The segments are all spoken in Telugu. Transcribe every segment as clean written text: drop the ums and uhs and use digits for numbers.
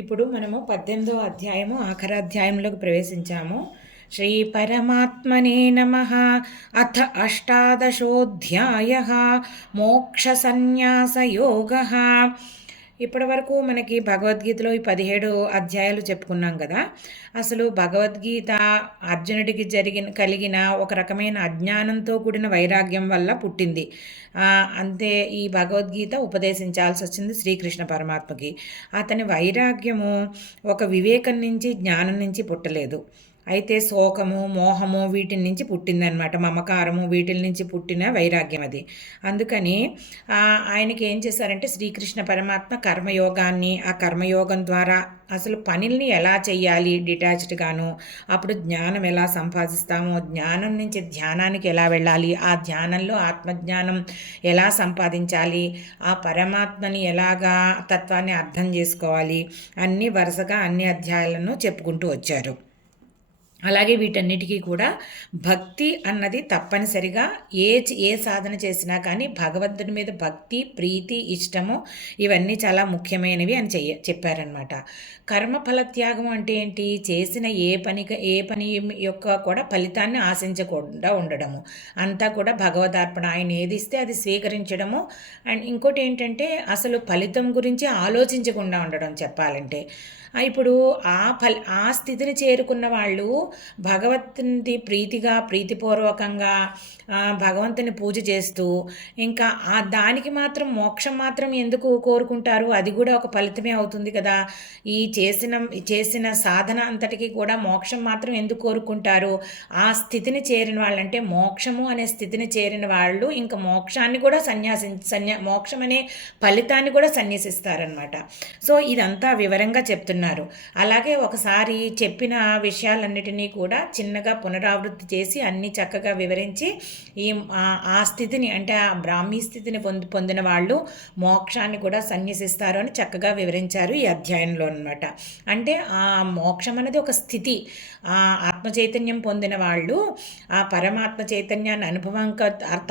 ఇప్పుడు మనము 18వ అధ్యాయము ఆఖరి అధ్యాయంలోకి ప్రవేశించాము. శ్రీ పరమాత్మనే నమః. అథ అష్టాదశోऽధ్యాయః మోక్ష సన్యాస యోగః. ఇప్పటి వరకు మనకి భగవద్గీతలో ఈ 17 అధ్యాయాలు చెప్పుకున్నాం కదా. అసలు భగవద్గీత అర్జునుడికి కలిగిన ఒక రకమైన అజ్ఞానంతో కూడిన వైరాగ్యం వల్ల పుట్టింది. అంతే ఈ భగవద్గీత ఉపదేశించాల్సి వచ్చింది శ్రీకృష్ణ పరమాత్మకి. అతని వైరాగ్యము ఒక వివేకం నుంచి, జ్ఞానం నుంచి పుట్టలేదు. అయితే శోకము, మోహము వీటి నుంచి పుట్టిందనమాట. మమకారము వీటి నుంచి పుట్టిన వైరాగ్యం అది. అందుకని ఆయనకి ఏం చేశారంటే శ్రీకృష్ణ పరమాత్మ కర్మయోగాన్ని, ఆ కర్మయోగం ద్వారా అసలు పనుల్ని ఎలా చెయ్యాలి డిటాచ్డ్గాను, అప్పుడు జ్ఞానం ఎలా సంపాదిస్తామో, జ్ఞానం నుంచి ధ్యానానికి ఎలా వెళ్ళాలి, ఆ ధ్యానంలో ఆత్మజ్ఞానం ఎలా సంపాదించాలి, ఆ పరమాత్మని ఎలాగా తత్వాన్ని అర్థం చేసుకోవాలి, అన్నీ వరుసగా అన్ని అధ్యాయాలను చెప్పుకుంటూ వచ్చారు. అలాగే వీటన్నిటికీ కూడా భక్తి అన్నది తప్పనిసరిగా ఏ సాధన చేసినా కానీ భగవంతుడి మీద భక్తి, ప్రీతి, ఇష్టము ఇవన్నీ చాలా ముఖ్యమైనవి అని చెప్పారనమాట. కర్మఫల త్యాగం అంటే ఏంటి? చేసిన ఏ పని యొక్క కూడా ఫలితాన్ని ఆశించకుండా ఉండడము, అంతా కూడా భగవదార్పణ. ఆయన ఏది ఇస్తే అది స్వీకరించడము. అండ్ ఇంకోటి ఏంటంటే అసలు ఫలితం గురించి ఆలోచించకుండా ఉండడం చెప్పాలంటే. ఇప్పుడు ఆ స్థితిని చేరుకున్న వాళ్ళు భగవంతుని ప్రీతిగా, ప్రీతిపూర్వకంగా భగవంతుని పూజ చేస్తూ ఇంకా దానికి మాత్రం మోక్షం మాత్రం ఎందుకు కోరుకుంటారు? అది కూడా ఒక ఫలితమే అవుతుంది కదా. ఈ చేసిన సాధన అంతటికీ కూడా మోక్షం మాత్రం ఎందుకు కోరుకుంటారు? ఆ స్థితిని చేరిన వాళ్ళంటే మోక్షము అనే స్థితిని చేరిన వాళ్ళు ఇంకా మోక్షాన్ని కూడా మోక్షం అనే ఫలితాన్ని కూడా సన్యసిస్తారనమాట. సో ఇదంతా వివరంగా చెప్తున్నారు. అలాగే ఒకసారి చెప్పిన విషయాలన్నిటినీ కూడా చిన్నగా పునరావృత్తి చేసి అన్నీ చక్కగా వివరించి ఆ స్థితిని అంటే ఆ బ్రాహ్మీ స్థితిని పొందిన వాళ్ళు మోక్షాన్ని కూడా సన్యసిస్తారు అని చక్కగా వివరించారు ఈ అధ్యాయంలో అనమాట. అంటే ఆ మోక్షం అనేది ఒక స్థితి. ఆ ఆత్మ చైతన్యం పొందిన వాళ్ళు, ఆ పరమాత్మ చైతన్యాన్ని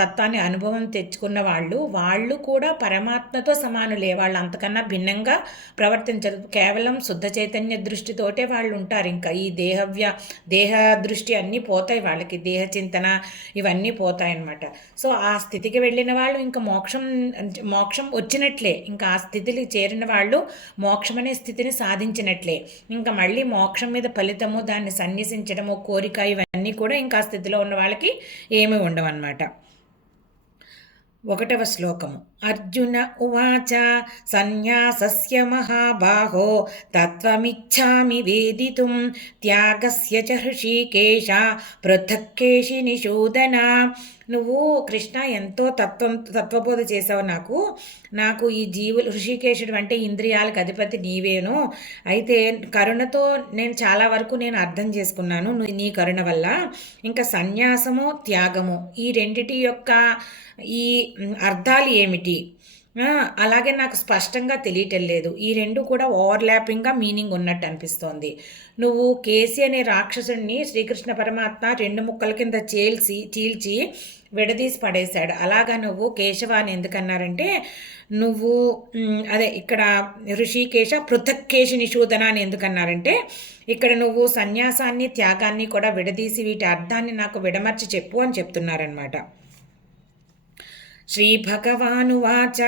తత్వాన్ని అనుభవం తెచ్చుకున్న వాళ్ళు కూడా పరమాత్మతో సమానులే. వాళ్ళు అంతకన్నా భిన్నంగా ప్రవర్తించరు. కేవలం శుద్ధ చైతన్య దృష్టితోటే వాళ్ళు ఉంటారు. ఇంకా ఈ దేహ దృష్టి అన్నీ పోతాయి వాళ్ళకి, దేహ చింతన ఇవన్నీ పోతాయి అన్నమాట. సో ఆ స్థితికి వెళ్ళిన వాళ్ళు ఇంకా మోక్షం వచ్చినట్లే. ఇంకా ఆ స్థితికి చేరిన వాళ్ళు మోక్షం అనే స్థితిని సాధించినట్లే. ఇంకా మళ్ళీ మోక్షం మీద ఫలితము, దాన్ని సన్యసించడము, కోరిక ఇవన్నీ కూడా ఇంకా ఆ స్థితిలో ఉన్న వాళ్ళకి ఏమీ ఉండవన్నమాట. 1వ శ్లోకము. అర్జున ఉవాచ సన్యాసస్య మహాబాహో తత్వమిచ్ఛామి వేదితుం త్యాగస్య చ హృషీకేశ పృథక్కేశి నిషూదన. నువ్వు కృష్ణ ఎంతో తత్వబోధ చేసావు నాకు ఈ జీవులు, హృషికేశుడు అంటే ఇంద్రియాలకు అధిపతి నీవేను. అయితే కరుణతో నేను చాలా వరకు అర్థం చేసుకున్నాను నీ కరుణ వల్ల. ఇంకా సన్యాసము, త్యాగము ఈ రెండిటి యొక్క ఈ అర్థాలు ఏమిటి అలాగే నాకు స్పష్టంగా తెలియటం లేదు. ఈ రెండు కూడా ఓవర్లాపింగ్గా మీనింగ్ ఉన్నట్టు అనిపిస్తోంది. నువ్వు కేసి అనే రాక్షసుడిని శ్రీకృష్ణ పరమాత్మ 2 ముక్కల కింద చీల్చి విడదీసి పడేశాడు. అలాగా నువ్వు కేశవాన్ని ఎందుకన్నారంటే నువ్వు అదే ఇక్కడ ఋషికేశ పృథక్కేశి నిషూదన అని ఎందుకన్నారంటే ఇక్కడ నువ్వు సన్యాసాన్ని, త్యాగాన్ని కూడా విడదీసి వీటి అర్థాన్ని నాకు విడమర్చి చెప్పు అని చెప్తున్నారనమాట. శ్రీభగవానువాచ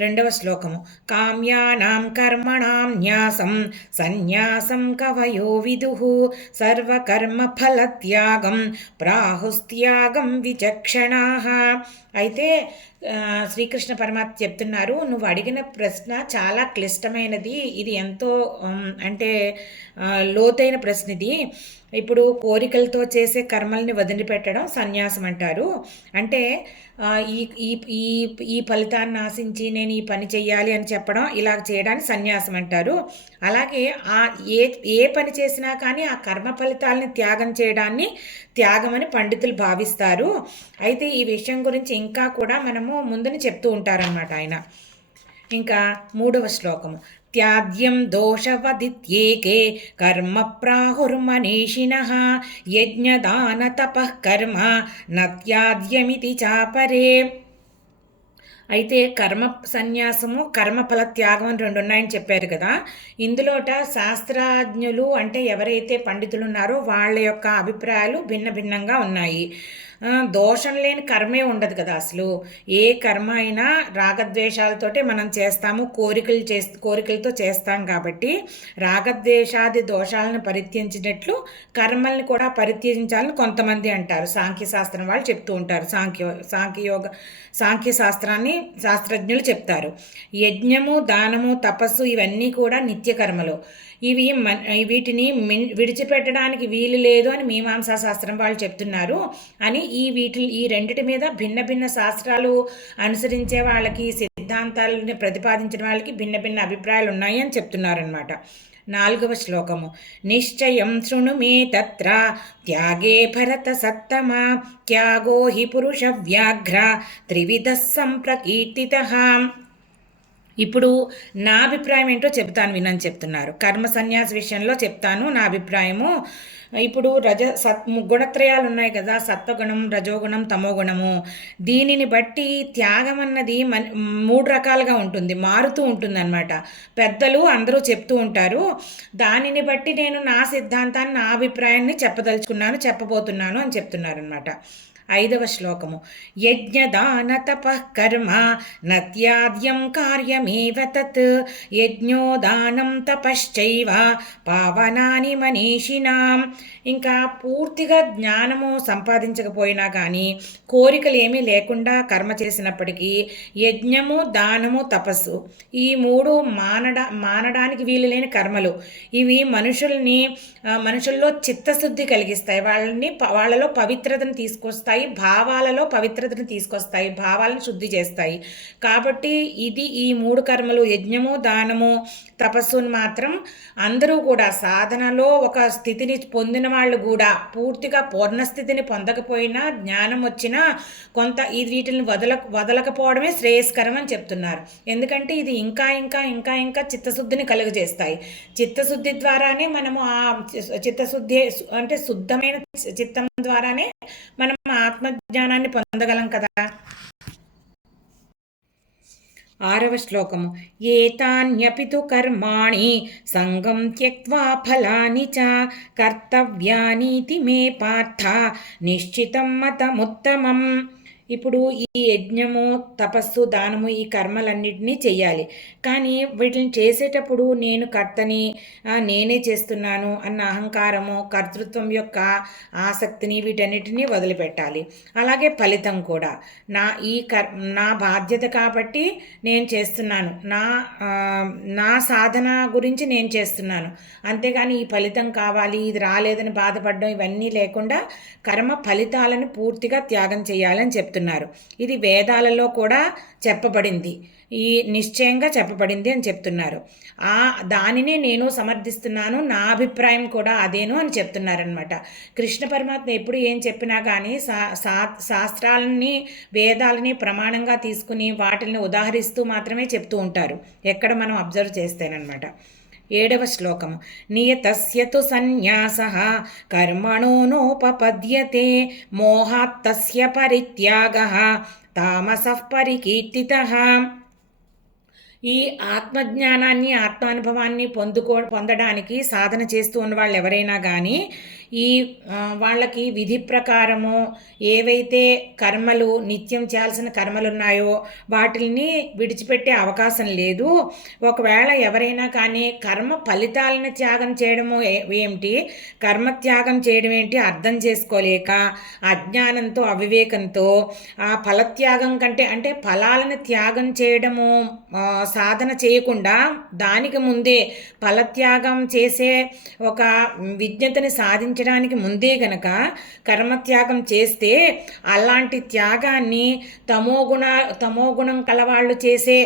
2వ శ్లోకము. కామ్యానాం కర్మణాం న్యాసం సన్యాసం కవయో విదుః సర్వకర్మఫలత్యాగం ప్రాహుస్త్యాగం విచక్షణాః. అయితే శ్రీకృష్ణ పరమాత్మ చెప్తున్నారు, నువ్వు అడిగిన ప్రశ్న చాలా క్లిష్టమైనది. ఇది ఎంతో అంటే లోతైన ప్రశ్న ఇది. ఇప్పుడు కోరికలతో చేసే కర్మల్ని వదిలిపెట్టడం సన్యాసం అంటారు. అంటే ఈ ఫలితాన్ని ఆశించి నేను ఈ పని చెయ్యాలి అని చెప్పడం, ఇలా చేయడాన్ని సన్యాసం అంటారు. అలాగే ఏ పని చేసినా కానీ ఆ కర్మ ఫలితాలని త్యాగం చేయడాన్ని త్యాగమని పండితులు భావిస్తారు. అయితే ఈ విషయం గురించి ఇంకా కూడా మనము ముందుని చెప్తూ ఉంటారనమాట ఆయన. ఇంకా 3వ శ్లోకము. త్యాజ్యం దోషవదిత్యేకే కర్మ ప్రాహుర్మనీషిణః యజ్ఞదాన తపః కర్మ న త్యాజ్యమితి చాపరే. అయితే కర్మ సన్యాసము కర్మఫల త్యాగం అని రెండు ఉన్నాయని చెప్పారు కదా. ఇందులోట శాస్త్రజ్ఞులు అంటే ఎవరైతే పండితులు ఉన్నారో వాళ్ళ యొక్క అభిప్రాయాలు భిన్న భిన్నంగా ఉన్నాయి. దోషం లేని కర్మే ఉండదు కదా అసలు. ఏ కర్మ అయినా రాగద్వేషాలతోటే మనం చేస్తాము, కోరికలతో చేస్తాం కాబట్టి రాగద్వేషాది దోషాలను పరిత్యజించినట్లు కర్మల్ని కూడా పరిత్యజించాలని కొంతమంది అంటారు. సాంఖ్యశాస్త్రం వాళ్ళు చెప్తూ ఉంటారు. సాంఖ్య శాస్త్రజ్ఞులు చెప్తారు. యజ్ఞము, దానము, తపస్సు ఇవన్నీ కూడా నిత్య కర్మలు. వీటిని విడిచిపెట్టడానికి వీలు లేదు అని మీమాంసా శాస్త్రం వాళ్ళు చెప్తున్నారు అని ఈ రెండిటి మీద భిన్న భిన్న శాస్త్రాలు అనుసరించే వాళ్ళకి, సిద్ధాంతాలని ప్రతిపాదించిన వాళ్ళకి భిన్న భిన్న అభిప్రాయాలు ఉన్నాయి అని చెప్తున్నారనమాట. 4వ శ్లోకము. నిశ్చయం శృణు మే తత్ర త్యాగే భరత సత్తమ త్యాగో హి పురుష వ్యాఘ్ర త్రివిధ సంప్రకీర్తితః. ఇప్పుడు నా అభిప్రాయం ఏంటో చెప్తాను వినని చెప్తున్నారు. కర్మ సన్యాస విషయంలో చెప్తాను నా అభిప్రాయము. ఇప్పుడు గుణత్రయాలు ఉన్నాయి కదా, సత్వగుణం, రజోగుణం, తమోగుణము. దీనిని బట్టి త్యాగం అన్నది 3 రకాలుగా ఉంటుంది, మారుతూ ఉంటుంది అన్నమాట. పెద్దలు అందరూ చెప్తూ ఉంటారు. దానిని బట్టి నేను నా సిద్ధాంతాన్ని, నా అభిప్రాయాన్ని చెప్పబోతున్నాను అని చెప్తున్నారు అనమాట. 5వ శ్లోకము. యజ్ఞదాన తపః కర్మ నత్యాద్యం కార్యమేవ తత్ యజ్ఞో దానం తపశ్చైవ పావనాని మనీషినాం. ఇంకా పూర్తిగా జ్ఞానము సంపాదించకపోయినా కానీ కోరికలు ఏమీ లేకుండా కర్మ చేసినప్పటికీ యజ్ఞము, దానము, తపస్సు ఈ 3 మానడానికి వీలు లేని కర్మలు. ఇవి మనుషుల్లో చిత్తశుద్ధి కలిగిస్తాయి, వాళ్ళలో పవిత్రతను తీసుకొస్తాయి, భావాలలో పవిత్రతను తీసుకొస్తాయి, భావాలను శుద్ధి చేస్తాయి. కాబట్టి ఈ 3 కర్మలు, యజ్ఞము, దానము, తపస్సుని మాత్రం అందరూ కూడా సాధనలో ఒక స్థితిని పొందిన వాళ్ళు కూడా పూర్తిగా పూర్ణస్థితిని పొందకపోయినా, జ్ఞానం వచ్చినా కొంత వీటిని వదలకపోవడమే శ్రేయస్కరం అని చెప్తున్నారు. ఎందుకంటే ఇది ఇంకా ఇంకా ఇంకా ఇంకా చిత్తశుద్ధిని కలుగజేస్తాయి. చిత్తశుద్ధి ద్వారానే మనము చిత్తశుద్ధి అంటే శుద్ధమైన చిత్తం ద్వారానే మనం ఆత్మజ్ఞానాన్ని పొందగలం కదా. 6వ శ్లోకము. ఏతాన్యపి తు కర్మాణి సంగం త్యక్త్వా ఫలాని చ కర్తవ్యానీతి మే పార్థ నిశ్చితం మతముత్తమం. ఇప్పుడు ఈ యజ్ఞము, తపస్సు, దానము ఈ కర్మలన్నింటినీ చెయ్యాలి. కానీ వీటిని చేసేటప్పుడు నేను కర్తని, నేనే చేస్తున్నాను అన్న అహంకారము, కర్తృత్వం యొక్క ఆసక్తిని వీటన్నిటినీ వదిలిపెట్టాలి. అలాగే ఫలితం కూడా నా బాధ్యత కాబట్టి నేను చేస్తున్నాను, నా సాధన గురించి నేను చేస్తున్నాను. అంతేగాని ఈ ఫలితం కావాలి, ఇది రాలేదని బాధపడడం ఇవన్నీ లేకుండా కర్మ ఫలితాలను పూర్తిగా త్యాగం చేయాలని చెప్తున్నారు. ఇది వేదాలలో కూడా చెప్పబడింది, ఈ నిశ్చయంగా చెప్పబడింది అని చెప్తున్నారు. దానినే నేను సమర్థిస్తున్నాను, నా అభిప్రాయం కూడా అదేను అని చెప్తున్నారనమాట. కృష్ణ పరమాత్మ ఎప్పుడు ఏం చెప్పినా కానీ శాస్త్రాలని, వేదాలని ప్రమాణంగా తీసుకుని వాటిని ఉదాహరిస్తూ మాత్రమే చెప్తూ ఉంటారు, ఎక్కడ మనం అబ్జర్వ్ చేస్తేనమాట. 7వ శ్లోకము. నియతస్య తు సన్యాసః కర్మణో నోపపద్యతే మోహాత్తస్య పరిత్యాగః తామసః పరికీర్తితః. ఈ ఆత్మజ్ఞానాన్ని, ఆత్మానుభవాన్ని పొందడానికి సాధన చేస్తూ ఉన్న వాళ్ళు ఎవరైనా కానీ వాళ్ళకి విధి ప్రకారము ఏవైతే కర్మలు, నిత్యం చేయాల్సిన కర్మలు ఉన్నాయో వాటిని విడిచిపెట్టే అవకాశం లేదు. ఒకవేళ ఎవరైనా కానీ కర్మ ఫలితాలను త్యాగం చేయడము ఏమిటి, కర్మత్యాగం చేయడం ఏంటి అర్థం చేసుకోలేక అజ్ఞానంతో, అవివేకంతో ఆ ఫలత్యాగం కంటే అంటే ఫలాలను త్యాగం చేయడము సాధన చేయకుండా దానికి ముందే ఫలత్యాగం చేసే ఒక విజ్ఞతని సాధించడానికి ముందే గనక కర్మత్యాగం చేస్తే అలాంటి త్యాగాన్ని తమోగుణం కలవాళ్ళు చేసే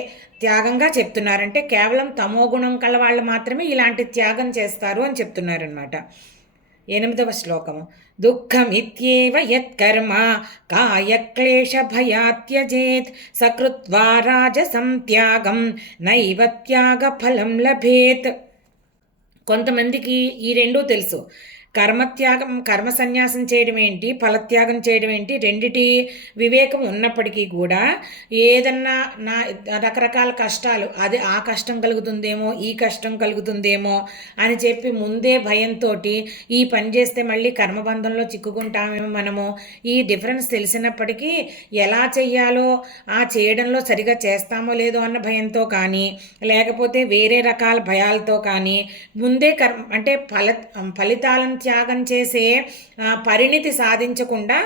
త్యాగంగా చెప్తున్నారంటే కేవలం తమోగుణం కలవాళ్ళు మాత్రమే ఇలాంటి త్యాగం చేస్తారు అని చెప్తున్నారనమాట. 8వ శ్లోకము. దుఃఖమిత్యేవ యత్కర్మ కాయక్లేశ భయాత్యజేత్ సకృత్వా రాజసం త్యాగం నైవ త్యాగ ఫలం లభేత్. కొంతమందికి ఈ రెండూ తెలుసు. కర్మ సన్యాసం చేయడం ఏంటి, ఫలత్యాగం చేయడం ఏంటి, రెండిటి వివేకం ఉన్నప్పటికీ కూడా ఏదన్నా రకరకాల కష్టాలు, అది ఆ కష్టం కలుగుతుందేమో, ఈ కష్టం కలుగుతుందేమో అని చెప్పి ముందే భయంతో ఈ పని చేస్తే మళ్ళీ కర్మబంధంలో చిక్కుకుంటామేమో మనము, ఈ డిఫరెన్స్ తెలిసినప్పటికీ ఎలా చెయ్యాలో ఆ చేయడంలో సరిగా చేస్తామో లేదో అన్న భయంతో కానీ, లేకపోతే వేరే రకాల భయాలతో కానీ ముందే అంటే ఫలితాలను త్యాగం చేసే పరిణితి సాధించకుండా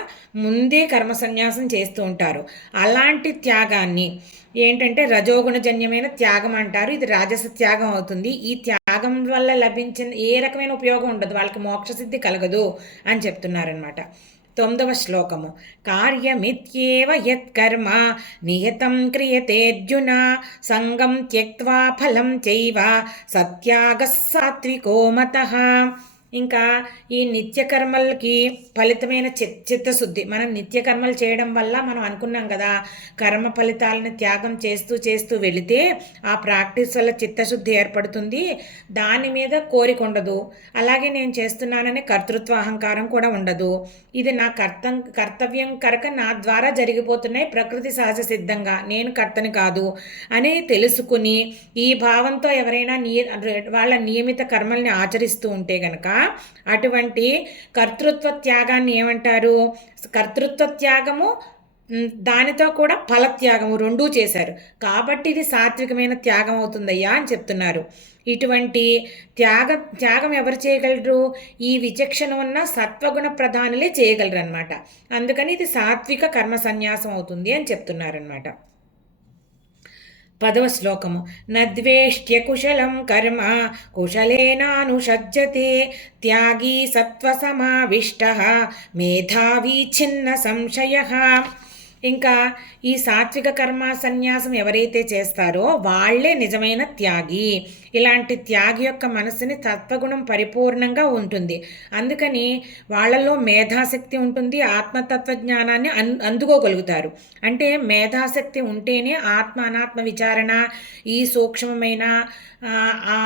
ముందే కర్మ సన్యాసం చేస్తూ ఉంటారు. అలాంటి త్యాగాన్ని ఏంటంటే రజోగుణజన్యమైన త్యాగం అంటారు. ఇది రాజస త్యాగం అవుతుంది. ఈ త్యాగం వల్ల లభించిన ఏ రకమైన ఉపయోగం ఉండదు, వాళ్ళకి మోక్షసిద్ధి కలగదు అని చెప్తున్నారనమాట. 9వ శ్లోకము. కార్యమిత్యేవ యత్కర్మ నియతం క్రియతే అర్జున సంగం త్యక్త్వా ఫలం చైవ సత్యాగ సాత్వికో మతః. ఇంకా ఈ నిత్యకర్మలకి ఫలితమైన చిత్తశుద్ధి, మనం నిత్యకర్మలు చేయడం వల్ల మనం అనుకున్నాం కదా, కర్మ ఫలితాలను త్యాగం చేస్తూ చేస్తూ వెళితే ఆ ప్రాక్టీస్ వల్ల చిత్తశుద్ధి ఏర్పడుతుంది, దాని మీద కోరిక ఉండదు, అలాగే నేను చేస్తున్నాననే కర్తృత్వ అహంకారం కూడా ఉండదు, ఇది నా కర్తవ్యం కనుక నా ద్వారా జరిగిపోతున్నాయి ప్రకృతి సహజ సిద్ధంగా, నేను కర్తని కాదు అని తెలుసుకుని ఈ భావంతో ఎవరైనా వాళ్ళ నియమిత కర్మల్ని ఆచరిస్తూ ఉంటే గనక అటువంటి కర్తృత్వ త్యాగాన్ని ఏమంటారు? కర్తృత్వ త్యాగము దానితో కూడా ఫలత్యాగము రెండూ చేశారు కాబట్టి ఇది సాత్వికమైన త్యాగం అవుతుందయ్యా అని చెప్తున్నారు. ఇటువంటి త్యాగం ఎవరు చేయగలరు? ఈ విచక్షణ ఉన్న సత్వగుణ ప్రధానులే చేయగలరు అనమాట. అందుకని ఇది సాత్విక కర్మ సన్యాసం అవుతుంది అని చెప్తున్నారనమాట. 10వ శ్లోకము. నద్వేష్ట్య కుశలం కర్మ కుశలేనానుషజ్యతే త్యాగీ సత్వసమావిష్టః మేధావీ ఛిన్న సంశయః. ఇంకా ఈ సాత్విక కర్మ సన్యాసం ఎవరైతే చేస్తారో వాళ్ళే నిజమైన త్యాగి. ఇలాంటి త్యాగి యొక్క మనసుని తత్వగుణం పరిపూర్ణంగా ఉంటుంది, అందుకని వాళ్ళలో మేధాశక్తి ఉంటుంది, ఆత్మతత్వ జ్ఞానాన్ని అందుకోగలుగుతారు. అంటే మేధాశక్తి ఉంటేనే ఆత్మ అనాత్మ విచారణ, ఈ సూక్ష్మమైన ఆ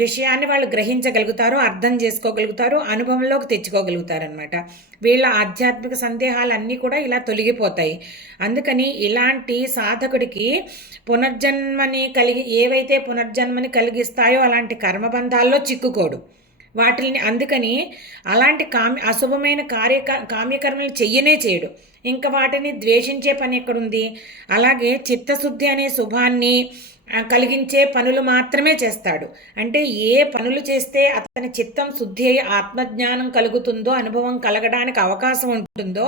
విషయాన్ని వాళ్ళు గ్రహించగలుగుతారు, అర్థం చేసుకోగలుగుతారు, అనుభవంలోకి తెచ్చుకోగలుగుతారు అనమాట. వీళ్ళ ఆధ్యాత్మిక సందేహాలన్నీ కూడా ఇలా తొలగిపోతాయి. అందుకని ఇలాంటి సాధకుడికి ఏవైతే పునర్జన్మని కలిగిస్తాయో అలాంటి కర్మబంధాల్లో చిక్కుకోడు వాటిని. అందుకని అలాంటి అశుభమైన కామ్యకర్మలు చేయడు, ఇంకా వాటిని ద్వేషించే పని ఎక్కడుంది? అలాగే చిత్తశుద్ధి అనే శుభాన్ని కలిగించే పనులు మాత్రమే చేస్తాడు. అంటే ఏ పనులు చేస్తే అతని చిత్తం శుద్ధి అయి ఆత్మజ్ఞానం కలుగుతుందో, అనుభవం కలగడానికి అవకాశం ఉంటుందో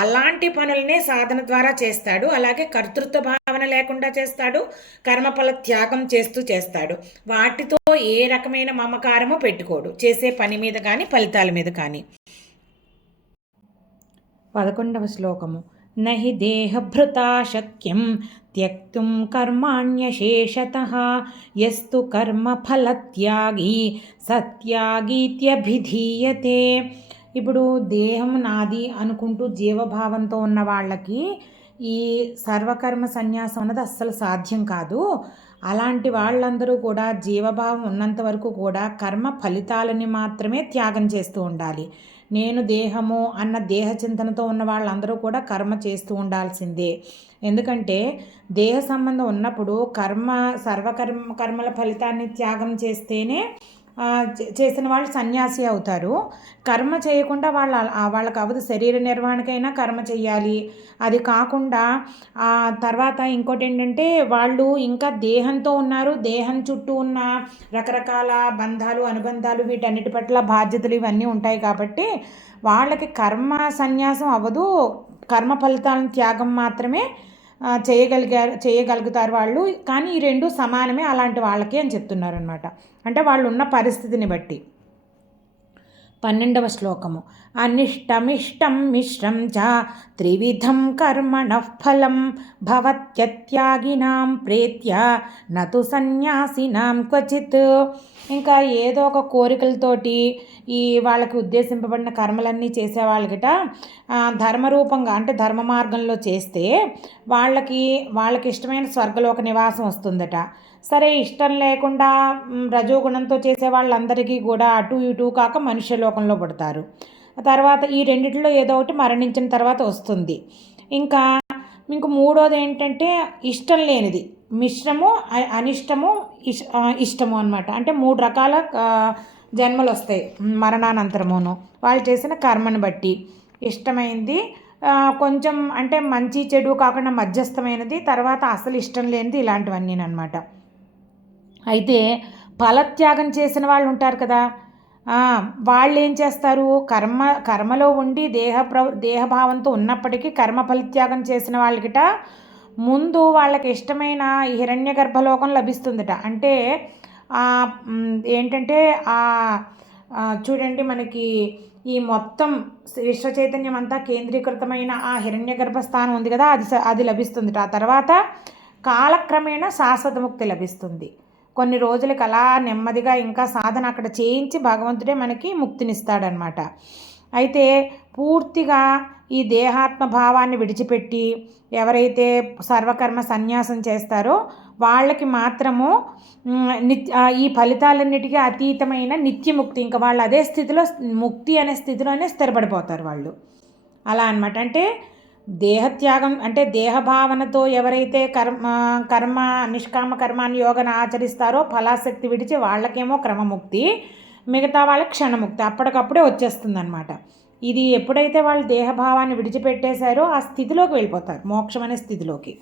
అలాంటి పనులనే సాధన ద్వారా చేస్తాడు. అలాగే కర్తృత్వ భావన లేకుండా చేస్తాడు, కర్మఫల త్యాగం చేస్తాడు. వాటితో ఏ రకమైన మమకారము పెట్టుకోడు, చేసే పని మీద కానీ ఫలితాల మీద కానీ. 11వ శ్లోకము. నహి దేహభృతా శక్యం త్యక్తుం కర్మాణ్యశేషతః యస్తు కర్మఫలత్యాగి సత్యాగీత్యభిధీయతే. ఇప్పుడు దేహం నాది అనుకుంటూ జీవభావంతో ఉన్న వాళ్ళకి ఈ సర్వకర్మ సన్యాసం అన్నది అస్సలు సాధ్యం కాదు. అలాంటి వాళ్ళందరూ కూడా జీవభావం ఉన్నంత వరకు కూడా కర్మ ఫలితాలని మాత్రమే త్యాగం చేస్తూ ఉండాలి. నేను దేహము అన్న దేహ చింతనతో ఉన్న వాళ్ళందరూ కూడా కర్మ చేస్తూ ఉండాల్సిందే. ఎందుకంటే దేహ సంబంధం ఉన్నప్పుడు కర్మల ఫలితాన్ని త్యాగం చేస్తేనే చేసిన వాళ్ళు సన్యాసి అవుతారు. కర్మ చేయకుండా వాళ్ళకి అవదు, శరీర నిర్వహణకైనా కర్మ చేయాలి. అది కాకుండా తర్వాత ఇంకోటి ఏంటంటే వాళ్ళు ఇంకా దేహంతో ఉన్నారు, దేహం చుట్టూ ఉన్న రకరకాల బంధాలు అనుబంధాలు వీటన్నిటి పట్ల బాధ్యతలు ఇవన్నీ ఉంటాయి కాబట్టి వాళ్ళకి కర్మ సన్యాసం అవ్వదు, కర్మ ఫలితాలను త్యాగం మాత్రమే చేయగలుగుతారు వాళ్ళు. కానీ ఈ రెండు సమానమే అలాంటి వాళ్ళకి అని చెప్తున్నారు అనమాట. అంటే వాళ్ళు ఉన్న పరిస్థితిని బట్టి. 12వ శ్లోకము. అనిష్టమిష్టం మిశ్రం చ త్రివిధం కర్మణః ఫలం భవత్యత్యాగినాం ప్రేత్య నతు సన్యాసినాం క్వచిత్. ఇంకా ఏదో ఒక కోరికలతోటి ఈ వాళ్ళకి ఉద్దేశింపబడిన కర్మలన్నీ చేసే వాళ్ళకిట ధర్మరూపంగా అంటే ధర్మ మార్గంలో చేస్తే వాళ్ళకి ఇష్టమైన స్వర్గలోక నివాసం వస్తుందట. సరే ఇష్టం లేకుండా రజోగుణంతో చేసే వాళ్ళందరికీ కూడా అటు ఇటు కాక మనుష్య లోకంలో పడతారు. తర్వాత ఈ రెండిట్లో ఏదో ఒకటి మరణించిన తర్వాత వస్తుంది. ఇంకా మూడోది ఏంటంటే ఇష్టం లేనిది, మిశ్రము, అనిష్టము, ఇష్టము అనమాట. అంటే 3 రకాల జన్మలు వస్తాయి మరణానంతరమును, వాళ్ళు చేసిన కర్మను బట్టి. ఇష్టమైంది కొంచెం అంటే మంచి చెడు కాకుండా మధ్యస్థమైనది, తర్వాత అసలు ఇష్టం లేనిది, ఇలాంటివన్నీ అనమాట. అయితే ఫలత్యాగం చేసిన వాళ్ళు ఉంటారు కదా, వాళ్ళు ఏం చేస్తారు, కర్మలో ఉండి దేహభావంతో ఉన్నప్పటికీ కర్మ ఫలత్యాగం చేసిన వాళ్ళకిట ముందు వాళ్ళకి ఇష్టమైన హిరణ్య గర్భలోకం లభిస్తుందిట. అంటే ఏంటంటే చూడండి, మనకి ఈ మొత్తం విశ్వ చైతన్యం అంతా కేంద్రీకృతమైన ఆ హిరణ్య గర్భస్థానం ఉంది కదా, అది లభిస్తుందిట. ఆ తర్వాత కాలక్రమేణా శాశ్వత ముక్తి లభిస్తుంది. కొన్ని రోజులకి అలా నెమ్మదిగా ఇంకా సాధన అక్కడ చేయించి భగవంతుడే మనకి ముక్తినిస్తాడనమాట. అయితే పూర్తిగా ఈ దేహాత్మ భావాన్ని విడిచిపెట్టి ఎవరైతే సర్వకర్మ సన్యాసం చేస్తారో వాళ్ళకి మాత్రము ఈ ఫలితాలన్నిటికీ అతీతమైన నిత్యముక్తి, ఇంకా వాళ్ళు అదే స్థితిలో, ముక్తి అనే స్థితిలోనే స్థిరపడిపోతారు వాళ్ళు. అలా అనమాట. అంటే దేహత్యాగం అంటే దేహభావనతో ఎవరైతే కర్మ నిష్కామ కర్మాన్ని యోగను ఆచరిస్తారో ఫలాశక్తి విడిచి వాళ్ళకేమో క్రమముక్తి, మిగతా వాళ్ళకి క్షణముక్తి అప్పటికప్పుడే వచ్చేస్తుంది అనమాట. ఇది ఎప్పుడైతే వాళ్ళు దేహభావాన్ని విడిచిపెట్టేశారో ఆ స్థితిలోకి వెళ్ళిపోతారు, మోక్షం అనే స్థితిలోకి.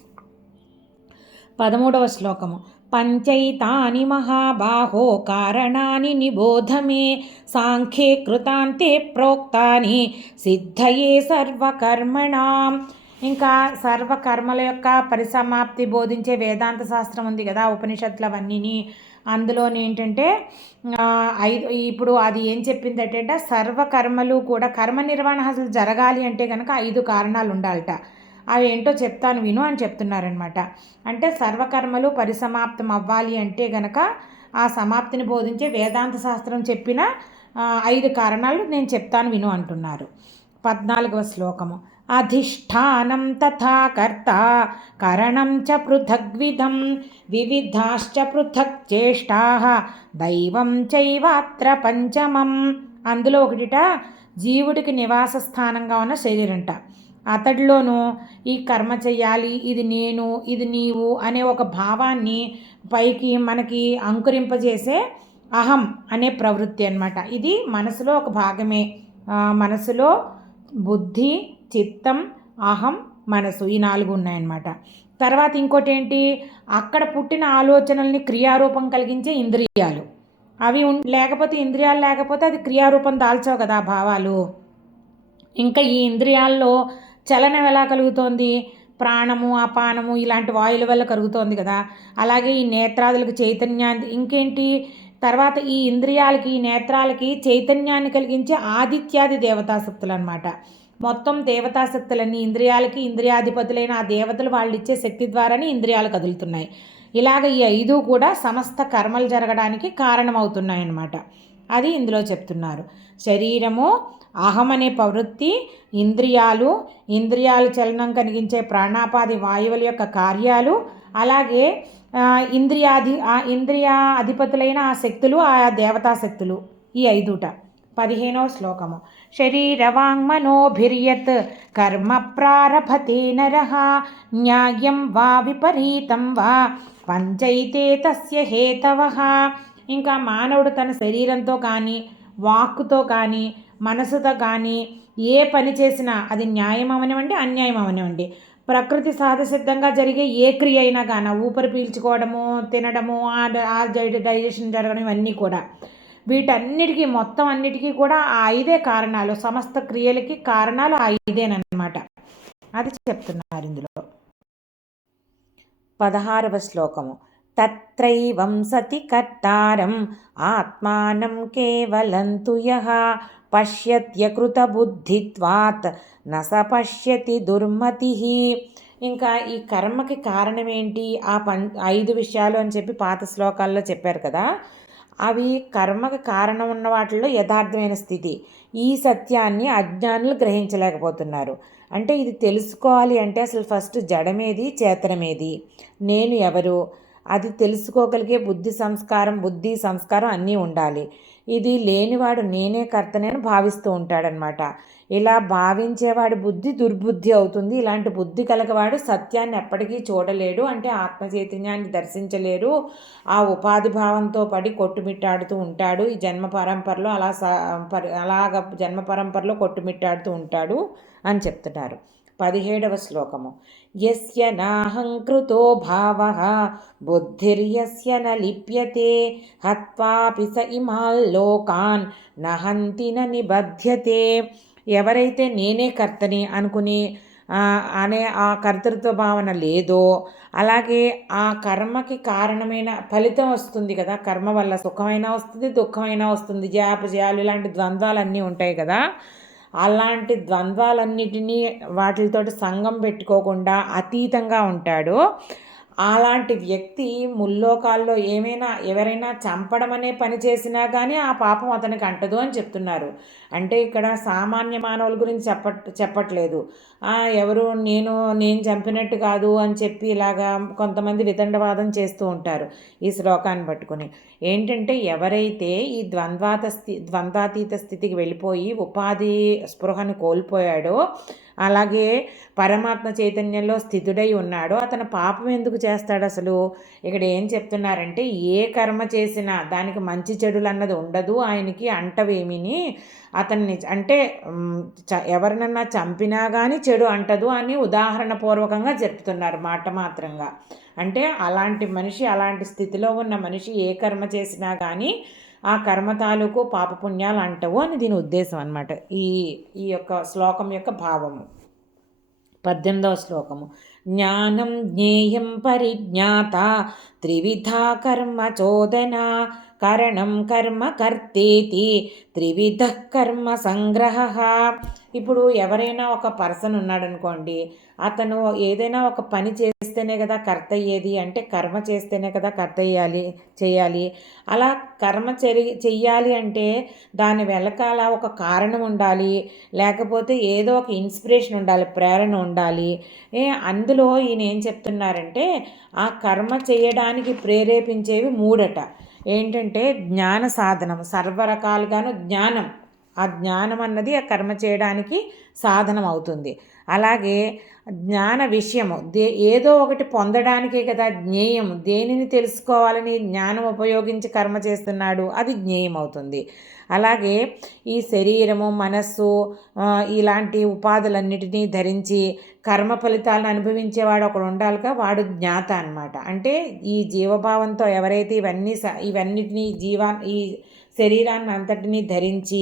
13వ శ్లోకము. పంచైతాని మహాబాహో కారణాని నిబోధమే సాంఖ్యే కృతాంతే ప్రోక్తాని సిద్ధయే సర్వకర్మణాం. ఇంకా సర్వకర్మల యొక్క పరిసమాప్తి బోధించే వేదాంత శాస్త్రం ఉంది కదా, ఉపనిషత్తులు అవన్నీ. అందులోని ఏంటంటే ఇప్పుడు అది ఏం చెప్పింది అంటే సర్వకర్మలు కూడా కర్మ నిర్వహణ అసలు జరగాలి అంటే కనుక 5 కారణాలు ఉండాలట. అవి ఏంటో చెప్తాను విను అని చెప్తున్నారనమాట. అంటే సర్వకర్మలు పరిసమాప్తం అవ్వాలి అంటే గనక ఆ సమాప్తిని బోధించే వేదాంత శాస్త్రం చెప్పిన 5 కారణాలు నేను చెప్తాను విను అంటున్నారు. 14వ శ్లోకము. అధిష్టానం తథా కర్త కరణం చ పృథగ్విధం వివిధాశ్చ పృథక్ చేష్టాః దైవం చైవాత్ర పంచమం. అందులో ఒకటిట జీవుడికి నివాస స్థానంగా ఉన్న శరీరంట. అతడిలోనూ ఈ కర్మ చెయ్యాలి, ఇది నేను, ఇది నీవు అనే ఒక భావాన్ని పైకి మనకి అంకురింపజేసే అహం అనే ప్రవృత్తి అన్నమాట. ఇది మనసులో ఒక భాగమే. మనసులో బుద్ధి, చిత్తం, అహం, మనసు, ఈ 4 ఉన్నాయన్నమాట. తర్వాత ఇంకోటి ఏంటి, అక్కడ పుట్టిన ఆలోచనల్ని క్రియారూపం కలిగించే ఇంద్రియాలు. అవి లేకపోతే, ఇంద్రియాలు లేకపోతే అది క్రియారూపం దాల్చవు కదా భావాలు. ఇంకా ఈ ఇంద్రియాల్లో చలనం ఎలా కలుగుతోంది, ప్రాణము, అపానము ఇలాంటి వాయుల వల్ల కలుగుతోంది కదా. అలాగే ఈ నేత్రాదులకు చైతన్యాన్ని, ఇంకేంటి తర్వాత ఈ ఇంద్రియాలకి, ఈ నేత్రాలకి చైతన్యాన్ని కలిగించే ఆదిత్యాది దేవతాశక్తులు అనమాట. మొత్తం దేవతాశక్తులన్నీ ఇంద్రియాలకి ఇంద్రియాధిపతులైన ఆ దేవతలు వాళ్ళు ఇచ్చే శక్తి ద్వారానే ఇంద్రియాలు కదులుతున్నాయి. ఇలాగ ఈ 5 కూడా సమస్త కర్మలు జరగడానికి కారణమవుతున్నాయి అన్నమాట. అది ఇందులో చెప్తున్నారు. శరీరము, అహం అనే ప్రవృత్తి, ఇంద్రియాలు చలనం కలిగించే ప్రాణాపాది వాయువుల యొక్క కార్యాలు, అలాగే ఇంద్రియా అధిపతులైన ఆ శక్తులు, ఆ దేవతా శక్తులు, ఈ 5ట. 15వ శ్లోకము. శరీరవాంగ్మనోభిర్యత్ కర్మ ప్రారభతే నరః న్యాయం వా విపరీతం వా పంచైతే తస్య హేతవః. ఇంకా మానవుడు తన శరీరంతో కానీ, వాక్కుతో కానీ, మనసుతో కానీ ఏ పని చేసినా అది న్యాయం అవనివ్వండి, అన్యాయం అవనివ్వండి, ప్రకృతి సహజసిద్ధంగా జరిగే ఏ క్రియ అయినా కానీ, ఊపిరి పీల్చుకోవడము, తినడము, డైజెషన్ జరగడం, ఇవన్నీ కూడా, వీటన్నిటికీ మొత్తం అన్నిటికీ కూడా ఆ 5 కారణాలు. సమస్త క్రియలకి కారణాలు ఆ 5 అది చెప్తున్నారు ఇందులో. 16వ శ్లోకము. తత్రైవం సతి కర్తారం ఆత్మానం కేవలంతు యః పశ్యత్యకృత బుద్ధిత్వాత్ న స పశ్యతి దుర్మతిః. ఇంకా ఈ కర్మకి కారణం ఏంటి, ఆ 5 విషయాలు అని చెప్పి పాత శ్లోకాల్లో చెప్పారు కదా. అవి కర్మకు కారణం ఉన్న వాటిల్లో యథార్థమైన స్థితి. ఈ సత్యాన్ని అజ్ఞానులు గ్రహించలేకపోతున్నారు. అంటే ఇది తెలుసుకోవాలి అంటే అసలు ఫస్ట్ జడమేది, చేతనమేది, నేను ఎవరు, అది తెలుసుకోగలిగే బుద్ధి సంస్కారం అన్నీ ఉండాలి. ఇది లేనివాడు నేనే కర్తనని భావిస్తూ ఉంటాడనమాట. ఇలా భావించేవాడి బుద్ధి దుర్బుద్ధి అవుతుంది. ఇలాంటి బుద్ధి కలగవాడు సత్యాన్ని ఎప్పటికీ చూడలేడు, అంటే ఆత్మ చైతన్యాన్ని దర్శించలేరు. ఆ ఉపాధి భావంతో పడి కొట్టుమిట్టాడుతూ ఉంటాడు. ఈ జన్మ పరంపరలో అలాగ జన్మ పరంపరలో కొట్టుమిట్టాడుతూ ఉంటాడు అని చెప్తున్నారు. 17వ శ్లోకము. యస్య నాహంకృతో భావః బుద్ధిర్యస్య న లిప్యతే హత్వాపి స ఇమాల్లోకాన్ నహంతి న నిబధ్యతే. ఎవరైతే నేనే కర్తని అనుకుని అనే ఆ కర్తృత్వ భావన లేదో, అలాగే ఆ కర్మకి కారణమైన ఫలితం వస్తుంది కదా, కర్మ వల్ల సుఖమైనా వస్తుంది, దుఃఖమైనా వస్తుంది, జయాపజయాలు ఇలాంటి ద్వంద్వాలన్నీ ఉంటాయి కదా, అలాంటి ద్వంద్వాలన్నిటినీ వాటితోటి సంగం పెట్టుకోకుండా అతీతంగా ఉంటాడు. అలాంటి వ్యక్తి ముల్లోకాల్లో ఎవరైనా చంపడం అనే పని చేసినా కానీ ఆ పాపం అతనికి అంటదు అని చెప్తున్నారు. అంటే ఇక్కడ సామాన్య మానవుల గురించి చెప్పట్లేదు. ఎవరు నేను చంపినట్టు కాదు అని చెప్పి ఇలాగా కొంతమంది వితండవాదం చేస్తూ ఉంటారు ఈ శ్లోకాన్ని పట్టుకుని. ఏంటంటే ఎవరైతే ఈ ద్వంద్వాతీత స్థితికి వెళ్ళిపోయి ఉపాధి స్పృహను కోల్పోయాడో, అలాగే పరమాత్మ చైతన్యంలో స్థితుడై ఉన్నాడో, అతను పాపం ఎందుకు చేస్తాడు అసలు? ఇక్కడ ఏం చెప్తున్నారంటే ఏ కర్మ చేసినా దానికి మంచి చెడులు అన్నది ఉండదు ఆయనకి, అంటవేమిని అతన్ని అంటే ఎవరినన్నా చంపినా కానీ చెడు అంటదు అని ఉదాహరణపూర్వకంగా చెప్తున్నారు మాట మాత్రంగా. అంటే అలాంటి మనిషి, అలాంటి స్థితిలో ఉన్న మనిషి ఏ కర్మ చేసినా కానీ ఆ కర్మ తాలూకు పాపపుణ్యాలు అంటవు అని దీని ఉద్దేశం అన్నమాట. ఈ యొక్క శ్లోకం యొక్క భావము. 18వ శ్లోకము. జ్ఞానం జ్ఞేయం పరిజ్ఞాత త్రివిధా కర్మ చోదన కరణం కర్మ కర్తేతి త్రివిధ కర్మ సంగ్రహ. ఇప్పుడు ఎవరైనా ఒక పర్సన్ ఉన్నాడనుకోండి, అతను ఏదైనా ఒక పని చేస్తేనే కదా కర్త అయ్యేది, అంటే కర్మ చేస్తేనే కదా కర్త చేయాలి. అలా కర్మ చెయ్యాలి అంటే దాని వెనకాల ఒక కారణం ఉండాలి, లేకపోతే ఏదో ఒక ఇన్స్పిరేషన్ ఉండాలి, ప్రేరణ ఉండాలి. అందులో ఈయన ఏం చెప్తున్నారంటే ఆ కర్మ చేయడానికి ప్రేరేపించేవి 3 ఏంటంటే జ్ఞాన సాధనం, సర్వరకాలుగాను జ్ఞానం, ఆ జ్ఞానం అన్నది ఆ కర్మ చేయడానికి సాధనం అవుతుంది. అలాగే జ్ఞాన విషయము, ఏదో ఒకటి పొందడానికే కదా జ్ఞేయం, దేనిని తెలుసుకోవాలని జ్ఞానం ఉపయోగించి కర్మ చేస్తున్నాడు, అది జ్ఞేయం అవుతుంది. అలాగే ఈ శరీరము, మనస్సు ఇలాంటి ఉపాధులన్నిటినీ ధరించి కర్మ ఫలితాలను అనుభవించేవాడు ఒకడు ఉండాలిగా, వాడు జ్ఞాత అనమాట. అంటే ఈ జీవభావంతో ఎవరైతే ఇవన్నిటినీ ఈ శరీరాన్ని అంతటినీ ధరించి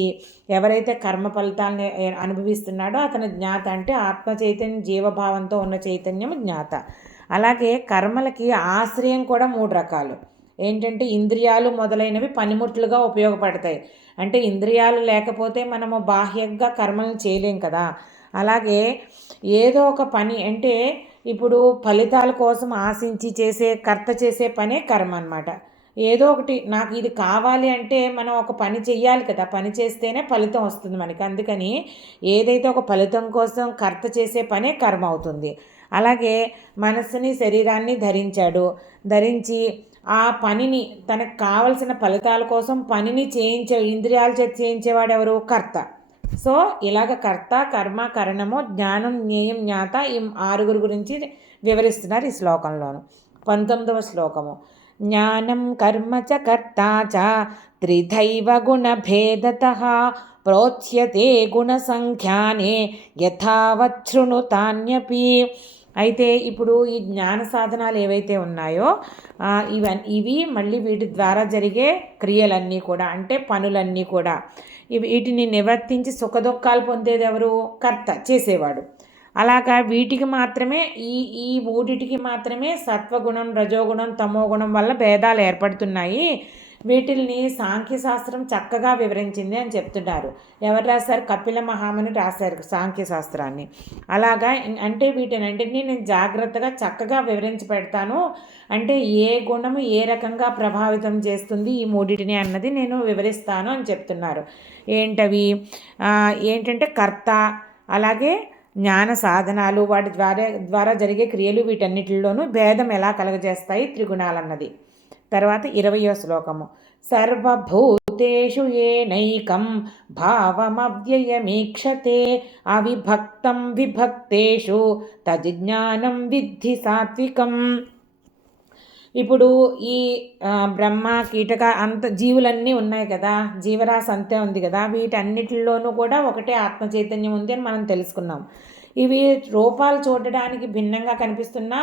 ఎవరైతే కర్మ ఫలితాన్ని అనుభవిస్తున్నాడో అతను జ్ఞాత. అంటే ఆత్మ చైతన్యం జీవభావంతో ఉన్న చైతన్యం జ్ఞాత. అలాగే కర్మలకి ఆశ్రయం కూడా 3 రకాలు. ఏంటంటే ఇంద్రియాలు మొదలైనవి పనిముట్లుగా ఉపయోగపడతాయి. అంటే ఇంద్రియాలు లేకపోతే మనము బాహ్యంగా కర్మలను చేయలేం కదా. అలాగే ఏదో ఒక పని, అంటే ఇప్పుడు ఫలితాల కోసం ఆశించి కర్త చేసే పనే కర్మ అన్నమాట. ఏదో ఒకటి నాకు ఇది కావాలి అంటే మనం ఒక పని చెయ్యాలి కదా, పని చేస్తేనే ఫలితం వస్తుంది మనకి. అందుకని ఏదైతే ఒక ఫలితం కోసం కర్త చేసే పనే కర్మ అవుతుంది. అలాగే మనస్సుని శరీరాన్ని ధరించి ఆ పనిని తనకు కావలసిన ఫలితాల కోసం పనిని ఇంద్రియాల చేత చేయించేవాడు ఎవరు? కర్త. సో ఇలాగ కర్త, కర్మ, కరణము, జ్ఞానం, జ్ఞేయం, జ్ఞాత, ఈ 6 గురించి వివరిస్తున్నారు ఈ శ్లోకంలోను. 19వ శ్లోకము. జ్ఞానం కర్మ చ కర్త చ త్రిధైవ గుణభేదతః ప్రోచ్యతే గుణసంఖ్యానే యథావత్ శృణుతాన్యపి. అయితే ఇప్పుడు ఈ జ్ఞాన సాధనాలు ఏవైతే ఉన్నాయో ఇవి మళ్ళీ వీటి ద్వారా జరిగే క్రియలన్నీ కూడా, అంటే పనులన్నీ కూడా, వీటిని నివర్తించి సుఖదుఖాలు పొందేది ఎవరు? కర్త, చేసేవాడు. అలాగా వీటికి మాత్రమే ఈ 3టికి మాత్రమే సత్వగుణం, రజోగుణం, తమోగుణం వల్ల భేదాలు ఏర్పడుతున్నాయి. వీటిల్ని సాంఖ్యశాస్త్రం చక్కగా వివరించింది అని చెప్తున్నారు. ఎవరు రాశారు? కపిల మహాముని రాశారు సాంఖ్యశాస్త్రాన్ని. అలాగా అంటే వీటినంటినీ నేను జాగ్రత్తగా చక్కగా వివరించి పెడతాను. అంటే ఏ గుణము ఏ రకంగా ప్రభావితం చేస్తుంది ఈ 3టిని అన్నది నేను వివరిస్తాను అని చెప్తున్నారు. ఏంటవి? ఏంటంటే కర్త, అలాగే జ్ఞాన సాధనాలు వాటి ద్వారా జరిగే క్రియలు వీటన్నిటిలోనూ భేదం ఎలా కలగజేస్తాయి త్రిగుణాలన్నది. తర్వాత 20వ శ్లోకము. సర్వభూతేషు ఏనైకం భావమవ్యయమీక్షతే అవిభక్తం విభక్తేషు తజ్జ్ఞానం విద్ధి సాత్వికం. ఇప్పుడు ఈ బ్రహ్మ కీటక అంత జీవులన్నీ ఉన్నాయి కదా, జీవరాశి అంతే ఉంది కదా, వీటన్నిటిలోనూ కూడా ఒకటే ఆత్మ చైతన్యం ఉంది అని మనం తెలుసుకున్నాం. ఇవి రూపాలు చూడడానికి భిన్నంగా కనిపిస్తున్నా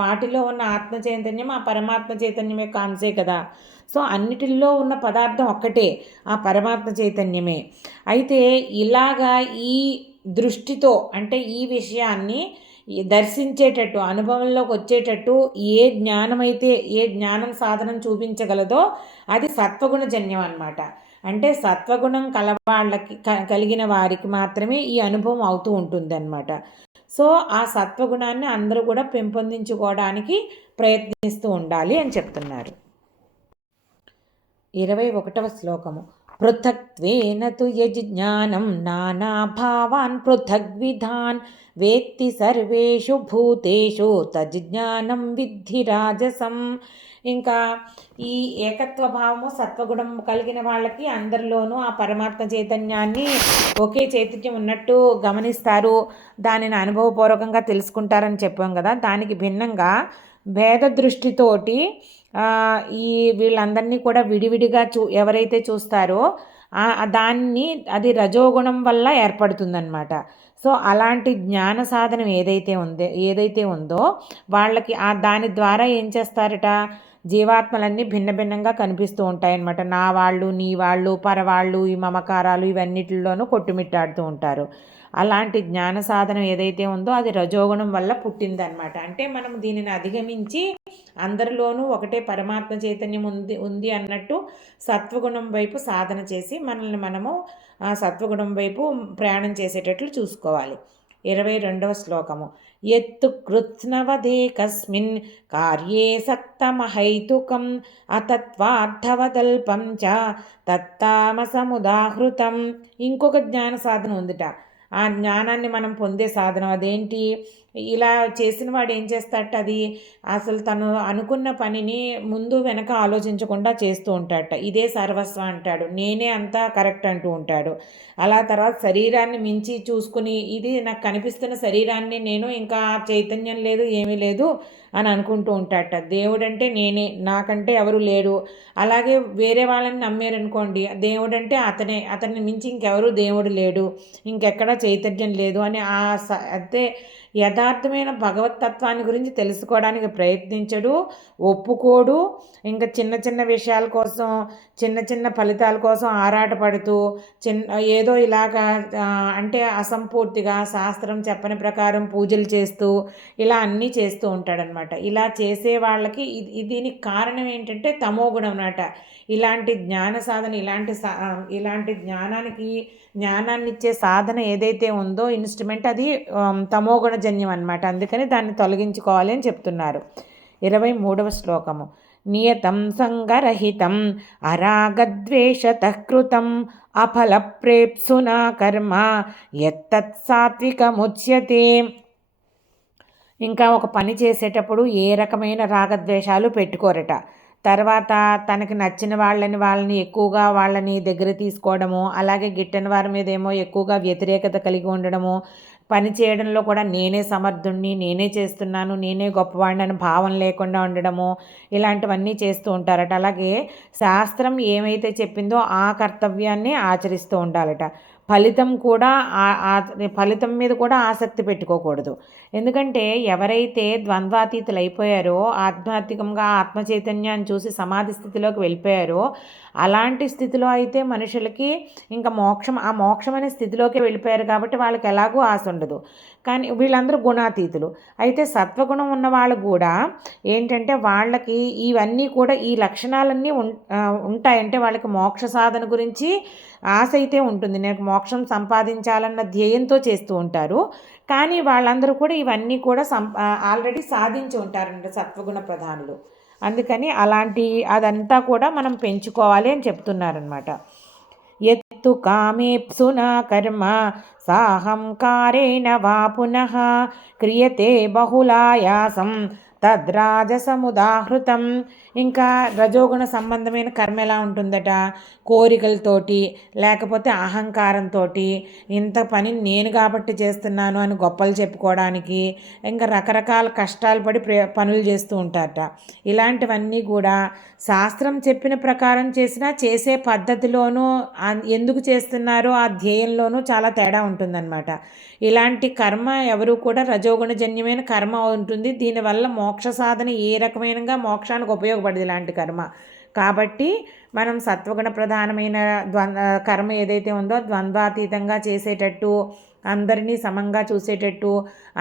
వాటిలో ఉన్న ఆత్మ చైతన్యం ఆ పరమాత్మ చైతన్యం యొక్క అంశే కదా. సో అన్నిటిల్లో ఉన్న పదార్థం ఒక్కటే, ఆ పరమాత్మ చైతన్యమే. అయితే ఇలాగా ఈ దృష్టితో అంటే ఈ విషయాన్ని దర్శించేటట్టు అనుభవంలోకి వచ్చేటట్టు ఏ జ్ఞానం సాధనం చూపించగలదో అది సత్వగుణజన్యం అన్నమాట. అంటే సత్వగుణం కలిగిన వారికి మాత్రమే ఈ అనుభవం అవుతూ ఉంటుంది అన్నమాట. సో ఆ సత్వగుణాన్ని అందరూ కూడా పెంపొందించుకోవడానికి ప్రయత్నిస్తూ ఉండాలి అని చెప్తున్నారు. 21వ శ్లోకము. పృథక్త్వేన తు యజ్ఞానం నానాభావాన్ పృథగ్విధాన్ వేత్తి సర్వేషు భూతేషు తజ్జ్ఞానం విద్ధి రాజసం. ఇంకా ఈ ఏకత్వ భావము సత్వగుణం కలిగిన వాళ్ళకి అందరిలోనూ ఆ పరమాత్మ చైతన్యాన్ని ఒకే చైతన్యం ఉన్నట్టు గమనిస్తారు, దానిని అనుభవపూర్వకంగా తెలుసుకుంటారని చెప్పాం కదా. దానికి భిన్నంగా భేద దృష్టితోటి ఈ వీళ్ళందరినీ కూడా విడివిడిగా ఎవరైతే చూస్తారో దాన్ని అది రజోగుణం వల్ల ఏర్పడుతుందన్నమాట. సో అలాంటి జ్ఞాన సాధనం ఏదైతే ఉందో వాళ్ళకి దాని ద్వారా ఏం చేస్తారట, జీవాత్మలన్నీ భిన్న భిన్నంగా కనిపిస్తూ ఉంటాయన్నమాట. నా వాళ్ళు, నీ వాళ్ళు, పరవాళ్ళు, ఈ మమకారాలు ఇవన్నిటిలోనూ కొట్టుమిట్టాడుతూ ఉంటారు. అలాంటి జ్ఞాన సాధనం ఏదైతే ఉందో అది రజోగుణం వల్ల పుట్టిందనమాట. అంటే మనం దీనిని అధిగమించి అందరిలోనూ ఒకటే పరమాత్మ చైతన్యం ఉంది అన్నట్టు సత్వగుణం వైపు సాధన చేసి మనల్ని మనము సత్వగుణం వైపు ప్రయాణం చేసేటట్లు చూసుకోవాలి. 22వ శ్లోకము. ఎత్తు కృత్స్నవదేకస్మిన్ కార్యే సక్తమహైతుకం అతత్వార్థవదల్పం చ తత్తామసముదాహృతం. ఇంకొక జ్ఞాన సాధన ఉందిట. ఆ జ్ఞానాన్ని మనం పొందే సాధనం అదేంటి, ఇలా చేసిన వాడు ఏం చేస్తాడట, అది అసలు తను అనుకున్న పనిని ముందు వెనక ఆలోచించకుండా చేస్తూ ఉంటాడట. ఇదే సర్వస్వం అంటాడు, నేనే అంతా కరెక్ట్ అంటూ ఉంటాడు. అలా తర్వాత శరీరాన్ని మించి చూసుకుని ఇది నాకు కనిపిస్తున్న శరీరాన్ని నేను ఇంకా చైతన్యం లేదు ఏమీ లేదు అని అనుకుంటూ ఉంటాడట. దేవుడంటే నేనే, నాకంటే ఎవరు లేరు. అలాగే వేరే వాళ్ళని నమ్మారనుకోండి, దేవుడంటే అతన్ని మించి ఇంకెవరు దేవుడు లేడు, ఇంకెక్కడా చైతన్యం లేదు అని అయితే యథార్థమైన భగవతత్వాన్ని గురించి తెలుసుకోవడానికి ప్రయత్నించడు, ఒప్పుకోడు. ఇంకా చిన్న చిన్న విషయాల కోసం, చిన్న చిన్న ఫలితాల కోసం ఆరాటపడుతూ ఏదో ఇలాగా అంటే అసంపూర్తిగా శాస్త్రం చెప్పని ప్రకారం పూజలు చేస్తూ ఇలా అన్నీ చేస్తూ ఉంటాడనమాట. ఇలా చేసే వాళ్ళకి దీనికి కారణం ఏంటంటే తమోగుణం అన్నమాట. ఇలాంటి జ్ఞాన సాధన, ఇలాంటి జ్ఞానాన్ని ఇచ్చే సాధన ఏదైతే ఉందో ఇన్స్ట్రుమెంట్, అది తమోగుణజన్యం అన్నమాట. అందుకని దాన్ని తొలగించుకోవాలి అని చెప్తున్నారు. 23వ శ్లోకము. నియతం సంగరహితం అరాగద్వేషతః కృతం అఫలప్రేప్సునా కర్మ యత్తత్ సాత్వికముచ్యతే. ఇంకా ఒక పని చేసేటప్పుడు ఏ రకమైన రాగద్వేషాలు పెట్టుకోరట. తర్వాత తనకి నచ్చిన వాళ్ళని ఎక్కువగా వాళ్ళని దగ్గర తీసుకోవడము, అలాగే గిట్టని వారి మీద ఏమో ఎక్కువగా వ్యతిరేకత కలిగి ఉండడము, పని చేయడంలో కూడా నేనే సమర్థుణ్ణి, నేనే చేస్తున్నాను, నేనే గొప్పవాడిని అని భావం లేకుండా ఉండడము, ఇలాంటివన్నీ చేస్తూ ఉంటారట. అలాగే శాస్త్రం ఏమైతే చెప్పిందో ఆ కర్తవ్యాన్ని ఆచరిస్తూ ఉండాలట. ఫలితం మీద కూడా ఆసక్తి పెట్టుకోకూడదు. ఎందుకంటే ఎవరైతే ద్వంద్వాతీతులు అయిపోయారో, ఆధ్యాత్మికంగా ఆత్మ చైతన్యాన్ని చూసి సమాధి స్థితిలోకి వెళ్ళిపోయారో, అలాంటి స్థితిలో అయితే మనుషులకి ఇంకా మోక్షం అనే స్థితిలోకి వెళ్ళిపోయారు కాబట్టి వాళ్ళకి ఎలాగూ ఆశ ఉండదు. కానీ వీళ్ళందరూ గుణాతీతులు. అయితే సత్వగుణం ఉన్న వాళ్ళు కూడా ఏంటంటే వాళ్ళకి ఇవన్నీ కూడా ఈ లక్షణాలన్నీ ఉంటాయంటే వాళ్ళకి మోక్ష సాధన గురించి ఆశ అయితే ఉంటుంది. నేను మోక్షం సంపాదించాలన్న ధ్యేయంతో చేస్తూ ఉంటారు. కానీ వాళ్ళందరూ కూడా ఇవన్నీ కూడా ఆల్రెడీ సాధించి ఉంటారంట సత్వగుణ ప్రధానులు. అందుకని అదంతా కూడా మనం పెంచుకోవాలి అని చెప్తున్నారనమాట. యత్తు కామేప్సునా కర్మ సాహంకారేణ వా పునః క్రియతే బహుళాయాసం తద్రాజసముదాహృతం. ఇంకా రజోగుణ సంబంధమైన కర్మ ఎలా ఉంటుందట, కోరికలతోటి లేకపోతే అహంకారంతో ఇంత పని నేను కాబట్టి చేస్తున్నాను అని గొప్పలు చెప్పుకోవడానికి ఇంకా రకరకాల కష్టాలు పడి పనులు చేస్తూ ఉంటారట. ఇలాంటివన్నీ కూడా శాస్త్రం చెప్పిన ప్రకారం చేసినా చేసే పద్ధతిలోనూ ఎందుకు చేస్తున్నారో ఆ ధ్యేయంలోనూ చాలా తేడా ఉంటుందన్నమాట. ఇలాంటి కర్మ ఎవరు కూడా రజోగుణజన్యమైన కర్మ ఉంటుంది. దీనివల్ల మోక్ష సాధన ఏ రకమైనగా మోక్షానికి ఉపయోగపడదు ఇలాంటి కర్మ. కాబట్టి మనం సత్వగుణ ప్రధానమైన కర్మ ఏదైతే ఉందో ద్వంద్వాతీతంగా చేసేటట్టు, అందరినీ సమంగా చూసేటట్టు,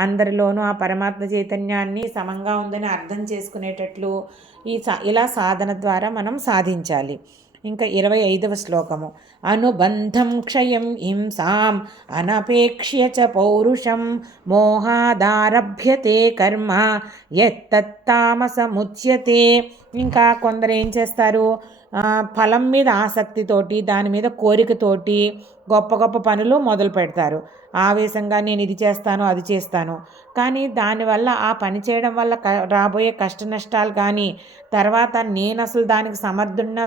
అందరిలోనూ ఆ పరమాత్మ చైతన్యాన్ని సమంగా ఉందని అర్థం చేసుకునేటట్లు ఇలా సాధన ద్వారా మనం సాధించాలి. ఇంకా 25వ శ్లోకము. అనుబంధం క్షయం హింసాం అనపేక్ష్య చ పౌరుషం మోహాదారభ్యతే కర్మ యత్తామసముచ్యతే. ఇంకా కొందరు ఏం చేస్తారు, ఫలం మీద ఆసక్తితోటి దాని మీద కోరికతోటి గొప్ప గొప్ప పనులు మొదలు పెడతారు. ఆవేశంగా నేను ఇది చేస్తాను అది చేస్తాను, కానీ దానివల్ల ఆ పని చేయడం వల్ల రాబోయే కష్ట నష్టాలు కానీ తర్వాత నేను అసలు దానికి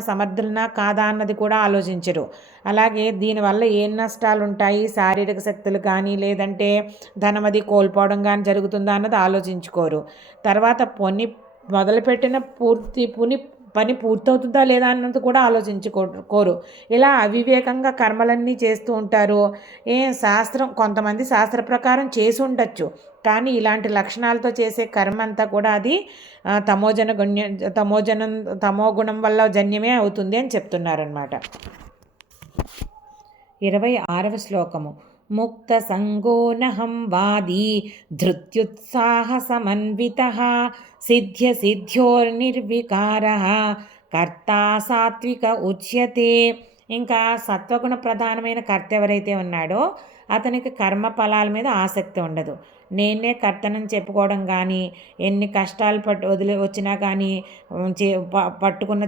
సమర్థున్నా కాదా అన్నది కూడా ఆలోచించరు. అలాగే దీనివల్ల ఏం నష్టాలు ఉంటాయి, శారీరక శక్తులు కానీ లేదంటే ధనమది కోల్పోవడం కానీ జరుగుతుందా అన్నది ఆలోచించుకోరు. తర్వాత మొదలుపెట్టిన పని పూర్తవుతుందా లేదా అన్నది కూడా ఆలోచించుకోరు. ఇలా అవివేకంగా కర్మలన్నీ చేస్తూ ఉంటారు. కొంతమంది శాస్త్ర ప్రకారం చేసి ఉండొచ్చు, కానీ ఇలాంటి లక్షణాలతో చేసే కర్మ అంతా కూడా అది తమో గుణం వల్ల జన్యమే అవుతుంది అని చెప్తున్నారనమాట. 26వ శ్లోకము. ముక్త సంగోనహం వాది ధృత్యుత్సాహ సమన్వితః సిద్ధ్యోర్నిర్వికారః కర్తా సాత్విక ఉచ్యతే. ఇంకా సత్వగుణ ప్రధానమైన కర్త ఎవరైతే ఉన్నాడో అతనికి కర్మ ఫలాల మీద ఆసక్తి ఉండదు. నేనే కర్తనని చెప్పుకోవడం కానీ, ఎన్ని కష్టాలు వచ్చినా కానీ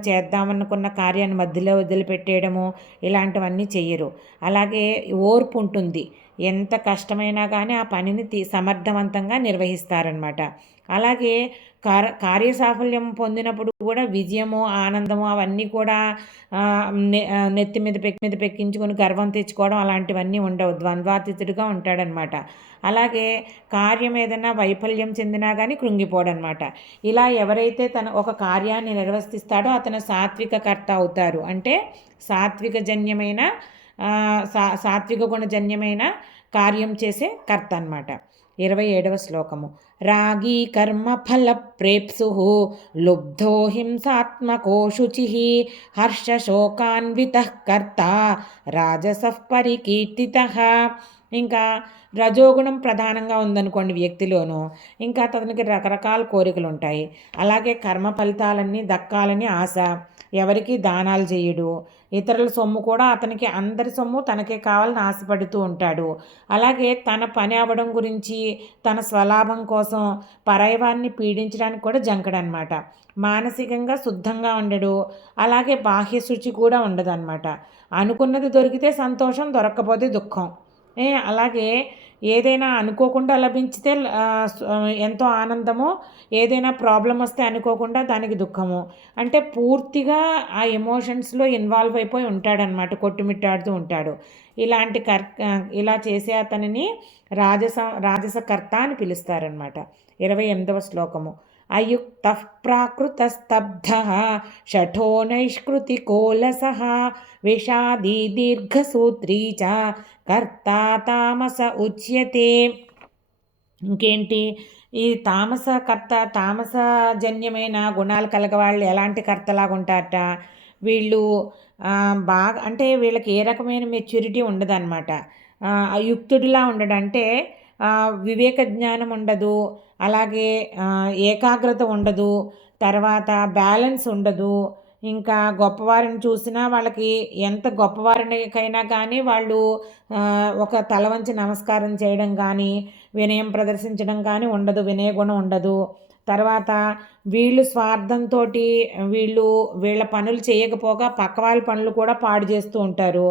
చేద్దామనుకున్న కార్యాన్ని మధ్యలో వదిలిపెట్టేయడము ఇలాంటివన్నీ చెయ్యరు. అలాగే ఓర్పు ఉంటుంది, ఎంత కష్టమైనా కానీ ఆ పనిని సమర్థవంతంగా నిర్వహిస్తారనమాట. అలాగే కార్యసాఫల్యం పొందినప్పుడు కూడా విజయము ఆనందము అవన్నీ కూడా నెత్తి మీద పెక్కించుకొని గర్వం తెచ్చుకోవడం అలాంటివన్నీ ఉండవు. ద్వంద్వాతీతుడిగా ఉంటాడనమాట. అలాగే కార్యం ఏదైనా వైఫల్యం చెందినా కానీ కృంగిపోడనమాట. ఇలా ఎవరైతే ఒక కార్యాన్ని నిర్వర్తిస్తాడో అతను సాత్విక కర్త అవుతారు. అంటే సాత్విక గుణజన్యమైన కార్యం చేసే కర్త అనమాట. 27వ శ్లోకము. రాగీ కర్మ ఫల ప్రేప్సు లుబ్ధో హింసాత్మకో శుచి హర్షశోకాన్విత కర్త రాజసః పరికీర్తితః. ఇంకా రజోగుణం ప్రధానంగా ఉందనుకోండి వ్యక్తిలోనూ, ఇంకా అతనికి రకరకాల కోరికలు ఉంటాయి. అలాగే కర్మ ఫలితాలన్నీ దక్కాలని ఆశ, ఎవరికి దానాలు చేయడు, ఇతరుల సొమ్ము కూడా అతనికి అందరి సొమ్ము తనకే కావాలని ఆశపడుతూ ఉంటాడు. అలాగే తన పని అవ్వడం గురించి తన స్వలాభం కోసం పరాయవాన్ని పీడించడానికి కూడా జంకడనమాట. మానసికంగా శుద్ధంగా ఉండడు, అలాగే బాహ్య శుచి కూడా ఉండదన్నమాట. అనుకున్నది దొరికితే సంతోషం, దొరక్కపోతే దుఃఖం. అలాగే ఏదైనా అనుకోకుండా లభించితే ఎంతో ఆనందము, ఏదైనా ప్రాబ్లం వస్తే అనుకోకుండా దానికి దుఃఖము. అంటే పూర్తిగా ఆ ఎమోషన్స్లో ఇన్వాల్వ్ అయిపోయి ఉంటాడనమాట, కొట్టుమిట్టాడుతూ ఉంటాడు. ఇలా చేసే అతనిని రాజసకర్త అని పిలుస్తారనమాట. 28వ శ్లోకము. అయుక్త ప్రాకృతస్తబ్ధ షఠో నైష్కృతికోలసః విషాదీ దీర్ఘసూత్రీ చ కర్తా తామస ఉచ్యతే. ఇంకేంటి, ఈ తామసజన్యమైన గుణాలు కలగవాళ్ళు ఎలాంటి కర్తలాగా ఉంటారట, వీళ్ళు బాగా అంటే వీళ్ళకి ఏ రకమైన మెచ్యూరిటీ ఉండదన్నమాట. యుక్తుడిలా ఉండడంటే వివేక జ్ఞానం ఉండదు, అలాగే ఏకాగ్రత ఉండదు, తర్వాత బ్యాలెన్స్ ఉండదు. ఇంకా గొప్పవారిని చూసినా వాళ్ళకి ఎంత గొప్పవారికైనా కానీ వాళ్ళు ఒక తల వంచి నమస్కారం చేయడం కానీ వినయం ప్రదర్శించడం కానీ ఉండదు, వినయ గుణం ఉండదు. తర్వాత వీళ్ళు స్వార్థంతో వీళ్ళ పనులు చేయకపోగా పక్క వాళ్ళ పనులు కూడా పాడు చేస్తూ ఉంటారు.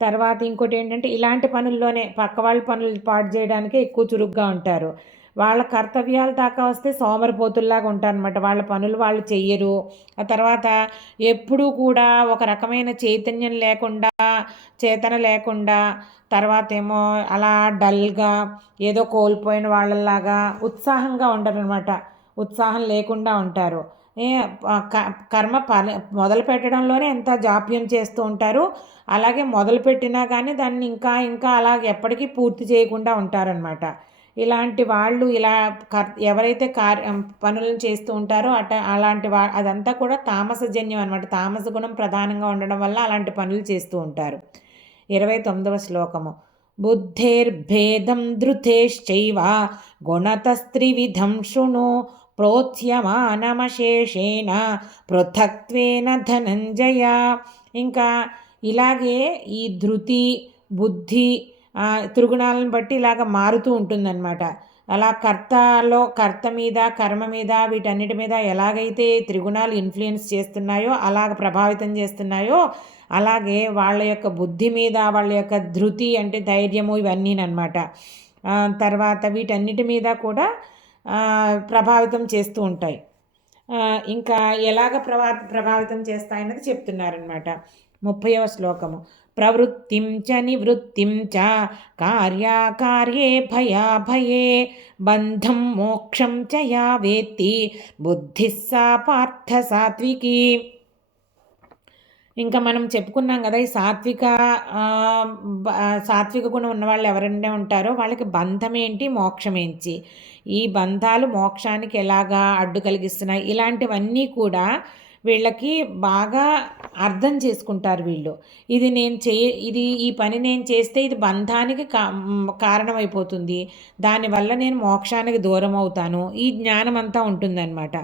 తర్వాత ఇంకోటి ఏంటంటే ఇలాంటి పనుల్లోనే పక్క వాళ్ళ పనులు పాడు చేయడానికే ఎక్కువ చురుగ్గా ఉంటారు. వాళ్ళ కర్తవ్యాల దాకా వస్తే సోమరిపోతుల్లాగా ఉంటారనమాట. వాళ్ళ పనులు వాళ్ళు చెయ్యరు. ఆ తర్వాత ఎప్పుడూ కూడా ఒక రకమైన చైతన్యం లేకుండా, చేతన లేకుండా, తర్వాత ఏమో అలా డల్గా ఏదో కోల్పోయిన వాళ్ళలాగా ఉత్సాహంగా ఉండరనమాట. ఉత్సాహం లేకుండా ఉంటారు. ఏ కర్మ పని మొదలు పెట్టడంలోనే ఎంత జాప్యం చేస్తూ ఉంటారు. అలాగే మొదలుపెట్టినా కానీ దాన్ని ఇంకా ఇంకా అలాగే ఎప్పటికీ పూర్తి చేయకుండా ఉంటారనమాట. ఇలాంటి వాళ్ళు ఇలా ఎవరైతే పనులను చేస్తూ ఉంటారో అలాంటి అదంతా కూడా తామసజన్యం అనమాట. తామస గుణం ప్రధానంగా ఉండడం వల్ల అలాంటి పనులు చేస్తూ ఉంటారు. 29వ శ్లోకము. బుద్ధేర్భేదం ధృతేశ్చైవ గుణతస్త్రివిధం శృణు ప్రోత్స్యమానమశేషేణ పృథక్త్వేన ధనంజయ. ఇంకా ఇలాగే ఈ ధృతి బుద్ధి త్రిగుణాలను బట్టి ఇలాగ మారుతూ ఉంటుందన్నమాట. అలా కర్త మీద కర్మ మీద వీటన్నిటి మీద ఎలాగైతే త్రిగుణాలు ఇన్ఫ్లుయెన్స్ చేస్తున్నాయో అలాగ ప్రభావితం చేస్తున్నాయో అలాగే వాళ్ళ యొక్క బుద్ధి మీద వాళ్ళ యొక్క ధృతి అంటే ధైర్యము ఇవన్నీనమాట. తర్వాత వీటన్నిటి మీద కూడా ప్రభావితం చేస్తూ ఉంటాయి. ఇంకా ఎలాగ ప్రభావితం చేస్తాయన్నది చెప్తున్నారనమాట. 30వ శ్లోకము. ప్రవృత్తిం చ నివృత్తిం చ కార్యాకార్యే భయాభయే బంధం మోక్షం చ యా వేత్తి బుద్ధిः సా పార్థ సాత్వికి. ఇంకా మనం చెప్పుకున్నాం కదా, ఈ సాత్విక గుణం ఉన్న వాళ్ళు ఎవరైనా ఉంటారో వాళ్ళకి బంధం ఏంటి మోక్షం ఏంటి, ఈ బంధాలు మోక్షానికి ఎలాగా అడ్డు కలిగిస్తున్నాయి, ఇలాంటివన్నీ కూడా వీళ్ళకి బాగా అర్థం చేసుకుంటారు వీళ్ళు. ఈ పని నేను చేస్తే ఇది బంధానికి కారణమైపోతుంది, దానివల్ల నేను మోక్షానికి దూరం అవుతాను, ఈ జ్ఞానం అంతా ఉంటుందన్నమాట.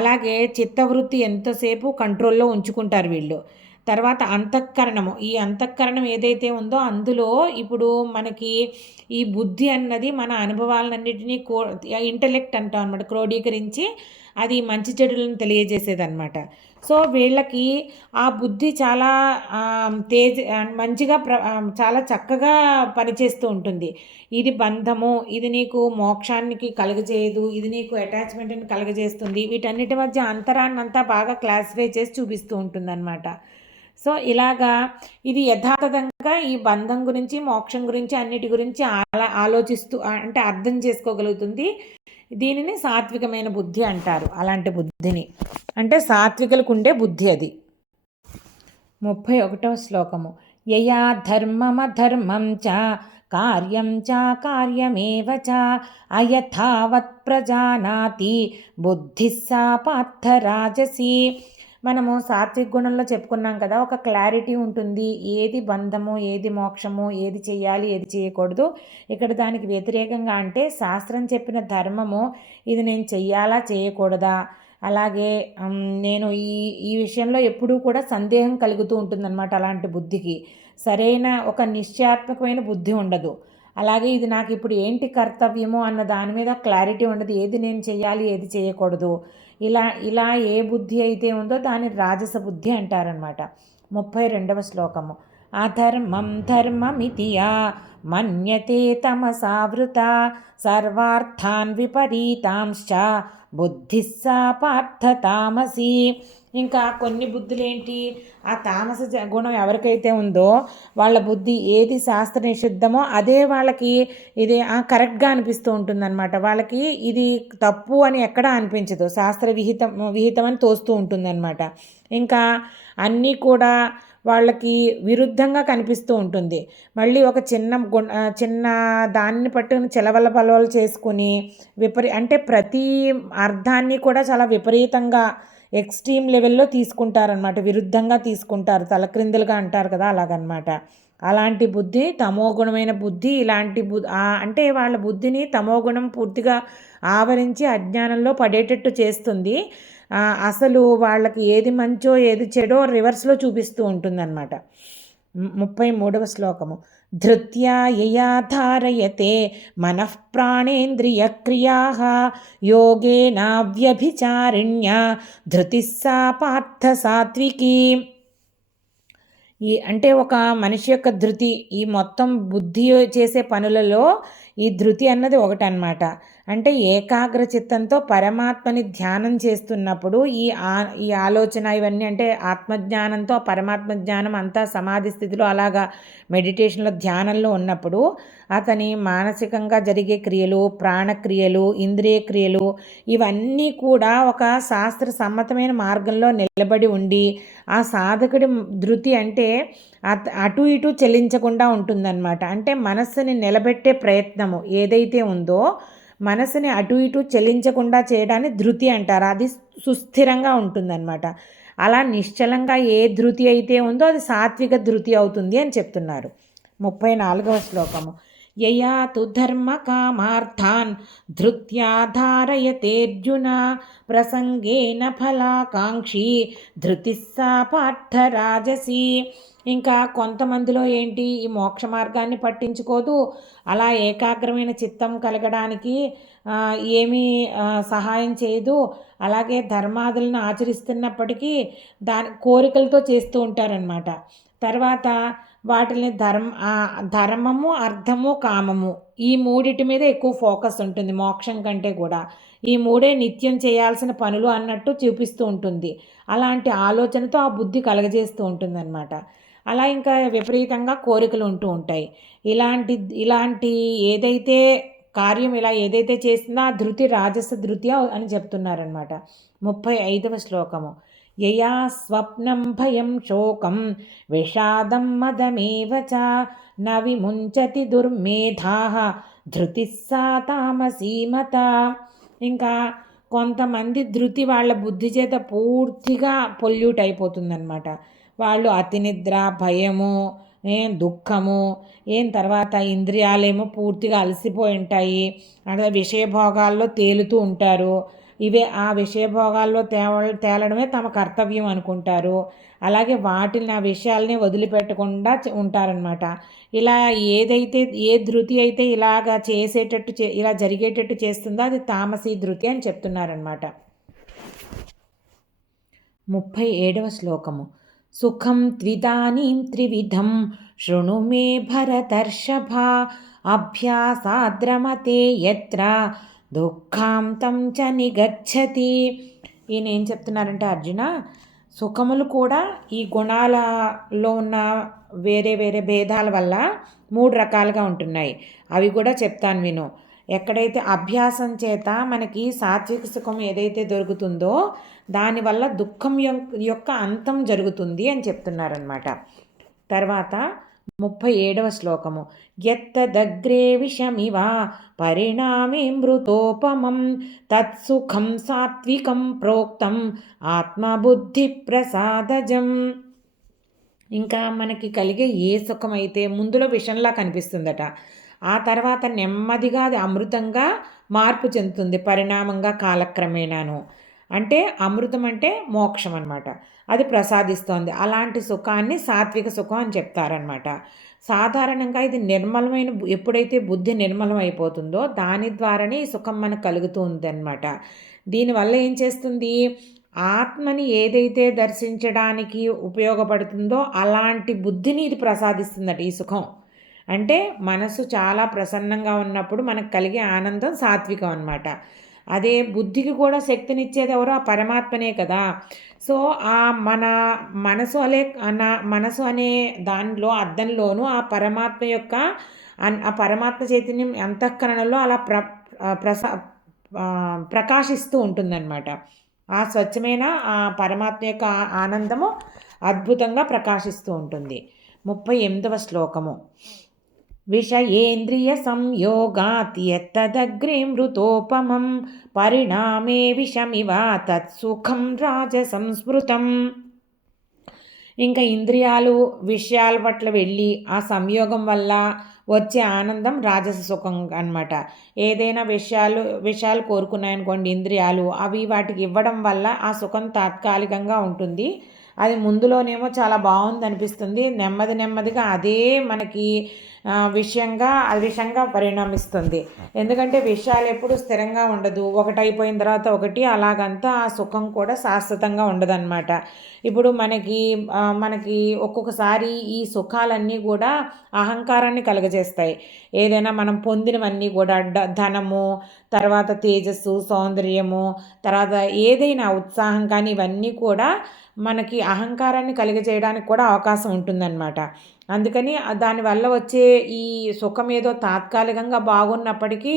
అలాగే చిత్తవృత్తి ఎంతసేపు కంట్రోల్లో ఉంచుకుంటారు వీళ్ళు. తర్వాత అంతఃకరణము, ఈ అంతఃకరణం ఏదైతే ఉందో అందులో ఇప్పుడు మనకి ఈ బుద్ధి అన్నది మన అనుభవాలన్నింటినీ ఇంటలెక్ట్ అంటాం అనమాట, క్రోడీకరించి అది మంచి చెడులను తెలియజేసేదన్నమాట. సో వీళ్ళకి ఆ బుద్ధి చాలా మంచిగా చాలా చక్కగా పనిచేస్తూ ఉంటుంది. ఇది బంధము, ఇది నీకు మోక్షానికి కలుగజేయదు, ఇది నీకు అటాచ్మెంట్ని కలుగజేస్తుంది, వీటన్నిటి మధ్య అంతరాన్ని అంతా బాగా క్లాసిఫై చేసి చూపిస్తూ ఉంటుందన్నమాట. సో ఇలాగా ఇది యథాతథంగా ఈ బంధం గురించి మోక్షం గురించి అన్నిటి గురించి ఆలోచిస్తూ అంటే అర్థం చేసుకోగలుగుతుంది. దీనిని సాత్వికమైన బుద్ధి అంటారు. అలాంటి బుద్ధిని అంటే సాత్వికులకు ఉండే బుద్ధి అది. 31వ శ్లోకము. యయా ధర్మమధర్మం చ కార్యం చ కార్యమేవ చ అయథావత్ ప్రజానాతి బుద్ధిः సా పార్థ రాజసి. మనము సాత్విక గుణంలో చెప్పుకున్నాం కదా, ఒక క్లారిటీ ఉంటుంది, ఏది బంధము ఏది మోక్షము, ఏది చేయాలి ఏది చేయకూడదు. ఇక్కడ దానికి వ్యతిరేకంగా అంటే శాస్త్రం చెప్పిన ధర్మము ఇది నేను చెయ్యాలా చేయకూడదా, అలాగే నేను ఈ విషయంలో ఎప్పుడూ కూడా సందేహం కలుగుతూ ఉంటుందన్నమాట. అలాంటి బుద్ధికి సరైన ఒక నిశ్చయాత్మకమైన బుద్ధి ఉండదు. అలాగే ఇది నాకు ఇప్పుడు ఏంటి కర్తవ్యము అన్న దాని మీద క్లారిటీ ఉండదు, ఏది నేను చెయ్యాలి ఏది చేయకూడదు. ఇలా ఏ బుద్ధి అయితే ఉందో దాన్ని రాజస బుద్ధి అంటారనమాట. 32వ శ్లోకము. అధర్మం ధర్మమితియా మన్యతే తమసావృత సర్వార్థాన్ విపరీతాంశ్చ బుద్ధిः సా పార్థ తామసి. ఇంకా కొన్ని బుద్ధులేంటి, ఆ తామస గుణం ఎవరికైతే ఉందో వాళ్ళ బుద్ధి ఏది శాస్త్ర నిషిద్ధమో అదే వాళ్ళకి ఇది కరెక్ట్గా అనిపిస్తూ ఉంటుందన్నమాట. వాళ్ళకి ఇది తప్పు అని ఎక్కడా అనిపించదు, శాస్త్ర విహితం అని తోస్తూ ఉంటుందన్నమాట. ఇంకా అన్నీ కూడా వాళ్ళకి విరుద్ధంగా కనిపిస్తూ ఉంటుంది. మళ్ళీ ఒక చిన్న దాన్ని పట్టుకుని చెలవల పలవలు చేసుకుని అంటే ప్రతి అర్థాన్ని కూడా చాలా విపరీతంగా ఎక్స్ట్రీమ్ లెవెల్లో తీసుకుంటారనమాట, విరుద్ధంగా తీసుకుంటారు, తలక్రిందులుగా అంటారు కదా, అలాగనమాట. అలాంటి బుద్ధి తమోగుణమైన బుద్ధి. ఇలాంటి అంటే వాళ్ళ బుద్ధిని తమోగుణం పూర్తిగా ఆవరించి అజ్ఞానంలో పడేటట్టు చేస్తుంది. అసలు వాళ్ళకి ఏది మంచో ఏది చెడో రివర్స్లో చూపిస్తూ ఉంటుందన్నమాట. 33వ శ్లోకము. ధృత్యా యయా ధారయతే మనః ప్రాణేంద్రియ క్రియాః యోగేన వ్యభిచారిణ్య ధృతిः సా పార్థ సాత్వికీ. అంటే ఒక మనిషి యొక్క ధృతి, ఈ మొత్తం బుద్ధి చేసే పనులలో ఈ ధృతి అన్నది ఒకటనమాట. అంటే ఏకాగ్ర చిత్తంతో పరమాత్మని ధ్యానం చేస్తున్నప్పుడు ఈ ఆలోచన ఇవన్నీ, అంటే ఆత్మజ్ఞానంతో పరమాత్మ జ్ఞానం అంతా సమాధి స్థితిలో అలాగా మెడిటేషన్లో ధ్యానంలో ఉన్నప్పుడు అతని మానసికంగా జరిగే క్రియలు, ప్రాణక్రియలు, ఇంద్రియ క్రియలు ఇవన్నీ కూడా ఒక శాస్త్ర సమ్మతమైన మార్గంలో నిలబడి ఉండి ఆ సాధకుడి ధృతి అంటే అటు ఇటు చెల్లించకుండా ఉంటుందన్నమాట. అంటే మనస్సుని నిలబెట్టే ప్రయత్నము ఏదైతే ఉందో మనసుని అటు ఇటు చెల్లించకుండా చేయడాన్ని ధృతి అంటారు. అది సుస్థిరంగా ఉంటుందన్నమాట. అలా నిశ్చలంగా ఏ ధృతి అయితే ఉందో అది సాత్విక ధృతి అవుతుంది అని చెప్తున్నారు. 34వ శ్లోకము. యయాతు ధర్మ కామార్థాన్ ధృత్యా ధారయతేర్జున ప్రసంగేన ఫలాకాంక్షి ధృతిస్సా పార్థరాజసి. ఇంకా కొంతమందిలో ఏంటి, ఈ మోక్ష మార్గాన్ని పట్టించుకోదు, అలా ఏకాగ్రమైన చిత్తం కలగడానికి ఏమీ సహాయం చేయదు. అలాగే ధర్మాదులను ఆచరిస్తున్నప్పటికీ దాని కోరికలతో చేస్తూ ఉంటారనమాట. తర్వాత వాటిని ధర్మము, అర్థము, కామము ఈ మూడిటి మీద ఎక్కువ ఫోకస్ ఉంటుంది మోక్షం కంటే కూడా. ఈ మూడే నిత్యం చేయాల్సిన పనులు అన్నట్టు చూపిస్తూ ఉంటుంది. అలాంటి ఆలోచనతో ఆ బుద్ధి కలగజేస్తూ ఉంటుందన్నమాట. అలా ఇంకా విపరీతంగా కోరికలు ఉంటూ ఉంటాయి. ఇలాంటి ఏదైతే కార్యం ఇలా ఏదైతే చేస్తుందో ఆ ధృతి రాజస ధృతి అని చెప్తున్నారనమాట. 35వ శ్లోకము. యయా స్వప్నం భయం శోకం విషాదం మదమేవ చ న విముంచతి దుర్మేధాః ధృతిస్సా తామసీమత. ఇంకా కొంతమంది ధృతి వాళ్ళ బుద్ధి చేత పూర్తిగా పొల్యూట్ అయిపోతుందన్నమాట. వాళ్ళు అతినిద్ర, భయము, దుఃఖము, తర్వాత ఇంద్రియాలేమో పూర్తిగా అలసిపోయి ఉంటాయి. అంటే విషయభోగాల్లో తేలుతూ ఉంటారు. ఆ విషయభోగాల్లో తేలడమే తమ కర్తవ్యం అనుకుంటారు. అలాగే ఆ విషయాల్ని వదిలిపెట్టకుండా ఉంటారనమాట. ఇలా ఏ ధృతి అయితే ఇలా జరిగేటట్టు చేస్తుందో అది తామసీ ధృతి అని చెప్తున్నారనమాట. 37వ శ్లోకము. సుఖం త్విదానీం త్రివిధం శృణు మే భరతర్షభ అభ్యాసాద్రమతే యత్ర దుఃఖాంతం చ నిగచ్చతి. ఈయన ఏం చెప్తున్నారంటే, అర్జున, సుఖములు కూడా ఈ గుణాలలో ఉన్న వేరే వేరే భేదాల వల్ల 3 రకాలుగా ఉంటున్నాయి. అవి కూడా చెప్తాను విను. ఎక్కడైతే అభ్యాసం చేత మనకి సాత్విక సుఖం ఏదైతే దొరుకుతుందో దానివల్ల దుఃఖం యొక్క అంతం జరుగుతుంది అని చెప్తున్నారనమాట. తర్వాత 37వ శ్లోకము. యత్తదగ్రే విషమివ పరిణామే మృతోపమం తత్సుఖం సాత్వికం ప్రోక్తం ఆత్మబుద్ధి ప్రసాదజం. ఇంకా మనకి కలిగే ఏ సుఖమైతే ముందులో విషంలా కనిపిస్తుందట, ఆ తర్వాత నెమ్మదిగా అది అమృతంగా మార్పు చెందుతుంది పరిణామంగా కాలక్రమేణాను. అంటే అమృతం అంటే మోక్షం అనమాట, అది ప్రసాదిస్తోంది. అలాంటి సుఖాన్ని సాత్విక సుఖం అని చెప్తారనమాట. సాధారణంగా ఇది నిర్మలమైన, ఎప్పుడైతే బుద్ధి నిర్మలం అయిపోతుందో దాని ద్వారానే ఈ సుఖం మనకు కలుగుతూ ఉందన్నమాట. దీనివల్ల ఏం చేస్తుంది, ఆత్మని ఏదైతే దర్శించడానికి ఉపయోగపడుతుందో అలాంటి బుద్ధిని ఇది ప్రసాదిస్తుందట ఈ సుఖం. అంటే మనసు చాలా ప్రసన్నంగా ఉన్నప్పుడు మనకు కలిగే ఆనందం సాత్వికం అన్నమాట. అదే బుద్ధికి కూడా శక్తినిచ్చేది ఎవరో, ఆ పరమాత్మనే కదా. సో మన మనసు అనే దానిలో అద్దంలోనూ ఆ పరమాత్మ చైతన్యం అంతఃకరణలో అలా ప్రకాశిస్తూ ఉంటుందన్నమాట. ఆ స్వచ్ఛమైన ఆ పరమాత్మ యొక్క ఆనందము అద్భుతంగా ప్రకాశిస్తూ ఉంటుంది. 38వ శ్లోకము. విషయేంద్రియ సంయోగాత్ యత్తదగ్రే మృతోపమం పరిణామే విషమివ తత్సుఖం రాజసంస్మృతం. ఇంకా ఇంద్రియాలు విషయాల పట్ల వెళ్ళి ఆ సంయోగం వల్ల వచ్చే ఆనందం రాజస సుఖం అన్నమాట. ఏదైనా విషయాలు కోరుకున్నాయనుకోండి ఇంద్రియాలు, అవి వాటికి ఇవ్వడం వల్ల ఆ సుఖం తాత్కాలికంగా ఉంటుంది. అది ముందులోనేమో చాలా బాగుంది అనిపిస్తుంది, నెమ్మది నెమ్మదిగా అదే మనకి విషంగా పరిణమిస్తుంది. ఎందుకంటే విషయాలు ఎప్పుడు స్థిరంగా ఉండదు, ఒకటి అయిపోయిన తర్వాత ఒకటి, అలాగంతా ఆ సుఖం కూడా శాశ్వతంగా ఉండదన్నమాట. ఇప్పుడు మనకి ఒక్కొక్కసారి ఈ సుఖాలన్నీ కూడా అహంకారాన్ని కలుగజేస్తాయి. ఏదైనా మనం పొందినవన్నీ కూడా ధనము, తర్వాత తేజస్సు, సౌందర్యము, తర్వాత ఏదైనా ఉత్సాహం కానీ ఇవన్నీ కూడా మనకి అహంకారాన్ని కలిగజేయడానికి కూడా అవకాశం ఉంటుందన్నమాట. అందుకని దానివల్ల వచ్చే ఈ సుఖం ఏదో తాత్కాలికంగా బాగున్నప్పటికీ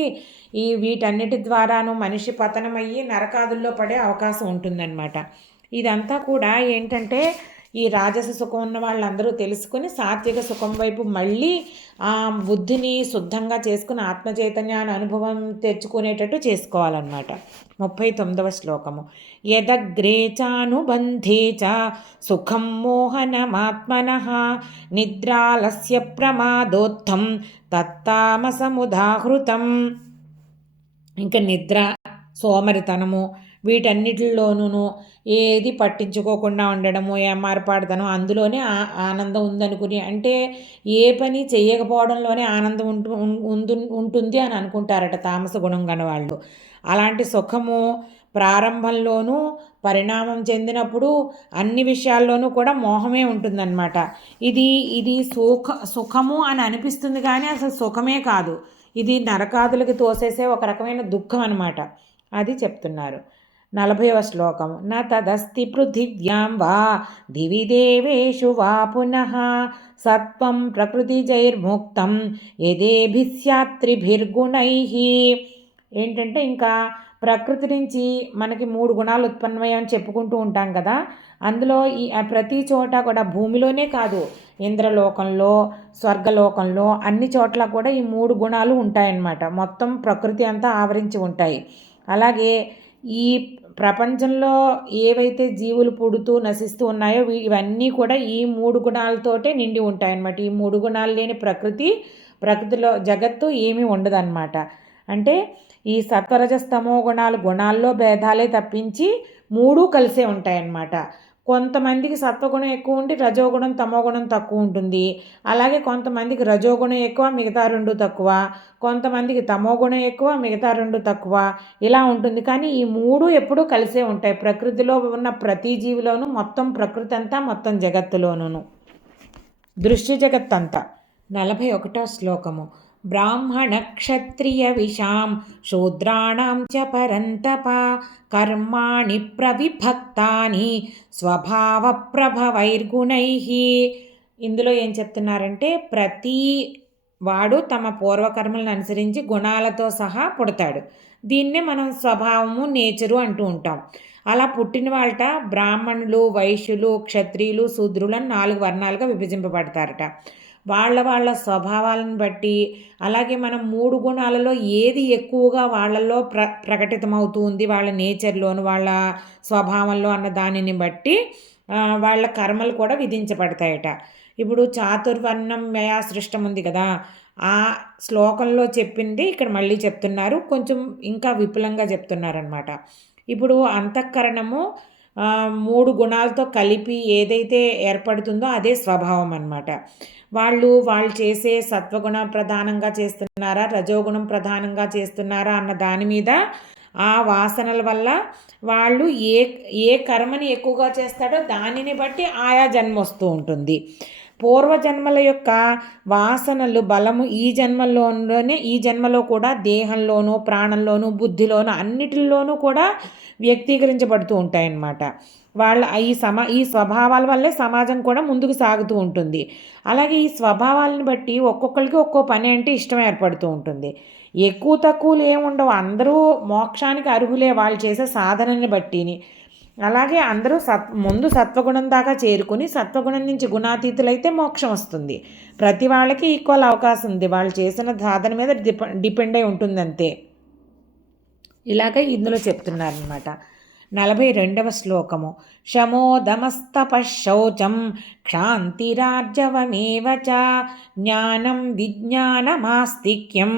వీటన్నిటి ద్వారాను మనిషి పతనమయ్యి నరకాదుల్లో పడే అవకాశం ఉంటుందన్నమాట. ఇదంతా కూడా ఏంటంటే ఈ రాజస సుఖం ఉన్న వాళ్ళందరూ తెలుసుకుని సాత్విక సుఖం వైపు మళ్ళీ ఆ బుద్ధిని శుద్ధంగా చేసుకుని ఆత్మచైతన్యాన్ని అనుభవం తెచ్చుకునేటట్టు చేసుకోవాలన్నమాట. 39వ శ్లోకము. యదగ్రే చానుబంధే చ సుఖం మోహనమాత్మనః నిద్రాలస్య ప్రమాదోత్థం తత్తామసముదాహృతం. ఇంకా నిద్ర, సోమరితనము వీటన్నిటిలోనూ ఏది పట్టించుకోకుండా ఉండడము, ఏమారపాడుతనం, అందులోనే ఆనందం ఉందనుకుని, అంటే ఏ పని చేయకపోవడంలోనే ఆనందం ఉంటుంది అని అనుకుంటారట తామస గుణం గల అలాంటి సుఖము ప్రారంభంలోనూ పరిణామం చెందినప్పుడు అన్ని విషయాల్లోనూ కూడా మోహమే ఉంటుందన్నమాట. ఇది సుఖము అని అనిపిస్తుంది కానీ అసలు సుఖమే కాదు, ఇది నరకాదులకి తోసేసే ఒక రకమైన దుఃఖం అన్నమాట. అది చెప్తున్నారు. 40వ శ్లోకము. న తదస్తి పృథివ్యాం వా దివి దేవేషు వా పునః సత్వం ప్రకృతిజైర్ముక్తం యదేభిస్యాత్రిభిర్గుణైః. ఏంటంటే ఇంకా ప్రకృతి నుంచి మనకి 3 గుణాలు ఉత్పన్నమయ్యని చెప్పుకుంటూ ఉంటాం కదా. అందులో ప్రతి చోట కూడా భూమిలోనే కాదు, ఇంద్రలోకంలో, స్వర్గలోకంలో అన్ని చోట్ల కూడా ఈ 3 గుణాలు ఉంటాయన్నమాట. మొత్తం ప్రకృతి అంతా ఆవరించి ఉంటాయి. అలాగే ఈ ప్రపంచంలో ఏవైతే జీవులు పుడుతూ నశిస్తూ ఉన్నాయో ఇవన్నీ కూడా ఈ 3 గుణాలతోటే నిండి ఉంటాయన్నమాట. ఈ 3 గుణాలు లేని ప్రకృతిలో జగత్తు ఏమీ ఉండదన్నమాట. అంటే ఈ సత్వరజస్తమో గుణాల్లో భేదాలే తప్పించి 3 కలిసే ఉంటాయన్నమాట. కొంతమందికి సత్వగుణం ఎక్కువ ఉండి రజోగుణం తమోగుణం తక్కువ ఉంటుంది. అలాగే కొంతమందికి రజోగుణం ఎక్కువ, మిగతా 2 తక్కువ. కొంతమందికి తమోగుణం ఎక్కువ, మిగతా 2 తక్కువ. ఇలా ఉంటుంది. కానీ ఈ 3 ఎప్పుడూ కలిసే ఉంటాయి ప్రకృతిలో ఉన్న ప్రతి జీవిలోనూ, మొత్తం ప్రకృతి అంతా, మొత్తం జగత్తులోనూ, దృశ్య జగత్తంతా. 41వ శ్లోకము. బ్రాహ్మణ క్షత్రియ విషాం శూద్రాణం చ పరంతప కర్మాణి ప్రవిభక్తాని స్వభావ ప్రభవైర్గుణైః. ఇందులో ఏం చెప్తున్నారంటే ప్రతి వాడు తమ పూర్వకర్మలను అనుసరించి గుణాలతో సహా పుడతాడు. దీన్నే మనం స్వభావము, నేచరు అంటూ ఉంటాం. అలా పుట్టిన వాళ్ళట బ్రాహ్మణులు, వైశ్యులు, క్షత్రియులు, శూద్రులు అని 4 వర్ణాలుగా విభజింపబడతారట. వాళ్ళ స్వభావాలను బట్టి, అలాగే మనం 3 గుణాలలో ఏది ఎక్కువగా వాళ్ళల్లో ప్రకటితమవుతూ ఉంది వాళ్ళ నేచర్లోను, వాళ్ళ స్వభావంలో అన్న దానిని బట్టి వాళ్ళ కర్మలు కూడా విధించబడతాయట. ఇప్పుడు చాతుర్వర్ణం మయా సృష్టం ఉంది కదా, ఆ శ్లోకంలో చెప్పింది ఇక్కడ మళ్ళీ చెప్తున్నారు, కొంచెం ఇంకా విపులంగా చెప్తున్నారనమాట. ఇప్పుడు అంతఃకరణము 3 గుణాలతో కలిపి ఏదైతే ఏర్పడుతుందో అదే స్వభావం అన్నమాట. వాళ్ళు చేసే సత్వగుణ ప్రధానంగా చేస్తున్నారా, రజోగుణం ప్రధానంగా చేస్తున్నారా అన్న దాని మీద, ఆ వాసనల వల్ల వాళ్ళు ఏ కర్మని ఎక్కువగా చేస్తాడో దానిని బట్టి ఆయా జన్మ వస్తూ ఉంటుంది. పూర్వజన్మల యొక్క వాసనలు బలము ఈ జన్మలో కూడా దేహంలోనూ, ప్రాణంలోనూ, బుద్ధిలోనూ అన్నిటిలోనూ కూడా వ్యక్తీకరించబడుతూ ఉంటాయన్నమాట. వాళ్ళ ఈ స్వభావాల వల్లే సమాజం కూడా ముందుకు సాగుతూ ఉంటుంది. అలాగే ఈ స్వభావాలను బట్టి ఒక్కొక్కరికి ఒక్కో పని అంటే ఇష్టం ఏర్పడుతూ ఉంటుంది. ఎక్కువ తక్కువలు ఏముండవు, అందరూ మోక్షానికి అర్హులే వాళ్ళు చేసే సాధనని బట్టిని. అలాగే అందరూ ముందు సత్వగుణం దాకా చేరుకుని సత్వగుణం నుంచి గుణాతీతులైతే మోక్షం వస్తుంది. ప్రతి వాళ్ళకి ఈక్వల్ అవకాశం ఉంది, వాళ్ళు చేసిన సాధన మీద డిపెండ్ అయి ఉంటుంది అంతే. ఇలాగ ఇందులో చెప్తున్నారనమాట. 42వ శ్లోకము. శమోదమస్తపశౌచం క్షాంతిరార్జవమేవ చ జ్ఞానం విజ్ఞానమాస్తిక్యం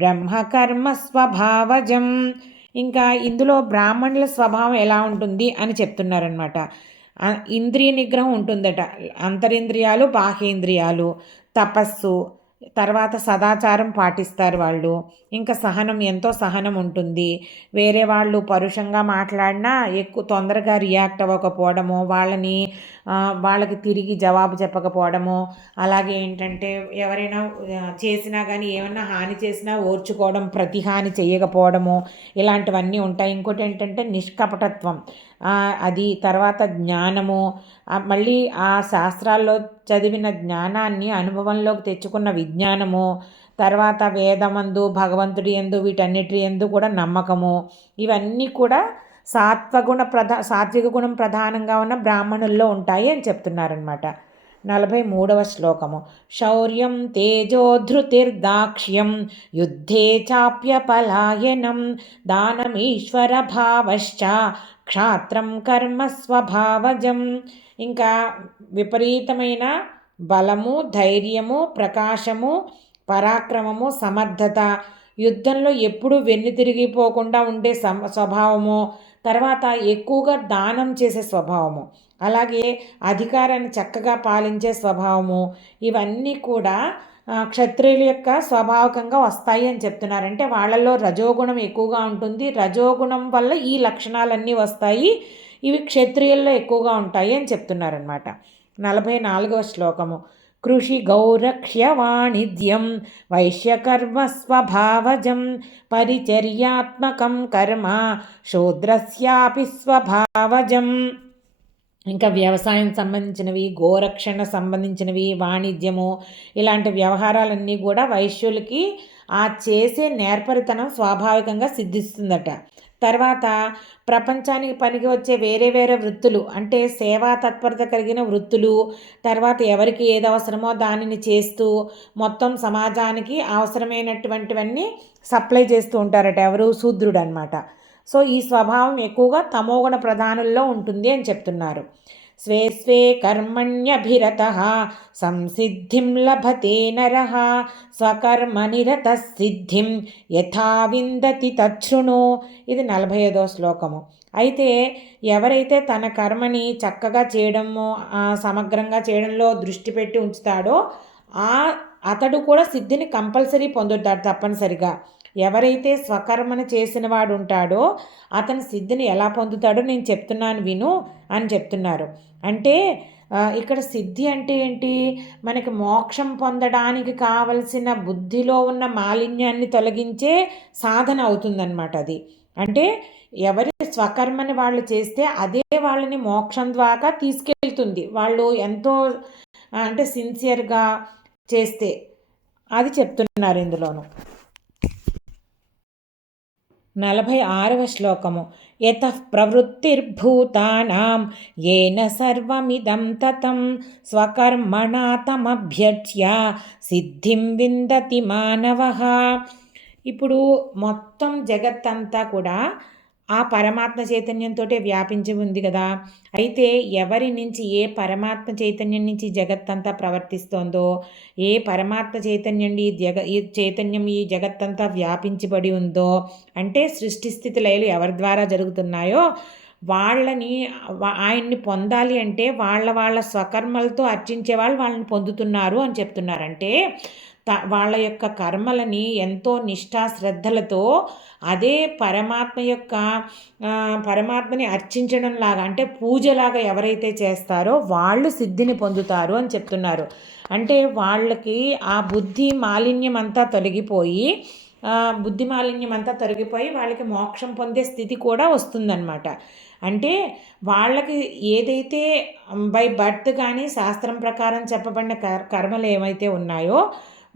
బ్రహ్మకర్మ స్వభావజం. ఇంకా ఇందులో బ్రాహ్మణుల స్వభావం ఎలా ఉంటుంది అని చెప్తున్నారనమాట. ఇంద్రియ నిగ్రహం ఉంటుందట. అంతరింద్రియాలు, బాహ్యేంద్రియాలు, తపస్సు, తర్వాత సదాచారం పాటిస్తారు వాళ్ళు. ఇంకా సహనం, ఎంతో సహనం ఉంటుంది. వేరే వాళ్ళు పరుషంగా మాట్లాడినా ఎక్కువ తొందరగా రియాక్ట్ అవ్వకపోవడము, వాళ్ళకి తిరిగి జవాబు చెప్పకపోవడము, అలాగే ఏంటంటే ఎవరైనా చేసినా కానీ ఏమన్నా హాని చేసినా ఓర్చుకోవడం, ప్రతి హాని చేయకపోవడము, ఇలాంటివన్నీ ఉంటాయి. ఇంకోటి ఏంటంటే నిష్కపటత్వం, అది తర్వాత జ్ఞానము, మళ్ళీ ఆ శాస్త్రాల్లో చదివిన జ్ఞానాన్ని అనుభవంలోకి తెచ్చుకున్న విజ్ఞానము, తర్వాత వేదమందు, భగవంతుడి యందు, వీటన్నిటి యందు కూడా నమ్మకము, ఇవన్నీ కూడా సాత్విక గుణం ప్రధానంగా ఉన్న బ్రాహ్మణుల్లో ఉంటాయి అని చెప్తున్నారనమాట. 43వ శ్లోకము. శౌర్యం తేజోధృతిర్దాక్ష్యం యుద్ధే చాప్యపలాయనం దానమీశ్వర భావశ్చ క్షాత్రం కర్మ స్వభావజం. ఇంకా విపరీతమైన బలము, ధైర్యము, ప్రకాశము, పరాక్రమము, సమర్థత, యుద్ధంలో ఎప్పుడూ వెన్నుతిరిగిపోకుండా ఉండే స్వభావము, తర్వాత ఎక్కువగా దానం చేసే స్వభావము, అలాగే అధికారాన్ని చక్కగా పాలించే స్వభావము, ఇవన్నీ కూడా క్షత్రియుల యొక్క స్వాభావికంగా వస్తాయి అని చెప్తున్నారు. అంటే వాళ్ళల్లో రజోగుణం ఎక్కువగా ఉంటుంది. రజోగుణం వల్ల ఈ లక్షణాలన్నీ వస్తాయి. ఇవి క్షత్రియుల్లో ఎక్కువగా ఉంటాయి అని చెప్తున్నారనమాట. 44వ శ్లోకము. కృషి గౌరక్ష్య వాణిజ్యం వైశ్యకర్మ స్వభావజం పరిచర్యాత్మకం కర్మ శూద్రస్యాపి స్వభావజం. ఇంకా వ్యవసాయం సంబంధించినవి, గోరక్షణ సంబంధించినవి, వాణిజ్యము, ఇలాంటి వ్యవహారాలన్నీ కూడా వైశ్యులకి ఆ చేసే నేర్పరితనం స్వాభావికంగా సిద్ధిస్తుందట. తర్వాత ప్రపంచానికి పనికి వచ్చే వేరే వేరే వృత్తులు, అంటే సేవా తత్పరత కలిగిన వృత్తులు, తర్వాత ఎవరికి ఏది అవసరమో దానిని చేస్తూ మొత్తం సమాజానికి అవసరమైనటువంటివన్నీ సప్లై చేస్తూ ఉంటారట. ఎవరు? శూద్రుడు అనమాట. సో ఈ స్వభావం ఎక్కువగా తమోగుణ ప్రధానుల్లో ఉంటుంది అని చెప్తున్నారు. స్వే స్వే కర్మణ్యభిరతః సంసిద్ధిం లభతే నరః స్వకర్మనిరత సిద్ధిం యథా విందతి తచ్ఛృణు. ఇది 45వ శ్లోకము. అయితే ఎవరైతే తన కర్మని చక్కగా చేయడము, సమగ్రంగా చేయడంలో దృష్టి పెట్టి ఉంచుతాడో అతడు కూడా సిద్ధిని కంపల్సరీ పొందుతాడు తప్పనిసరిగా. ఎవరైతే స్వకర్మను చేసిన వాడు ఉంటాడో అతని సిద్ధిని ఎలా పొందుతాడో నేను చెప్తున్నాను విను అని చెప్తున్నారు. అంటే ఇక్కడ సిద్ధి అంటే ఏంటి? మనకి మోక్షం పొందడానికి కావలసిన బుద్ధిలో ఉన్న మాలిన్యాన్ని తొలగించే సాధన అవుతుందన్నమాట అది. అంటే ఎవరి స్వకర్మని వాళ్ళు చేస్తే అదే వాళ్ళని మోక్షం ద్వారా తీసుకెళ్తుంది. వాళ్ళు ఎంతో అంటే సిన్సియర్గా చేస్తే అది చెప్తున్నారు ఇందులోను. 46వ శ్లోకము. యతః ప్రవృత్తిర్భూతానాం ఏన సర్వమిదం తతం స్వకర్మణా తమభ్యర్చ్య సిద్ధిం విందతి మానవః. ఇప్పుడు మొత్తం జగత్తంతా కూడా ఆ పరమాత్మ చైతన్యంతో వ్యాపించి ఉంది కదా. అయితే ఎవరి నుంచి, ఏ పరమాత్మ చైతన్యం నుంచి జగత్తంతా ప్రవర్తిస్తోందో, ఏ పరమాత్మ చైతన్యం ఈ చైతన్యం ఈ జగత్తంతా వ్యాపించబడి ఉందో, అంటే సృష్టి స్థితి లయలు ఎవరి ద్వారా జరుగుతున్నాయో ఆయన్ని పొందాలి అంటే వాళ్ళ స్వకర్మలతో అర్చించే వాళ్ళని పొందుతున్నారు అని చెప్తున్నారంటే వాళ్ళ యొక్క కర్మలని ఎంతో నిష్ఠా శ్రద్ధలతో అదే పరమాత్మని అర్చించడం లాగా, అంటే పూజలాగా ఎవరైతే చేస్తారో వాళ్ళు సిద్ధిని పొందుతారు అని చెప్తున్నారు. అంటే వాళ్ళకి ఆ బుద్ధి మాలిన్యం అంతా తొలగిపోయి వాళ్ళకి మోక్షం పొందే స్థితి కూడా వస్తుందన్నమాట. అంటే వాళ్ళకి ఏదైతే బై బర్త్ కానీ శాస్త్రం ప్రకారం చెప్పబడిన కర్మలు ఏమైతే ఉన్నాయో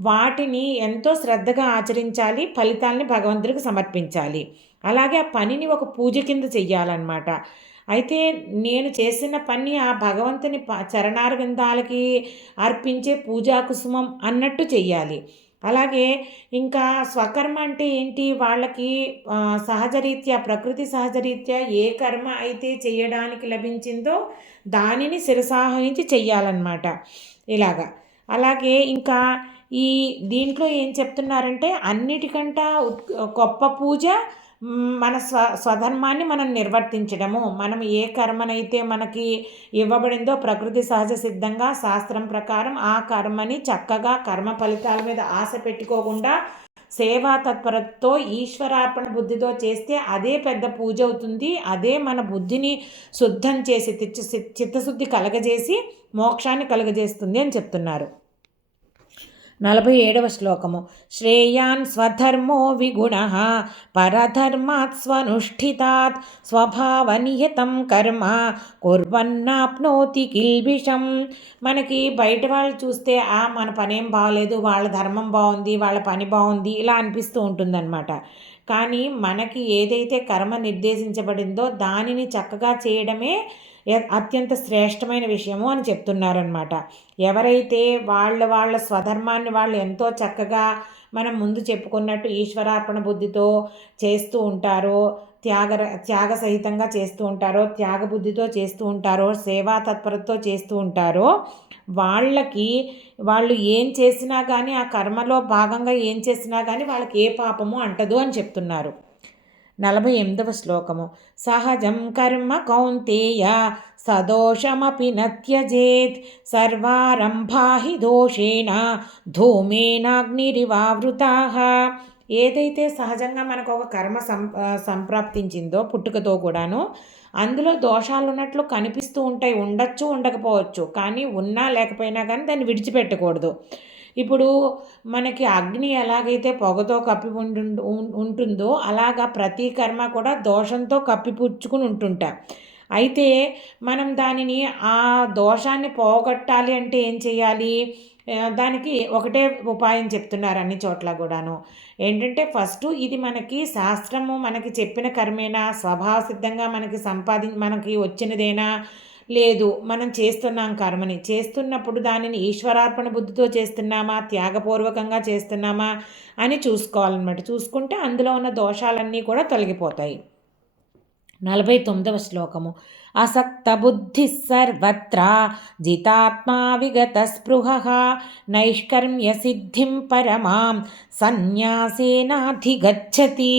వాటిని ఎంతో శ్రద్ధగా ఆచరించాలి, ఫలితాలని భగవంతుడికి సమర్పించాలి. అలాగే ఆ పనిని ఒక పూజ కింద చెయ్యాలన్నమాట. అయితే నేను చేసిన పని ఆ భగవంతుని చరణార విందాలకి అర్పించే పూజా కుసుమం అన్నట్టు చెయ్యాలి. అలాగే ఇంకా స్వకర్మ అంటే ఏంటి? వాళ్ళకి సహజరీత్యా, ప్రకృతి సహజరీత్యా ఏ కర్మ అయితే చేయడానికి లభించిందో దానిని శిరసావహించి చెయ్యాలన్నమాట ఇలాగా. అలాగే ఇంకా దీంట్లో ఏం చెప్తున్నారంటే అన్నిటికంటే గొప్ప పూజ మన స్వధర్మాన్ని మనం నిర్వర్తించడము. మనం ఏ కర్మనైతే మనకి ఇవ్వబడిందో ప్రకృతి సహజ సిద్ధంగా శాస్త్రం ప్రకారం ఆ కర్మని చక్కగా కర్మ ఫలితాల మీద ఆశ పెట్టుకోకుండా సేవా తత్పరతతో ఈశ్వరార్పణ బుద్ధితో చేస్తే అదే పెద్ద పూజ అవుతుంది. అదే మన బుద్ధిని శుద్ధం చేసి చిత్తశుద్ధి కలగజేసి మోక్షాన్ని కలుగజేస్తుంది అని చెప్తున్నారు. 47వ శ్లోకము. శ్రేయాన్ స్వధర్మో విగుణ పరధర్మాత్ స్వనుష్ఠితాత్ స్వభావనియతం కర్మ కుర్వన్నాప్నోతి కిల్బిషం. మనకి బయట వాళ్ళు చూస్తే మన పనేం బాగలేదు, వాళ్ళ ధర్మం బాగుంది, వాళ్ళ పని బాగుంది ఇలా అనిపిస్తూ ఉంటుందన్నమాట. కానీ మనకి ఏదైతే కర్మ నిర్దేశించబడిందో దానిని చక్కగా చేయడమే అత్యంత శ్రేష్టమైన విషయము అని చెప్తున్నారనమాట. ఎవరైతే వాళ్ళ స్వధర్మాన్ని వాళ్ళు ఎంతో చక్కగా మనం ముందు చెప్పుకున్నట్టు ఈశ్వరార్పణ బుద్ధితో చేస్తూ ఉంటారో, త్యాగ సహితంగా చేస్తూ ఉంటారో, త్యాగ బుద్ధితో చేస్తూ ఉంటారో, సేవా తత్పరతతో చేస్తూ ఉంటారో వాళ్ళు ఏం చేసినా కానీ ఆ కర్మలో భాగంగా ఏం చేసినా కానీ వాళ్ళకి ఏ పాపము అంటదు అని చెప్తున్నారు. 48వ శ్లోకము. సహజం కర్మ కౌంతేయ సదోషమపి నత్యజేత్ సర్వారంభా హి దోషేణ ధూమేనాగ్నిరివావృతాః. ఏదైతే సహజంగా మనకు ఒక కర్మ సంప్రాప్తించిందో పుట్టుకతో కూడాను అందులో దోషాలు ఉన్నట్లు కనిపిస్తూ ఉంటాయి. ఉండొచ్చు, ఉండకపోవచ్చు. కానీ ఉన్నా లేకపోయినా కానీ దాన్ని విడిచిపెట్టకూడదు. ఇప్పుడు మనకి అగ్ని ఎలాగైతే పొగతో కప్పి ఉంటుందో అలాగా ప్రతి కర్మ కూడా దోషంతో కప్పిపుచ్చుకుని ఉంటుంటా. అయితే మనం దానిని ఆ దోషాన్ని పోగొట్టాలి అంటే ఏం చేయాలి? దానికి ఒకటే ఉపాయం చెప్తున్నారు అన్ని చోట్ల కూడాను. ఏంటంటే ఫస్ట్ ఇది మనకి శాస్త్రము మనకి చెప్పిన కర్మేనా, స్వభావసిద్ధంగా మనకి వచ్చినదేనా, లేదు మనం చేస్తున్నాం కర్మని చేస్తున్నప్పుడు దానిని ఈశ్వరార్పణ బుద్ధితో చేస్తున్నామా, త్యాగపూర్వకంగా చేస్తున్నామా అని చూసుకోవాలన్నమాట. చూసుకుంటే అందులో ఉన్న దోషాలన్నీ కూడా తొలగిపోతాయి. 49వ శ్లోకము. అసక్త బుద్ధి సర్వత్ర జితాత్మా విగత స్పృహ నైష్కర్మ్య సిద్ధిం పరమాం సన్యాసేనాధిగచ్చతి.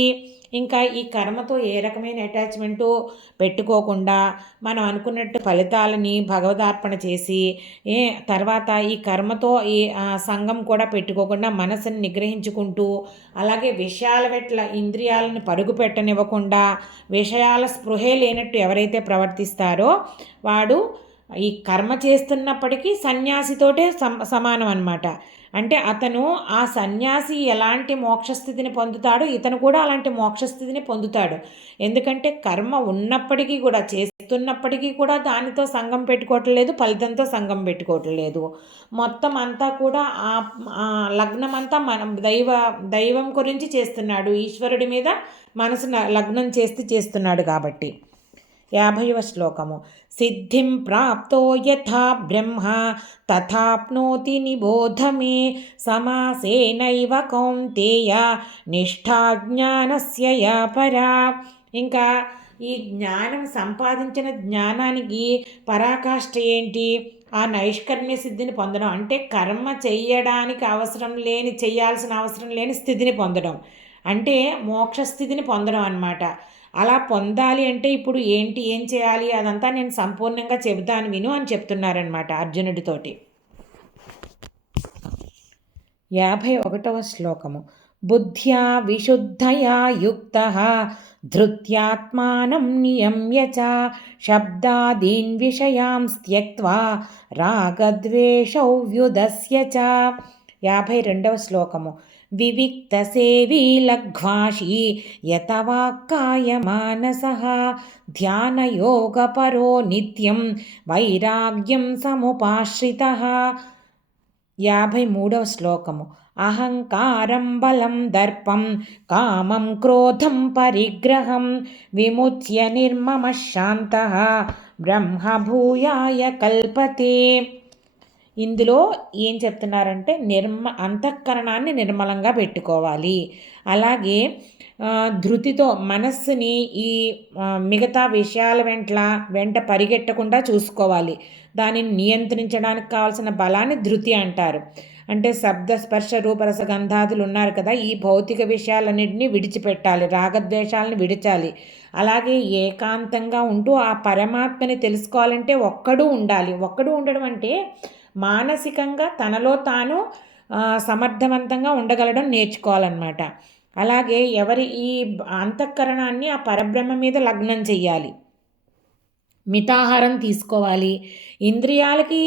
ఇంకా ఈ కర్మతో ఏ రకమైన అటాచ్మెంటు పెట్టుకోకుండా మనం అనుకున్నట్టు ఫలితాలని భగవదార్పణ చేసి తర్వాత ఈ కర్మతో ఈ సంఘం కూడా పెట్టుకోకుండా మనసుని నిగ్రహించుకుంటూ అలాగే విషయాల వెట్ల ఇంద్రియాలను పరుగు పెట్టనివ్వకుండా విషయాల స్పృహే లేనట్టు ఎవరైతే ప్రవర్తిస్తారో వాడు ఈ కర్మ చేస్తున్నప్పటికీ సన్యాసితోటే సమానం అన్నమాట. అంటే అతను ఆ సన్యాసి ఎలాంటి మోక్షస్థితిని పొందుతాడో ఇతను కూడా అలాంటి మోక్షస్థితిని పొందుతాడు. ఎందుకంటే కర్మ ఉన్నప్పటికీ కూడా చేస్తున్నప్పటికీ కూడా దానితో సంఘం పెట్టుకోవటం లేదు, ఫలితంతో సంఘం పెట్టుకోవటం లేదు. మొత్తం అంతా కూడా ఆ లగ్నం అంతా దైవం గురించి చేస్తున్నాడు, ఈశ్వరుడి మీద మనసు లగ్నం చేస్తున్నాడు కాబట్టి. 50వ శ్లోకము. సిద్ధిం ప్రాప్తో యథా బ్రహ్మ తథాప్నోతి నిబోధ మే సమాసేనైవ కౌంతేయ నిష్ఠా జ్ఞానస్య యా పరా. ఇంకా ఈ జ్ఞానం సంపాదించిన జ్ఞానానికి పరాకాష్ఠ ఏంటి? ఆ నైష్కర్మ్య సిద్ధిని పొందడం అంటే కర్మ చేయడానికి చేయాల్సిన అవసరం లేని స్థితిని పొందడం అంటే మోక్షస్థితిని పొందడం అన్నమాట. అలా పొందాలి అంటే ఇప్పుడు ఏం చేయాలి అదంతా నేను సంపూర్ణంగా చెబుతాను విను అని చెప్తున్నారనమాట అర్జునుడితోటి. 51వ శ్లోకము. బుద్ధ్యా విశుద్ధయా యుక్తః ధృత్యాత్మానం నియమ్య చ శబ్దాదీన్ విషయాన్ త్యక్త్వా రాగద్వేషౌ వ్యుదస్య చ. 52వ శ్లోకము. వివిక్త సేవీ లఘ్వాషీ యతవాక్కాయ మానసః ధ్యానయోగపరో నిత్యం వైరాగ్యం సముపాశ్రితః. 53వ శ్లోకము. అహంకారం బలం దర్పం కామం క్రోధం పరిగ్రహం విముచ్య నిర్మమ శాంతః బ్రహ్మభూయాయ కల్పతే. ఇందులో ఏం చెప్తున్నారంటే అంతఃకరణాన్ని నిర్మలంగా పెట్టుకోవాలి. అలాగే ధృతితో మనస్సుని ఈ మిగతా విషయాల వెంట పరిగెట్టకుండా చూసుకోవాలి. దానిని నియంత్రించడానికి కావాల్సిన బలాన్ని ధృతి అంటారు. అంటే శబ్ద స్పర్శ రూపరస గంధాదులు ఉన్నారు కదా, ఈ భౌతిక విషయాలన్నింటినీ విడిచిపెట్టాలి, రాగద్వేషాలను విడిచాలి. అలాగే ఏకాంతంగా ఉంటూ ఆ పరమాత్మని తెలుసుకోవాలంటే ఒక్కడు ఉండాలి. ఒక్కడు ఉండడం అంటే మానసికంగా తనలో తాను సమర్థవంతంగా ఉండగలడం నేర్చుకోవాలన్నమాట. అలాగే ఎవరి ఈ అంతఃకరణాన్ని ఆ పరబ్రహ్మ మీద లగ్నం చెయ్యాలి. మితాహారం తీసుకోవాలి. ఇంద్రియాలకి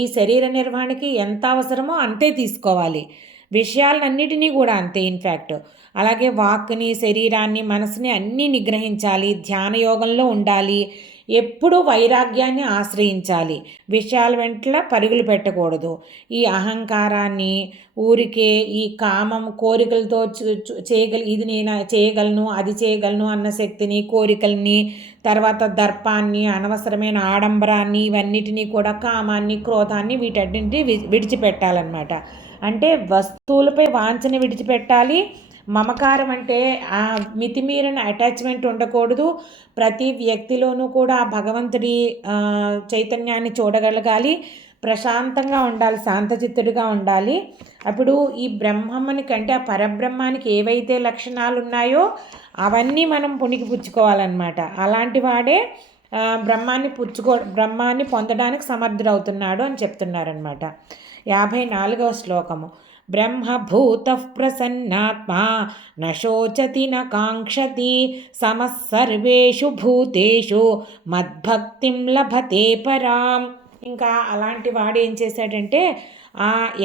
ఈ శరీర నిర్వహణకి ఎంత అవసరమో అంతే తీసుకోవాలి. విషయాలన్నిటినీ కూడా అంతే ఇన్ఫ్యాక్ట్. అలాగే వాక్ని, శరీరాన్ని, మనసుని అన్నీ నిగ్రహించాలి. ధ్యాన యోగంలో ఉండాలి. ఎప్పుడూ వైరాగ్యాన్ని ఆశ్రయించాలి. విషయాల వెంట్ల పరుగులు పెట్టకూడదు. ఈ అహంకారాన్ని, ఊరికే ఈ కామం కోరికలతో ఇది నేను చేయగలను, అది చేయగలను అన్న శక్తిని, కోరికల్ని, తర్వాత దర్పాన్ని, అనవసరమైన ఆడంబరాన్ని, ఇవన్నిటినీ కూడా కామాన్ని, క్రోధాన్ని వీటన్నింటినీ విడిచిపెట్టాలన్నమాట. అంటే వస్తువులపై వాంఛన విడిచిపెట్టాలి. మమకారం అంటే ఆ మితిమీరిన అటాచ్మెంట్ ఉండకూడదు. ప్రతి వ్యక్తిలోనూ కూడా ఆ భగవంతుడి చైతన్యాన్ని చూడగలగాలి. ప్రశాంతంగా ఉండాలి, శాంతచిత్తుడిగా ఉండాలి. అప్పుడు ఈ బ్రహ్మముని కంటే ఆ పరబ్రహ్మానికి ఏవైతే లక్షణాలు ఉన్నాయో అవన్నీ మనం పుణికిపుచ్చుకోవాలన్నమాట. అలాంటి వాడే బ్రహ్మాన్ని పొందడానికి సమర్థుడవుతున్నాడు అని చెప్తున్నారనమాట. 54వ శ్లోకము. బ్రహ్మభూతః ప్రసన్నాత్మా న శోచతి న కాంక్షతి సమః సర్వేషు భూతేషు మద్భక్తిం లభతే పరాం. ఇంకా అలాంటి వాడు ఏం చేశాడంటే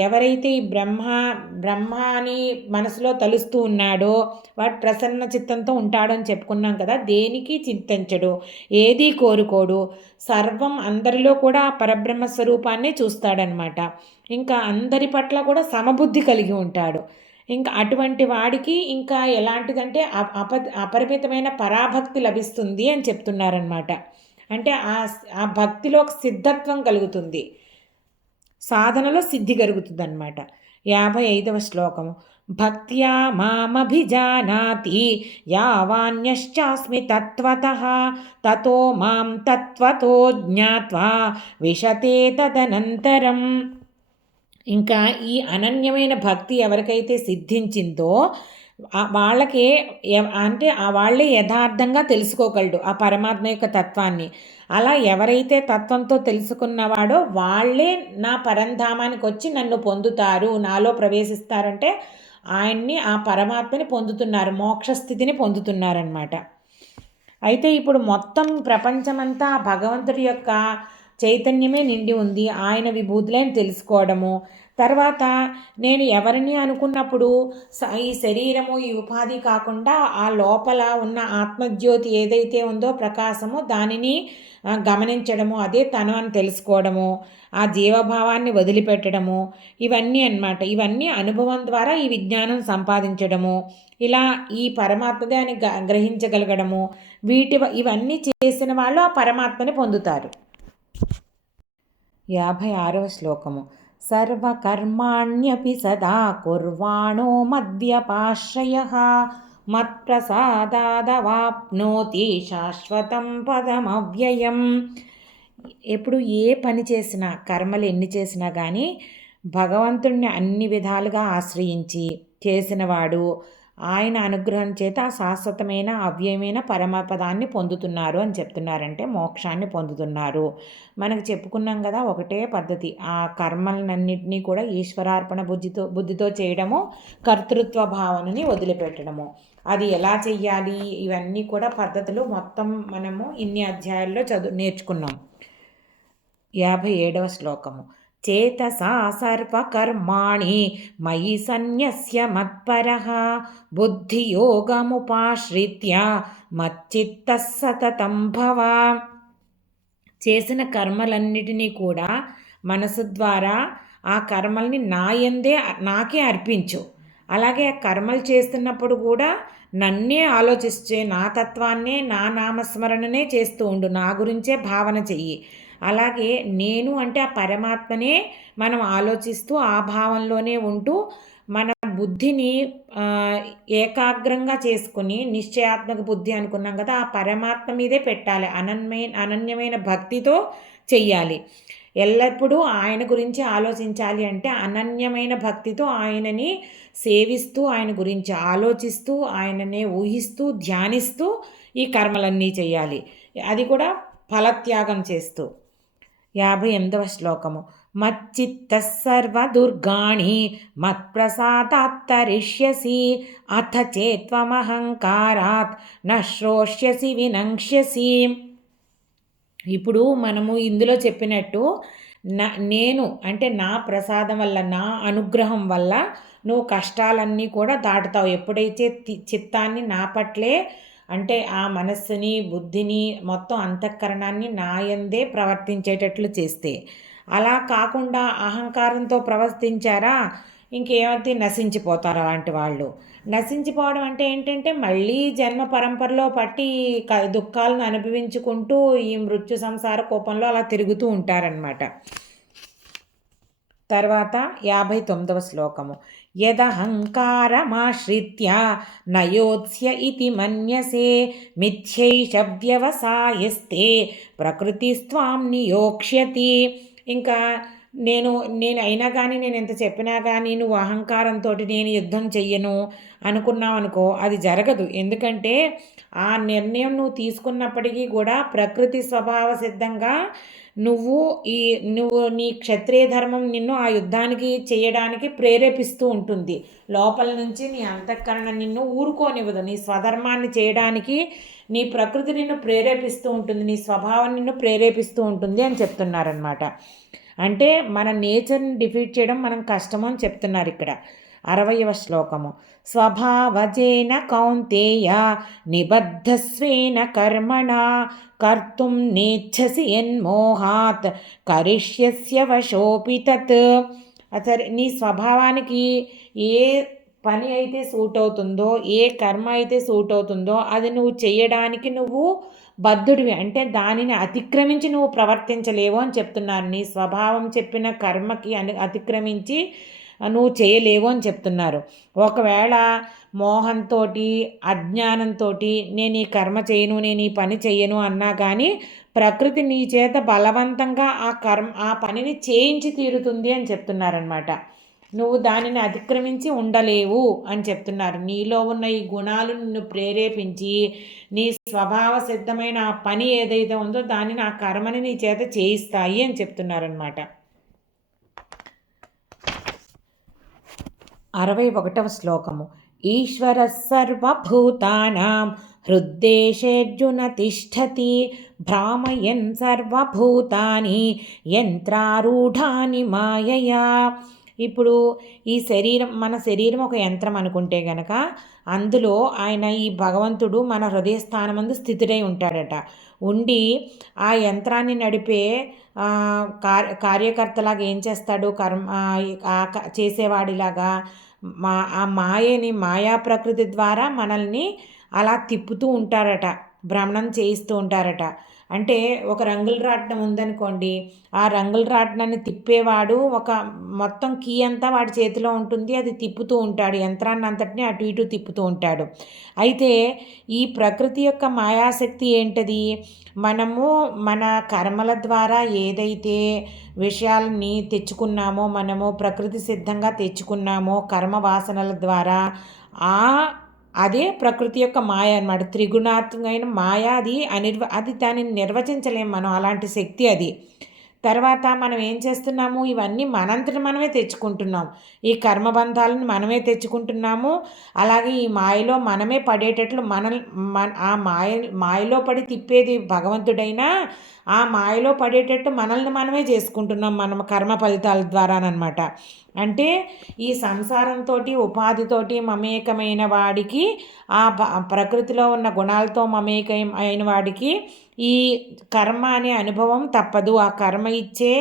ఎవరైతే ఈ బ్రహ్మ అని మనసులో తలుస్తూ ఉన్నాడో వాడు ప్రసన్న చిత్తంతో ఉంటాడు అని చెప్పుకున్నాం కదా. దేనికి చింతించడు, ఏదీ కోరుకోడు, సర్వం అందరిలో కూడా పరబ్రహ్మ స్వరూపాన్ని చూస్తాడనమాట. ఇంకా అందరి పట్ల కూడా సమబుద్ధి కలిగి ఉంటాడు. ఇంకా అటువంటి వాడికి ఇంకా ఎలాంటిదంటే అపరిమితమైన పరాభక్తి లభిస్తుంది అని చెప్తున్నారనమాట. అంటే ఆ భక్తిలో ఒక సిద్ధత్వం కలుగుతుంది, సాధనలో సిద్ధి కలుగుతుంది అనమాట. 55వ శ్లోకము. భక్త్యా మామభిజానాతి యావాన్యశ్చాస్మి తత్వతః తతో మాం తత్వతో జ్ఞాత్వా విశతే తదనంతరం. ఇంకా ఈ అనన్యమైన భక్తి ఎవరికైతే సిద్ధించిందో వాళ్ళకే అంటే వాళ్ళే యథార్థంగా తెలుసుకోగలడు ఆ పరమాత్మ యొక్క తత్వాన్ని. అలా ఎవరైతే తత్వంతో తెలుసుకున్నవాడో వాళ్ళే నా పరంధామానికి వచ్చి నన్ను పొందుతారు, నాలో ప్రవేశిస్తారంటే ఆయన్ని, ఆ పరమాత్మని పొందుతున్నారు, మోక్షస్థితిని పొందుతున్నారనమాట. అయితే ఇప్పుడు మొత్తం ప్రపంచమంతా భగవంతుడి యొక్క చైతన్యమే నిండి ఉంది. ఆయన విభూతులని తెలుసుకోవడము, తర్వాత నేను ఎవరిని అనుకున్నప్పుడు ఈ శరీరము, ఈ ఉపాధి కాకుండా ఆ లోపల ఉన్న ఆత్మజ్యోతి ఏదైతే ఉందో ప్రకాశము, దానిని గమనించడము, అదే తను అని తెలుసుకోవడము, ఆ జీవభావాన్ని వదిలిపెట్టడము, ఇవన్నీ అన్నమాట. ఇవన్నీ అనుభవం ద్వారా ఈ విజ్ఞానం సంపాదించడము, ఇలా ఈ పరమాత్మదే అని గ్రహించగలగడము, ఇవన్నీ చేసిన వాళ్ళు ఆ పరమాత్మని పొందుతారు. 56వ శ్లోకము. సర్వకర్మాణ్యపి సదా కుర్వాణో మద్వ్యపాశ్రయః మత్ప్రసాదాదవాప్నోతి శాశ్వతం పదమవ్యయం. ఎప్పుడు ఏ పని చేసినా, కర్మలు ఎన్ని చేసినా కానీ భగవంతుణ్ణి అన్ని విధాలుగా ఆశ్రయించి చేసినవాడు ఆయన అనుగ్రహం చేత శాశ్వతమైన అవ్యయమైన పరమపదాన్ని పొందుతున్నారు అని చెప్తున్నారంటే మోక్షాన్ని పొందుతున్నారు. మనకు చెప్పుకున్నాం కదా, ఒకటే పద్ధతి. ఆ కర్మలన్నింటినీ కూడా ఈశ్వరార్పణ బుద్ధితో చేయడము, కర్తృత్వ భావనని వదిలిపెట్టడము. అది ఎలా చెయ్యాలి, ఇవన్నీ కూడా పద్ధతులు మొత్తం మనము ఇన్ని అధ్యాయాల్లో నేర్చుకున్నాం. 57వ శ్లోకము. చేతసా సర్వకర్మాణి మయి సన్యస్య మత్పరః బుద్ధియోగముపాశ్రిత్య మచ్చిత్తః సతతం భవ. చేసిన కర్మలన్నిటినీ కూడా మనసు ద్వారా ఆ కర్మల్ని నాకే అర్పించు. అలాగే ఆ కర్మలు చేస్తున్నప్పుడు కూడా నన్నే ఆలోచిస్తే, నా తత్వాన్నే, నా నామస్మరణనే చేస్తూ ఉండు, నా గురించే భావన చెయ్యి. అలాగే నేను అంటే ఆ పరమాత్మనే మనం ఆలోచిస్తూ ఆ భావంలోనే ఉంటూ మన బుద్ధిని ఏకాగ్రంగా చేసుకుని, నిశ్చయాత్మక బుద్ధి అనుకున్నాం కదా, ఆ పరమాత్మ మీదే పెట్టాలి. అనన్యమైన భక్తితో చెయ్యాలి. ఎల్లప్పుడూ ఆయన గురించి ఆలోచించాలి. అంటే అనన్యమైన భక్తితో ఆయనని సేవిస్తూ, ఆయన గురించి ఆలోచిస్తూ, ఆయననే ఊహిస్తూ, ధ్యానిస్తూ ఈ కర్మలన్నీ చెయ్యాలి. అది కూడా ఫలత్యాగం చేస్తూ. 58వ శ్లోకము. మచ్చిత్తః సర్వదుర్గాణి మత్ప్రసాదాత్తరిష్యసి అథ చేత్వమహంకారాత్ న శ్రోష్యసి వినంక్ష్యసి. ఇప్పుడు మనము ఇందులో చెప్పినట్టు నేను అంటే నా ప్రసాదం వల్ల, నా అనుగ్రహం వల్ల నువ్వు కష్టాలన్నీ కూడా దాటుతావు. ఎప్పుడైతే చిత్తాన్ని నా పట్లే అంటే ఆ మనస్సుని, బుద్ధిని, మొత్తం అంతఃకరణాన్ని నాయందే ప్రవర్తించేటట్లు చేస్తే. అలా కాకుండా అహంకారంతో ప్రవర్తించారా ఇంకేమైతే నశించిపోతారు అలాంటి వాళ్ళు. నశించిపోవడం అంటే ఏంటంటే మళ్ళీ జన్మ పరంపరలో పట్టి దుఃఖాలను అనుభవించుకుంటూ ఈ మృత్యు సంసార కోపంలో అలా తిరుగుతూ ఉంటారనమాట. తర్వాత 59వ శ్లోకము. యదహంకారమాశ్రిత్య నయోత్స్య ఇతి మన్యసే మిథ్యైష వ్యవసాయస్తే ప్రకృతిస్త్వాం నియోక్ష్యతి. ఇంకా నేను అయినా కానీ, నేను ఎంత చెప్పినా కానీ నువ్వు అహంకారంతో నేను యుద్ధం చెయ్యను అనుకున్నావు అనుకో, అది జరగదు. ఎందుకంటే ఆ నిర్ణయం నువ్వు తీసుకున్నప్పటికీ కూడా ప్రకృతి స్వభావ సిద్ధంగా నువ్వు నీ క్షత్రియ ధర్మం నిన్ను ఆ యుద్ధానికి చేయడానికి ప్రేరేపిస్తూ ఉంటుంది. లోపల నుంచి నీ అంతఃకరణ నిన్ను ఊరుకోనివ్వదు. నీ స్వధర్మాన్ని చేయడానికి నీ ప్రకృతి నిన్ను ప్రేరేపిస్తూ ఉంటుంది, నీ స్వభావం నిన్ను ప్రేరేపిస్తూ ఉంటుంది అని చెప్తున్నారనమాట. అంటే మన నేచర్ని డిఫీట్ చేయడం మనం కష్టము అని చెప్తున్నారు ఇక్కడ. 60వ శ్లోకము. స్వభావజేన కౌంతేయ నిబద్ధస్వేన కర్మణ కర్తుం నేచ్ఛసి యన్మోహాత్ కరిష్యస్య వశోపి తత్. సరే, నీ స్వభావానికి ఏ పని అయితే సూట్ అవుతుందో, ఏ కర్మ అయితే సూట్ అవుతుందో అది నువ్వు చేయడానికి నువ్వు బద్ధుడివి. అంటే దానిని అతిక్రమించి నువ్వు ప్రవర్తించలేవు అని చెప్తున్నారు. నీ స్వభావం చెప్పిన కర్మకి అతిక్రమించి నువ్వు చేయలేవు అని చెప్తున్నారు. ఒకవేళ మోహంతో, అజ్ఞానంతో నేను ఈ కర్మ చేయను, నేను ఈ పని చేయను అన్నా కానీ ప్రకృతి నీ చేత బలవంతంగా ఆ పనిని చేయించి తీరుతుంది అని చెప్తున్నారనమాట. నువ్వు దానిని అతిక్రమించి ఉండలేవు అని చెప్తున్నారు. నీలో ఉన్న ఈ గుణాలు నిన్ను ప్రేరేపించి నీ స్వభావ సిద్ధమైన ఆ పని ఏదైతే ఉందో దానిని, ఆ కర్మని నీ చేత చేయిస్తాయి అని చెప్తున్నారనమాట. 61వ శ్లోకము. ఈశ్వర సర్వభూతానాం హృద్దేశేర్జున తిష్టతి భ్రామయన్ సర్వభూతాని యంత్రారూఢాని మాయయా. ఇప్పుడు ఈ శరీరం, మన శరీరం ఒక యంత్రం అనుకుంటే గనక అందులో ఆయన, ఈ భగవంతుడు మన హృదయస్థానమందు స్థితుడై ఉంటాడట. ఉండి ఆ యంత్రాన్ని నడిపే కార్యకర్తలాగా ఏం చేస్తాడు, చేసేవాడిలాగా ఆ మాయని, మాయా ప్రకృతి ద్వారా మనల్ని అలా తిప్పుతూ ఉంటారట, భ్రమణం చేయిస్తూ ఉంటారట. అంటే ఒక రంగుల రాట్నం ఉందనుకోండి, ఆ రంగుల రాట్నాన్ని తిప్పేవాడు ఒక మొత్తం కీ అంతా వాడి చేతిలో ఉంటుంది, అది తిప్పుతూ ఉంటాడు, యంత్రాన్ని అంతటిని అటు ఇటు తిప్పుతూ ఉంటాడు. అయితే ఈ ప్రకృతి యొక్క మాయాశక్తి ఏంటది? మనము మన కర్మల ద్వారా ఏదైతే విషయాలని తెచ్చుకున్నామో, మనము ప్రకృతి సిద్ధంగా తెచ్చుకున్నామో కర్మ వాసనల ద్వారా, అదే ప్రకృతి యొక్క మాయ అన్నమాట. త్రిగుణాత్మకమైన మాయ. అది దానిని నిర్వచించలేము మనం, అలాంటి శక్తి అది. తర్వాత మనం ఏం చేస్తున్నాము, ఇవన్నీ మనంతట మనమే తెచ్చుకుంటున్నాం. ఈ కర్మబంధాలను మనమే తెచ్చుకుంటున్నాము. అలాగే ఈ మాయలో మనమే పడేటట్లు ఆ మాయలో పడి తిప్పేది భగవంతుడైనా ఆ మాయలో పడేటట్టు మనల్ని మనమే చేసుకుంటున్నాం, మనం కర్మ ఫలితాల ద్వారానమాట. అంటే ఈ సంసారంతో, ఉపాధితోటి మమేకమైన వాడికి, ఆ ప్రకృతిలో ఉన్న గుణాలతో మమేకమైన వాడికి ఈ కర్మ అనే అనుభవం తప్పదు. ఆ కర్మ ఇచ్చే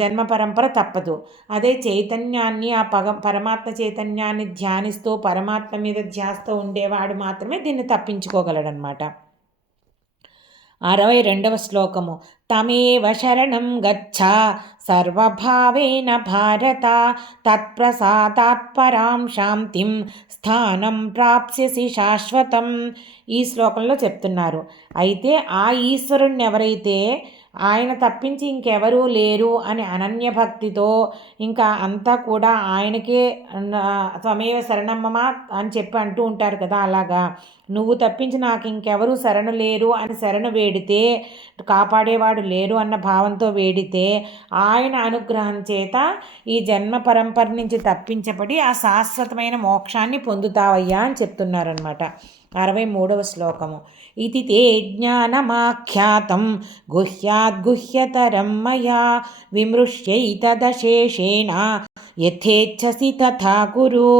జన్మ పరంపర తప్పదు. అదే చైతన్యాన్ని, ఆ పరమాత్మ చైతన్యాన్ని ధ్యానిస్తూ పరమాత్మ మీద ధ్యాసతో ఉండేవాడు మాత్రమే దీన్ని తప్పించుకోగలడనమాట. 62వ శ్లోకము. తమేవ శరణం గచ్చ సర్వభావేన భారత తత్ప్రసాదాత్ పరాం శాంతిం స్థానం ప్రాప్స్యసి శాశ్వతం. ఈ శ్లోకంలో చెప్తున్నారు. అయితే ఆ ఈశ్వరుణ్ణి ఎవరైతే ఆయన తప్పించి ఇంకెవరూ లేరు అని అనన్య భక్తితో ఇంకా అంతా కూడా ఆయనకే త్వమేవ శరణమ్మమ అని చెప్పి అంటూ ఉంటారు కదా, అలాగా నువ్వు తప్పించి నాకు ఇంకెవరూ శరణు లేరు అని శరణు వేడితే, కాపాడేవాడు లేరు అన్న భావంతో వేడితే ఆయన అనుగ్రహం చేత ఈ జన్మ పరంపర నుంచి తప్పించబడి ఆ శాశ్వతమైన మోక్షాన్ని పొందుతావయ్యా అని చెప్తున్నారనమాట. 63వ శ్లోకము. ఇది తే జ్ఞానమాఖ్యాతం గుహ్యాద్గుహ్యతరం మయా విమృశ్యైతదశేషేణ యథేచ్ఛసి తథా కురు.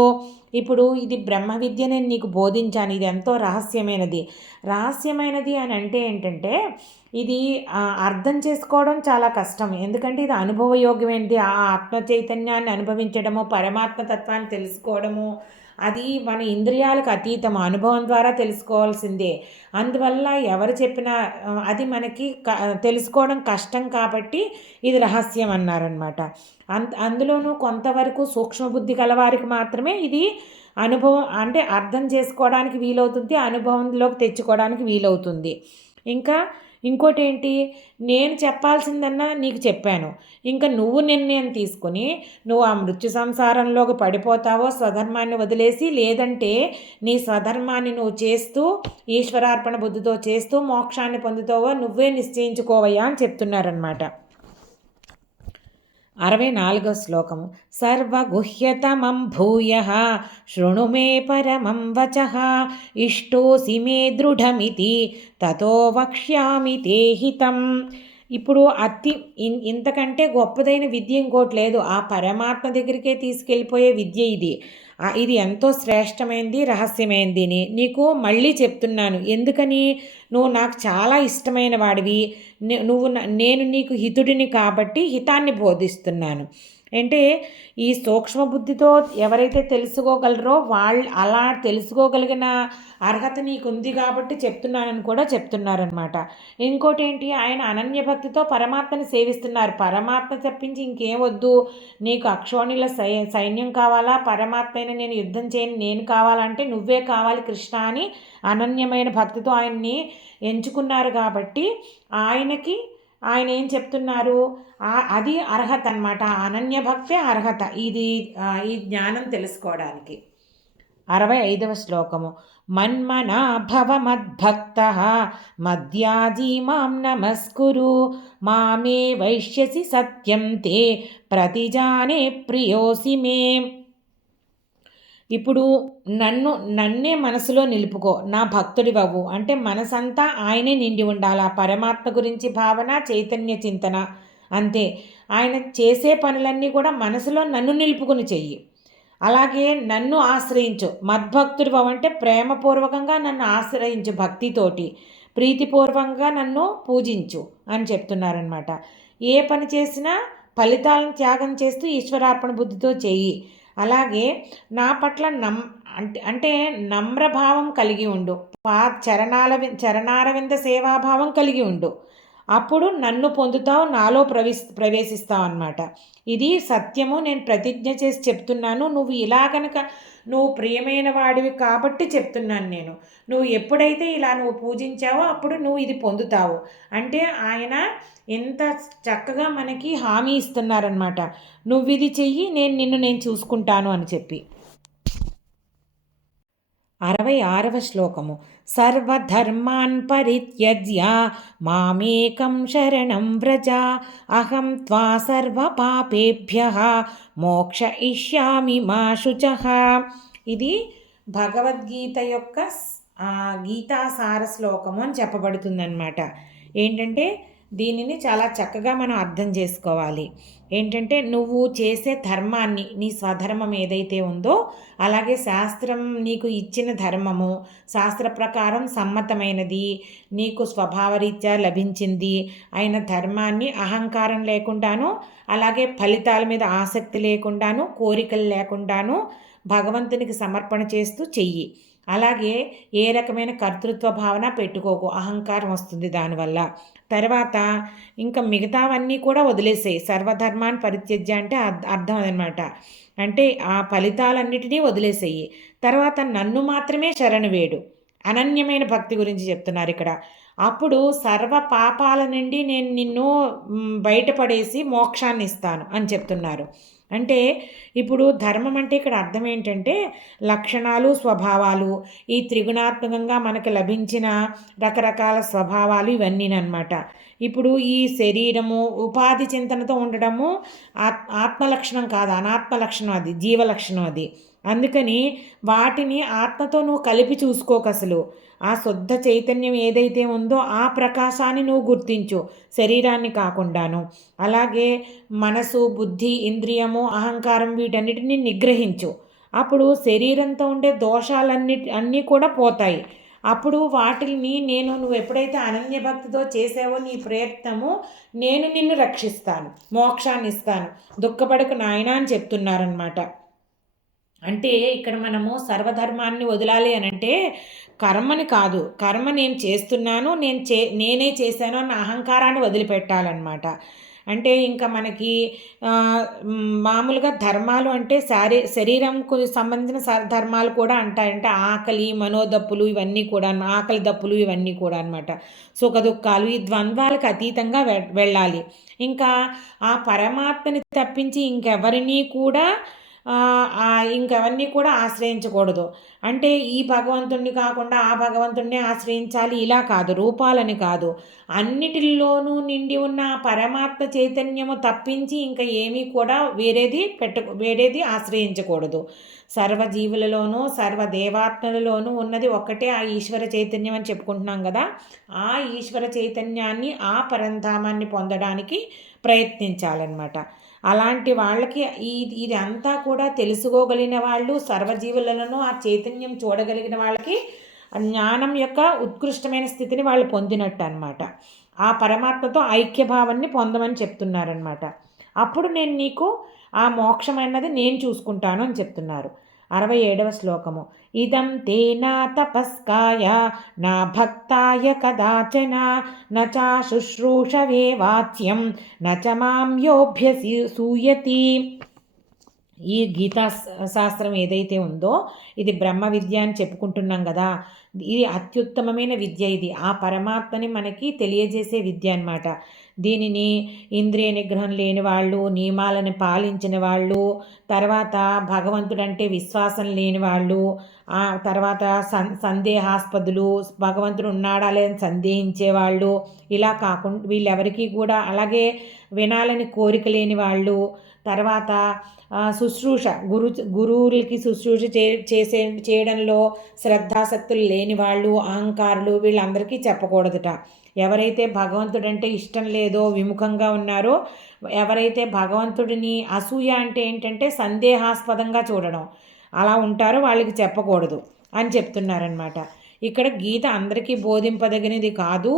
ఇప్పుడు ఇది బ్రహ్మ విద్య నేను నీకు బోధించాను, ఇది ఎంతో రహస్యమైనది అని అంటే ఏంటంటే ఇది అర్థం చేసుకోవడం చాలా కష్టం. ఎందుకంటే ఇది అనుభవయోగ్యమైనది. ఆ ఆత్మ చైతన్యాన్ని అనుభవించడము, పరమాత్మ తత్వాన్ని తెలుసుకోవడము అది మన ఇంద్రియాలకు అతీతం, అనుభవం ద్వారా తెలుసుకోవాల్సిందే. అందువల్ల ఎవరు చెప్పినా అది మనకి తెలుసుకోవడం కష్టం కాబట్టి ఇది రహస్యం అన్నారనమాట. అందులోనూ కొంతవరకు సూక్ష్మబుద్ధి కలవారికి మాత్రమే ఇది అనుభవం అంటే అర్థం చేసుకోవడానికి వీలవుతుంది, అనుభవంలోకి తెచ్చుకోవడానికి వీలవుతుంది. ఇంకా ఇంకోటి ఏంటి, నేను చెప్పాల్సిందన్నా నీకు చెప్పాను, ఇంకా నువ్వు నిర్ణయం తీసుకుని నువ్వు ఆ మృత్యు సంసారంలోకి పడిపోతావో స్వధర్మాన్ని వదిలేసి, లేదంటే నీ స్వధర్మాన్ని నువ్వు చేస్తూ ఈశ్వరార్పణ బుద్ధితో చేస్తూ మోక్షాన్ని పొందుతావో నువ్వే నిశ్చయించుకోవయ్యా అని చెప్తున్నారనమాట. 64వ శ్లోకము. సర్వగుహ్యతమం భూయః శృణు మే పరమం వచః ఇష్టోసి మే దృఢమితి తతో వక్ష్యామి తే హితం. ఇప్పుడు ఇంతకంటే గొప్పదైన విద్య ఇంకోటి లేదు. ఆ పరమాత్మ దగ్గరికే తీసుకెళ్ళిపోయే విద్య ఇది. ఇది ఎంతో శ్రేష్టమైనది, రహస్యమైనది నీకు మళ్ళీ చెప్తున్నాను. ఎందుకని, నువ్వు నాకు చాలా ఇష్టమైన వాడివి, నేను నీకు హితుడిని కాబట్టి హితాన్ని బోధిస్తున్నాను. అంటే ఈ సూక్ష్మబుద్ధితో ఎవరైతే తెలుసుకోగలరో వాళ్ళు అలా తెలుసుకోగలిగిన అర్హత నీకుంది కాబట్టి చెప్తున్నానని కూడా చెప్తున్నారనమాట. ఇంకోటి ఏంటి, ఆయన అనన్య భక్తితో పరమాత్మని సేవిస్తున్నారు. పరమాత్మ తప్పించి ఇంకేం వద్దు, నీకు అక్షోణిల సైన్యం కావాలా, పరమాత్మైన నేను యుద్ధం చేయని నేను కావాలంటే నువ్వే కావాలి కృష్ణ అని అనన్యమైన భక్తితో ఆయన్ని ఎంచుకున్నారు. కాబట్టి ఆయన ఏం చెప్తున్నారు, అది అర్హత అన్నమాట. అనన్య భక్తే అర్హత ఈ జ్ఞానం తెలుసుకోవడానికి. 65వ శ్లోకము. మన్మనా భవ మద్భక్తః మద్యాజీ మాం నమస్కురు మామే వైష్యసి సత్యం తే ప్రతిజానే ప్రియోసి మే. ఇప్పుడు నన్నే మనసులో నిలుపుకో, నా భక్తుడివవు అంటే మనసంతా ఆయనే నిండి ఉండాలి. ఆ పరమాత్మ గురించి భావన, చైతన్య చింతన, అంతే. ఆయన చేసే పనులన్నీ కూడా మనసులో నన్ను నిలుపుకుని చెయ్యి. అలాగే నన్ను ఆశ్రయించు. మద్భక్తుడివవు అంటే ప్రేమపూర్వకంగా నన్ను ఆశ్రయించు, భక్తితోటి ప్రీతిపూర్వకంగా నన్ను పూజించు అని చెప్తున్నారనమాట. ఏ పని చేసినా ఫలితాలను త్యాగం చేస్తూ ఈశ్వరార్పణ బుద్ధితో చెయ్యి. అలాగే నా పట్ల అంటే నమ్రభావం కలిగి ఉండు, చరణారవింద సేవాభావం కలిగి ఉండు. అప్పుడు నన్ను పొందుతావు, నాలో ప్రవేశిస్తావు అన్నమాట. ఇది సత్యము, నేను ప్రతిజ్ఞ చేసి చెప్తున్నాను. నువ్వు ఇలా కనుక నువ్వు ప్రియమైన వాడివి కాబట్టి చెప్తున్నాను నేను. నువ్వు ఎప్పుడైతే ఇలా నువ్వు పూజించావో అప్పుడు నువ్వు ఇది పొందుతావు అంటే ఆయన ఎంత చక్కగా మనకి హామీ ఇస్తున్నారనమాట. నువ్వు ఇది చెయ్యి, నేను చూసుకుంటాను అని చెప్పి. 66వ శ్లోకము. సర్వధర్మాన్ పరిత్యజ్య మామేకం శరణం వ్రజ అహం త్వా సర్వపాపేభ్యః మోక్షయిష్యామి మా శుచః. ఇది భగవద్గీత యొక్క గీతాసార శ్లోకము అని చెప్పబడుతుందన్నమాట. ఏంటంటే దీనిని చాలా చక్కగా మనం అర్థం చేసుకోవాలి. ఏంటంటే నువ్వు చేసే ధర్మాన్ని, నీ స్వధర్మం ఏదైతే ఉందో అలాగే శాస్త్రం నీకు ఇచ్చిన ధర్మము, శాస్త్ర ప్రకారం సమ్మతమైనది, నీకు స్వభావరీత్యా లభించింది అయిన ధర్మాన్ని అహంకారం లేకుండాను, అలాగే ఫలితాల మీద ఆసక్తి లేకుండాను, కోరికలు లేకుండాను భగవంతునికి సమర్పణ చేస్తూ చెయ్యి. అలాగే ఏ రకమైన కర్తృత్వ భావన పెట్టుకోకు, అహంకారం వస్తుంది దానివల్ల. తర్వాత ఇంకా మిగతావన్నీ కూడా వదిలేసేయి. సర్వధర్మాన్ని పరిత్యజ్య అంటే అర్థం అదనమాట. అంటే ఆ ఫలితాలన్నిటినీ వదిలేసేయి. తర్వాత నన్ను మాత్రమే శరణు వేడు. అనన్యమైన భక్తి గురించి చెప్తున్నారు ఇక్కడ. అప్పుడు సర్వ పాపాల నుండి నేను నిన్ను బయటపడేసి మోక్షాన్ని ఇస్తాను అని చెప్తున్నారు. అంటే ఇప్పుడు ధర్మం అంటే ఇక్కడ అర్థం ఏంటంటే లక్షణాలు, స్వభావాలు, ఈ త్రిగుణాత్మకంగా మనకు లభించిన రకరకాల స్వభావాలు ఇవన్నీనమాట. ఇప్పుడు ఈ శరీరము ఉపాధి చింతనతో ఉండడము ఆత్మలక్షణం కాదు, అనాత్మ లక్షణం, అది జీవలక్షణం అది. అందుకని వాటిని ఆత్మతో నువ్వు కలిపి చూసుకోక, అసలు ఆ శుద్ధ చైతన్యం ఏదైతే ఉందో ఆ ప్రకాశాన్ని నువ్వు గుర్తించు, శరీరాన్ని కాకుండాను. అలాగే మనసు, బుద్ధి, ఇంద్రియము, అహంకారం వీటన్నిటిని నిగ్రహించు. అప్పుడు శరీరంతో ఉండే అన్నీ కూడా పోతాయి. అప్పుడు వాటిని నువ్వు ఎప్పుడైతే అనన్యభక్తితో చేసావో నీ ప్రయత్నము, నేను నిన్ను రక్షిస్తాను, మోక్షాన్ని ఇస్తాను, దుఃఖపడకు నాయనా అని చెప్తున్నారనమాట. అంటే ఇక్కడ మనము సర్వధర్మాన్ని వదలాలి అని అంటే కర్మని కాదు, కర్మ నేను చేస్తున్నాను, నేనే చేశాను అన్న అహంకారాన్ని వదిలిపెట్టాలన్నమాట. అంటే ఇంకా మనకి మామూలుగా ధర్మాలు అంటే శరీరంకు సంబంధించిన ధర్మాలు కూడా అంటాయంటే ఆకలి, మనోదప్పులు ఇవన్నీ కూడా, ఆకలి దప్పులు ఇవన్నీ కూడా అనమాట. సుఖ దుఃఖాలు, ఈ ద్వంద్వాలకు అతీతంగా వెళ్ళాలి. ఇంకా ఆ పరమాత్మని తప్పించి ఇంకెవరినీ కూడా ఇంకవన్నీ కూడా ఆశ్రయించకూడదు. అంటే ఈ భగవంతుణ్ణి కాకుండా ఆ భగవంతుణ్ణి ఆశ్రయించాలి ఇలా కాదు, రూపాలని కాదు, అన్నిటిల్లోనూ నిండి ఉన్న పరమాత్మ చైతన్యము తప్పించి ఇంకా ఏమీ కూడా వేరేది ఆశ్రయించకూడదు. సర్వజీవులలోనూ సర్వదేవాత్మలలోనూ ఉన్నది ఒక్కటే ఆ ఈశ్వర చైతన్యం అని చెప్పుకుంటున్నాం కదా. ఆ ఈశ్వర చైతన్యాన్ని, ఆ పరంధామాన్ని పొందడానికి ప్రయత్నించాలన్నమాట. అలాంటి వాళ్ళకి ఇది అంతా కూడా తెలుసుకోగలిగిన వాళ్ళు, సర్వజీవులను ఆ చైతన్యం చూడగలిగిన వాళ్ళకి జ్ఞానం యొక్క ఉత్కృష్టమైన స్థితిని వాళ్ళు పొందినట్టు అనమాట. ఆ పరమాత్మతో ఐక్యభావాన్ని పొందమని చెప్తున్నారనమాట. అప్పుడు నేను నీకు ఆ మోక్షం అన్నది నేను చూసుకుంటాను అని చెప్తున్నారు. 67వ శ్లోకము. ఇదం తేనా తపస్కాయ నా భక్తాయ కదాచన నచా శుశ్రూషవే వాచ్యం నచ మాం యోభ్యసూయతి. ఈ గీతా శాస్త్రం ఏదైతే ఉందో ఇది బ్రహ్మ విద్య అని చెప్పుకుంటున్నాం కదా. ఇది అత్యుత్తమమైన విద్య. ఇది ఆ పరమాత్మని మనకి తెలియజేసే విద్య అన్నమాట. దీనిని ఇంద్రియ నిగ్రహం లేని వాళ్ళు, నియమాలను పాలించిన వాళ్ళు, తర్వాత భగవంతుడంటే విశ్వాసం లేని వాళ్ళు, ఆ తర్వాత సందేహాస్పదులు, భగవంతుడు ఉన్నాడా లేదని సందేహించేవాళ్ళు, ఇలా కాకుండా వీళ్ళెవరికీ కూడా, అలాగే వినాలని కోరిక లేని వాళ్ళు, తర్వాత శుశ్రూష గురువులకి శుశ్రూష చేయడంలో శ్రద్ధాసక్తులు లేని వాళ్ళు, అహంకారులు, వీళ్ళందరికీ చెప్పకూడదుట. ఎవరైతే భగవంతుడంటే ఇష్టం లేదో, విముఖంగా ఉన్నారో, ఎవరైతే భగవంతుడిని అసూయ అంటే ఏంటంటే సందేహాస్పదంగా చూడడం, అలా ఉంటారో వాళ్ళకి చెప్పకూడదు అని చెప్తున్నారనమాట. ఇక్కడ గీత అందరికీ బోధింపదగినది కాదు.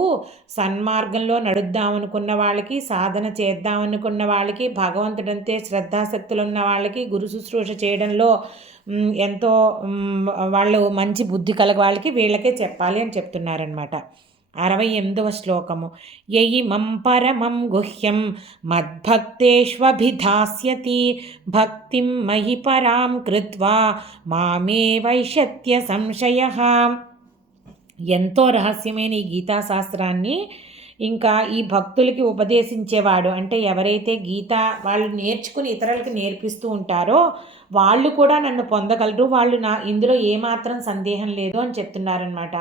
సన్మార్గంలో నడుద్దామనుకున్న వాళ్ళకి, సాధన చేద్దామనుకున్న వాళ్ళకి, భగవంతుడంతే శ్రద్ధాశక్తులు ఉన్న వాళ్ళకి, గురు శుశ్రూష చేయడంలో ఎంతో వాళ్ళు మంచి బుద్ధి కలగ వాళ్ళకి, వీళ్ళకే చెప్పాలి అని చెప్తున్నారనమాట. 68వ శ్లోకము. యయిమం పరమం గుహ్యం మద్భక్తేష్వభిధాస్యతి భక్తిం మహి పరాం కృత్వా మామే వైశత్య సంశయః. ఎంతో రహస్యమైన ఈ గీతాశాస్త్రాన్ని ఇంకా ఈ భక్తులకి ఉపదేశించేవాడు, అంటే ఎవరైతే వాళ్ళు నేర్చుకుని ఇతరులకు నేర్పిస్తూ ఉంటారో వాళ్ళు కూడా నన్ను పొందగలరు, వాళ్ళు ఇందులో ఏమాత్రం సందేహం లేదు అని చెప్తున్నారనమాట.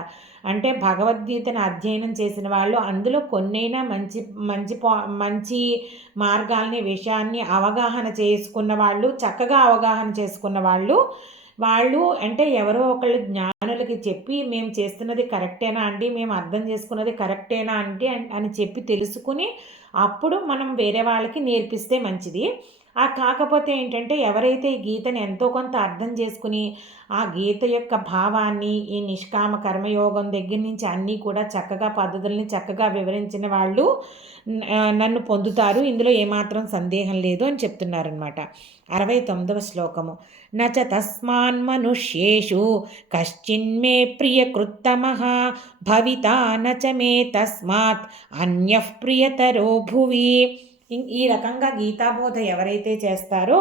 అంటే భగవద్గీతను అధ్యయనం చేసిన వాళ్ళు అందులో కొన్నైనా మంచి మంచి మంచి మార్గాల్ని, విషయాన్ని అవగాహన చేసుకున్న వాళ్ళు, చక్కగా అవగాహన చేసుకున్న వాళ్ళు అంటే ఎవరో ఒకళ్ళు జ్ఞానులకి చెప్పి మేము చేస్తున్నది కరెక్టేనా అండి, మేము అర్థం చేసుకున్నది కరెక్టేనా అండి అని చెప్పి తెలుసుకుని అప్పుడు మనం వేరే వాళ్ళకి నేర్పిస్తే మంచిది. కాకపోతే ఏంటంటే ఎవరైతే ఈ గీతని ఎంతో కొంత అర్థం చేసుకుని ఆ గీత యొక్క భావాన్ని, ఈ నిష్కామ కర్మయోగం దగ్గర నుంచి అన్నీ కూడా చక్కగా పద్ధతుల్ని చక్కగా వివరించిన వాళ్ళు నన్ను పొందుతారు, ఇందులో ఏమాత్రం సందేహం లేదు అని చెప్తున్నారనమాట. 69వ శ్లోకము. నచ తస్మాన్ మనుష్యేషు కశ్చిన్మే ప్రియకృత్తమః భవితా నచ మే తస్మాత్ అన్యః ప్రియతరో భువి. ఈ రకంగా గీతాబోధ ఎవరైతే చేస్తారో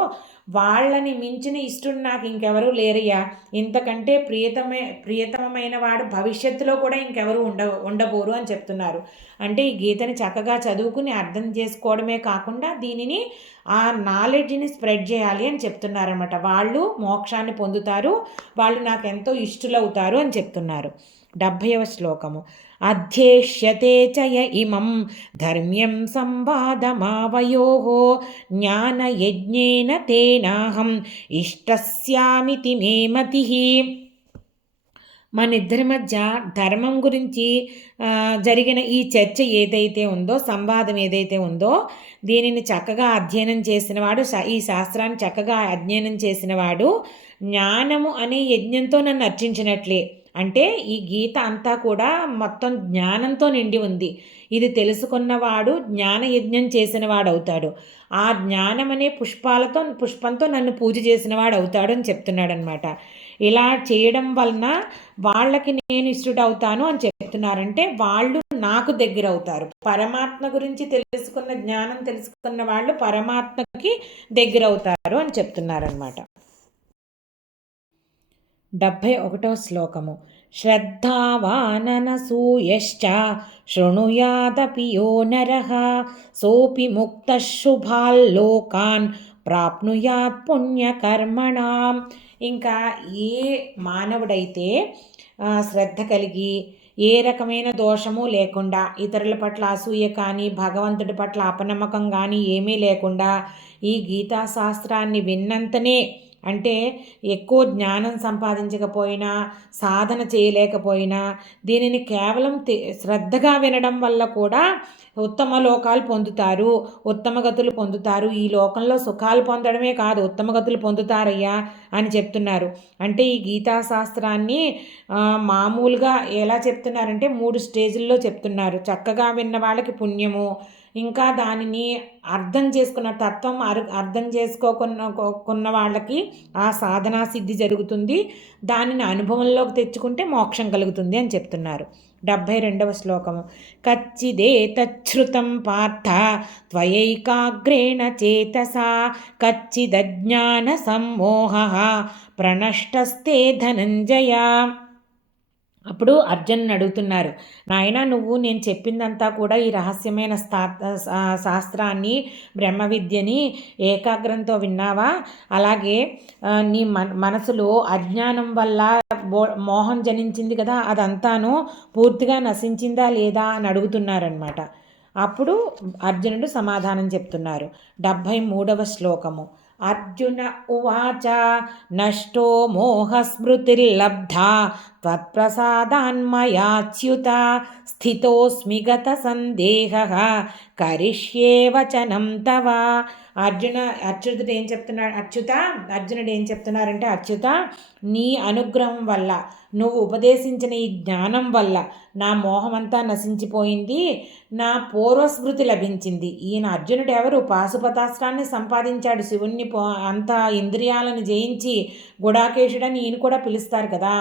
వాళ్ళని మించిన ఇష్టం నాకు ఇంకెవరూ లేరయ్యా, ఇంతకంటే ప్రియతమమైన వాడు భవిష్యత్తులో కూడా ఇంకెవరు ఉండబోరు అని చెప్తున్నారు. అంటే ఈ గీతని చక్కగా చదువుకుని అర్థం చేసుకోవడమే కాకుండా దీనిని ఆ నాలెడ్జ్ని స్ప్రెడ్ చేయాలి అని చెప్తున్నారన్నమాట. వాళ్ళు మోక్షాన్ని పొందుతారు, వాళ్ళు నాకు ఎంతో ఇష్టలవుతారు అని చెప్తున్నారు. 70వ శ్లోకము. అధ్యేష్యతే చయ ఇమం ధర్మ్యం సంవాదమావయోః జ్ఞానయజ్ఞేన తేనాహం ఇష్టస్యామితి మే మతిః. మన ఇద్దరి మధ్య ధర్మం గురించి జరిగిన ఈ చర్చ ఏదైతే ఉందో, సంవాదం ఏదైతే ఉందో, దీనిని చక్కగా అధ్యయనం చేసినవాడు, ఈ శాస్త్రాన్ని చక్కగా అధ్యయనం చేసినవాడు జ్ఞానము అనే యజ్ఞంతో నన్ను అర్చించినట్లే. అంటే ఈ గీత అంతా కూడా మొత్తం జ్ఞానంతో నిండి ఉంది. ఇది తెలుసుకున్నవాడు జ్ఞానయజ్ఞం చేసినవాడు అవుతాడు. ఆ జ్ఞానం అనే పుష్పంతో నన్ను పూజ చేసినవాడు అవుతాడు అని చెప్తున్నాడనమాట. ఇలా చేయడం వలన వాళ్ళకి నేను ఇష్టడవుతాను అని చెప్తున్నారంటే వాళ్ళు నాకు దగ్గర అవుతారు. పరమాత్మ గురించి జ్ఞానం తెలుసుకున్న వాళ్ళు పరమాత్మకి దగ్గర అవుతారు అని చెప్తున్నారనమాట. 71వ శ్లోకము. శ్రద్ధావాననసూయశ్చ శృణుయాదపి యో నరః సోపి ముక్తః శుభాల్లోకాన్ ప్రాప్నుయాత్ పుణ్యకర్మణాం. ఇంకా ఏ మానవుడైతే శ్రద్ధ కలిగి ఏ రకమైన దోషము లేకుండా, ఇతరుల పట్ల అసూయ కానీ భగవంతుడి పట్ల అపనమ్మకం కానీ ఏమీ లేకుండా ఈ గీతాశాస్త్రాన్ని విన్నంతనే, అంటే ఎక్కువ జ్ఞానం సంపాదించకపోయినా, సాధన చేయలేకపోయినా, దీనిని కేవలం శ్రద్ధగా వినడం వల్ల కూడా ఉత్తమ లోకాలు పొందుతారు, ఉత్తమ గతులు పొందుతారు. ఈ లోకంలో సుఖాలు పొందడమే కాదు, ఉత్తమ గతులు పొందుతారయ్యా అని చెప్తున్నారు. అంటే ఈ గీతాశాస్త్రాన్ని మామూలుగా ఎలా చెప్తున్నారంటే 3 స్టేజ్ల్లో చెప్తున్నారు. చక్కగా విన్న వాళ్ళకి పుణ్యము, ఇంకా దానిని అర్థం చేసుకున్న తత్వం అర్థం చేసుకోకున్న వాళ్ళకి ఆ సాధనా సిద్ధి జరుగుతుంది, దానిని అనుభవంలోకి తెచ్చుకుంటే మోక్షం కలుగుతుంది అని చెప్తున్నారు. 72వ శ్లోకము. కచ్చిదేతచ్ఛృతం పార్థ త్వయైకాగ్రేణ చేతసా కచ్చిదజ్ఞాన సమ్మోహః ప్రణష్టస్తే ధనంజయ. అప్పుడు అర్జునుని అడుగుతున్నారు, నాయన నువ్వు నేను చెప్పిందంతా కూడా ఈ రహస్యమైన శాస్త్రాన్ని, బ్రహ్మ విద్యని ఏకాగ్రంతో విన్నావా? అలాగే నీ మనసులో అజ్ఞానం వల్ల మోహం జనించింది కదా, అదంతాను పూర్తిగా నశించిందా లేదా అని అడుగుతున్నారనమాట. అప్పుడు అర్జునుడు సమాధానం చెప్తున్నారు. 73వ శ్లోకము. అర్జున ఉవాచ నష్టో మోహస్మృతిర్లబ్ధా త్వత్ప్రసాదాన్మయాచ్యుత స్థితోస్మి గత సందేహః కరిష్యే వచనం తవ. అర్జునుడు ఏం చెప్తున్నారంటే, అచ్యుత నీ అనుగ్రహం వల్ల, నువ్వు ఉపదేశించిన ఈ జ్ఞానం వల్ల నా మోహమంతా నశించిపోయింది, నా పూర్వస్మృతి లభించింది. ఈయన అర్జునుడు ఎవరు? పాశుపతాస్త్రాన్ని సంపాదించాడు, శివుణ్ణి అంత ఇంద్రియాలను జయించి గుడాకేశుడని ఈయన కూడా పిలుస్తారు కదా.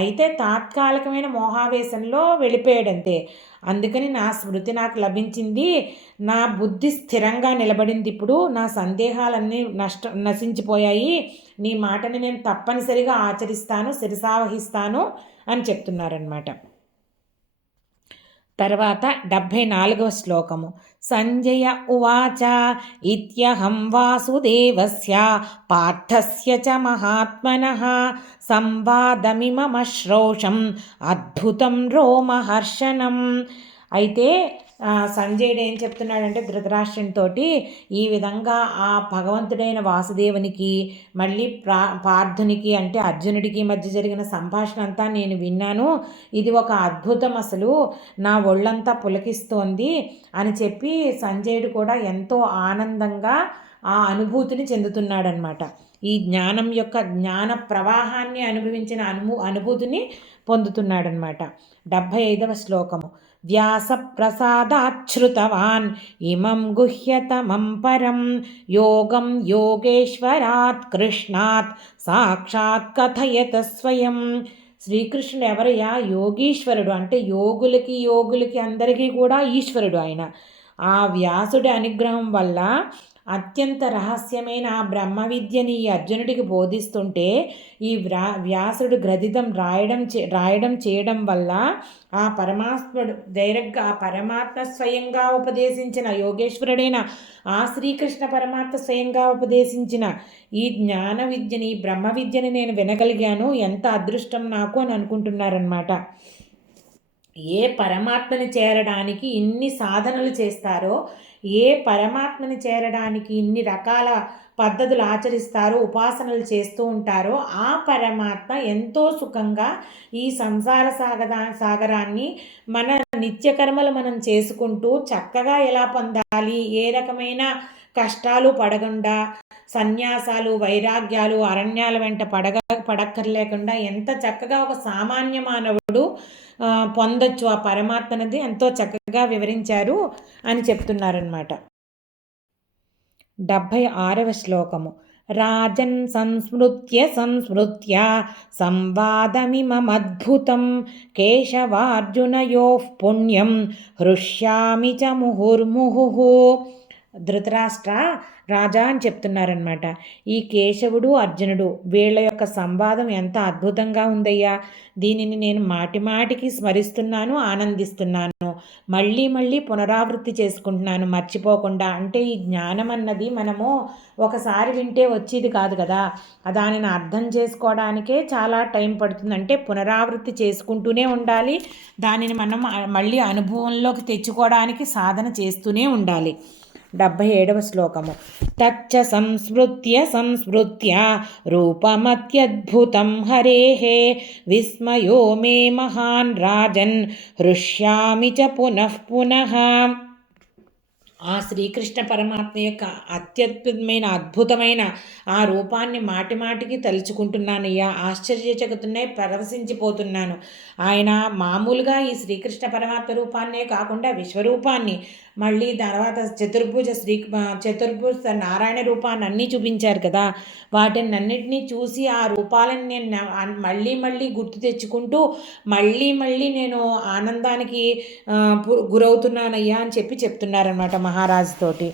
అయితే తాత్కాలికమైన మోహావేశంలో వెళ్ళిపోయాడంతే. అందుకని నా స్మృతి నాకు లభించింది, నా బుద్ధి స్థిరంగా నిలబడింది. ఇప్పుడు నా సందేహాలన్నీ నశించిపోయాయి, నీ మాటని నేను తప్పనిసరిగా ఆచరిస్తాను, శిరసావహిస్తాను అని చెప్తున్నారనమాట. తర్వాత 74వ శ్లోకము. సంజయ ఉవాచ ఇత్యహం వాసుదేవస్య పార్థస్య చ మహాత్మనః సంవాదమిమమశ్రౌషం అద్భుతం రోమహర్షణం. అయితే సంజయుడు ఏం చెప్తున్నాడంటే ధృతరాష్ట్రునితో, ఈ విధంగా ఆ భగవంతుడైన వాసుదేవునికి మళ్ళీ పార్థునికి అంటే అర్జునుడికి మధ్య జరిగిన సంభాషణ అంతా నేను విన్నాను, ఇది ఒక అద్భుతం, అసలు నా ఒళ్ళంతా పులకిస్తోంది అని చెప్పి సంజయుడు కూడా ఎంతో ఆనందంగా ఆ అనుభూతిని చెందుతున్నాడనమాట. ఈ జ్ఞానం యొక్క జ్ఞాన ప్రవాహాన్ని అనుభవించిన అనుభూతిని పొందుతున్నాడనమాట. 75వ శ్లోకము. వ్యాస ప్రసాదాచ్ఛృతవాన్ ఇమం గుహ్యతమం పరం యోగం యోగేశ్వరాత్ కృష్ణాత్ సాక్షాత్ కథయత స్వయం. శ్రీకృష్ణుడు ఎవరయ్యా? యోగీశ్వరుడు, అంటే యోగులకి అందరికీ కూడా ఈశ్వరుడు ఆయన. ఆ వ్యాసుడి అనుగ్రహం వల్ల అత్యంత రహస్యమైన ఆ బ్రహ్మ విద్యని ఈ అర్జునుడికి బోధిస్తుంటే ఈ వ్యాసుడు గ్రథితం రాయడం చేయడం వల్ల ఆ పరమాత్ముడు డైరెక్ట్గా ఆ పరమాత్మ స్వయంగా ఉపదేశించిన యోగేశ్వరుడైన ఆ శ్రీకృష్ణ పరమాత్మ స్వయంగా ఉపదేశించిన ఈ జ్ఞాన విద్యని బ్రహ్మ విద్యని నేను వినగలిగాను, ఎంత అదృష్టం నాకు అని అనుకుంటున్నారనమాట. ఏ పరమాత్మని చేరడానికి ఇన్ని సాధనలు చేస్తారో, ఏ పరమాత్మని చేరడానికి ఇన్ని రకాల పద్ధతులు ఆచరిస్తారో, ఉపాసనలు చేస్తూ ఉంటారో ఆ పరమాత్మ ఎంతో సుఖంగా ఈ సంసార సాగరాన్ని మన నిత్యకర్మలు మనం చేసుకుంటూ చక్కగా ఎలా పొందాలి, ఏ రకమైన కష్టాలు పడకుండా, సన్యాసాలు వైరాగ్యాలు అరణ్యాల వెంట పడక్కర్లేకుండా ఎంత చక్కగా ఒక సామాన్య మానవుడు పొందొచ్చు ఆ పరమాత్మనది ఎంతో చక్కగా వివరించారు అని చెప్తున్నారనమాట. 76వ శ్లోకము. రాజన్ సంస్మృత్య సంవాదమిమద్భుతం కేశవార్జునయోః పుణ్యం హృష్యామి చ ముహుర్ముహుః. ధృతరాష్ట్ర రాజా అని చెప్తున్నారనమాట. ఈ కేశవుడు అర్జునుడు వీళ్ళ యొక్క సంవాదం ఎంత అద్భుతంగా ఉందయ్యా, దీనిని నేను మాటిమాటికి స్మరిస్తున్నాను, ఆనందిస్తున్నాను, మళ్ళీ మళ్ళీ పునరావృత్తి చేసుకుంటున్నాను మర్చిపోకుండా. అంటే ఈ జ్ఞానం అన్నది మనము ఒకసారి వింటే వచ్చేది కాదు కదా, దానిని అర్థం చేసుకోవడానికే చాలా టైం పడుతుంది. అంటే పునరావృత్తి చేసుకుంటూనే ఉండాలి, దానిని మనం మళ్ళీ అనుభవంలోకి తెచ్చుకోవడానికి సాధన చేస్తూనే ఉండాలి. 77వ శ్లోకము. తచ్చ సంస్మృత్య రూపమత్యద్భుతం హరేః విస్మయో మే మహాన్ రాజన్ హృష్యామి చ పునః పునః. ఆ శ్రీకృష్ణ పరమాత్మ యొక్క అత్యద్భుతమైన అద్భుతమైన ఆ రూపాన్ని మాటిమాటికి తలుచుకుంటున్నానయ్యా, ఆశ్చర్యచకుతున్నాయి, పరవశించిపోతున్నాను. ఆయన మామూలుగా ఈ శ్రీకృష్ణ పరమాత్మ రూపాన్నే కాకుండా విశ్వరూపాన్ని, మళ్ళీ తర్వాత చతుర్భుజ నారాయణ రూపాన్ని అన్నీ చూపించారు కదా, వాటిని అన్నిటినీ చూసి ఆ రూపాలను నేను మళ్ళీ మళ్ళీ గుర్తు తెచ్చుకుంటూ మళ్ళీ మళ్ళీ నేను ఆనందానికి గురవుతున్నానయ్యా అని చెప్తున్నారనమాట మహారాజుతోటి.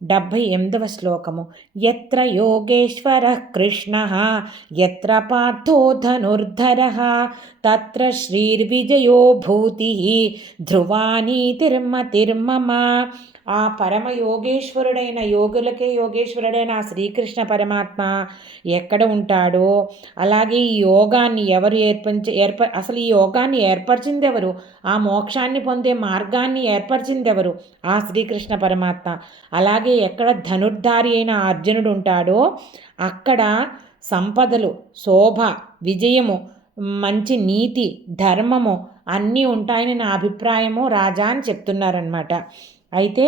78వ శ్లోకము. ఎత్ర యోగేశ్వరః కృష్ణః ఎత్ర పార్థో ధనుర్ధరః తత్ర శ్రీర్విజయో భూతిః ధ్రువానీతిర్మతిర్మమ. ఆ పరమ యోగేశ్వరుడైన యోగులకే యోగేశ్వరుడైన ఆ శ్రీకృష్ణ పరమాత్మ ఎక్కడ ఉంటాడో, అలాగే ఈ యోగాన్ని ఎవరు అసలు ఈ యోగాన్ని ఏర్పరిచింది ఎవరు, ఆ మోక్షాన్ని పొందే మార్గాన్ని ఏర్పరిచింది ఎవరు, ఆ శ్రీకృష్ణ పరమాత్మ. అలాగే ఎక్కడ ధనుర్ధారి అయిన అర్జునుడు ఉంటాడో అక్కడ సంపదలు, శోభ, విజయము, మంచి నీతి, ధర్మము అన్నీ ఉంటాయని నా అభిప్రాయము రాజా అని చెప్తున్నారనమాట. అయితే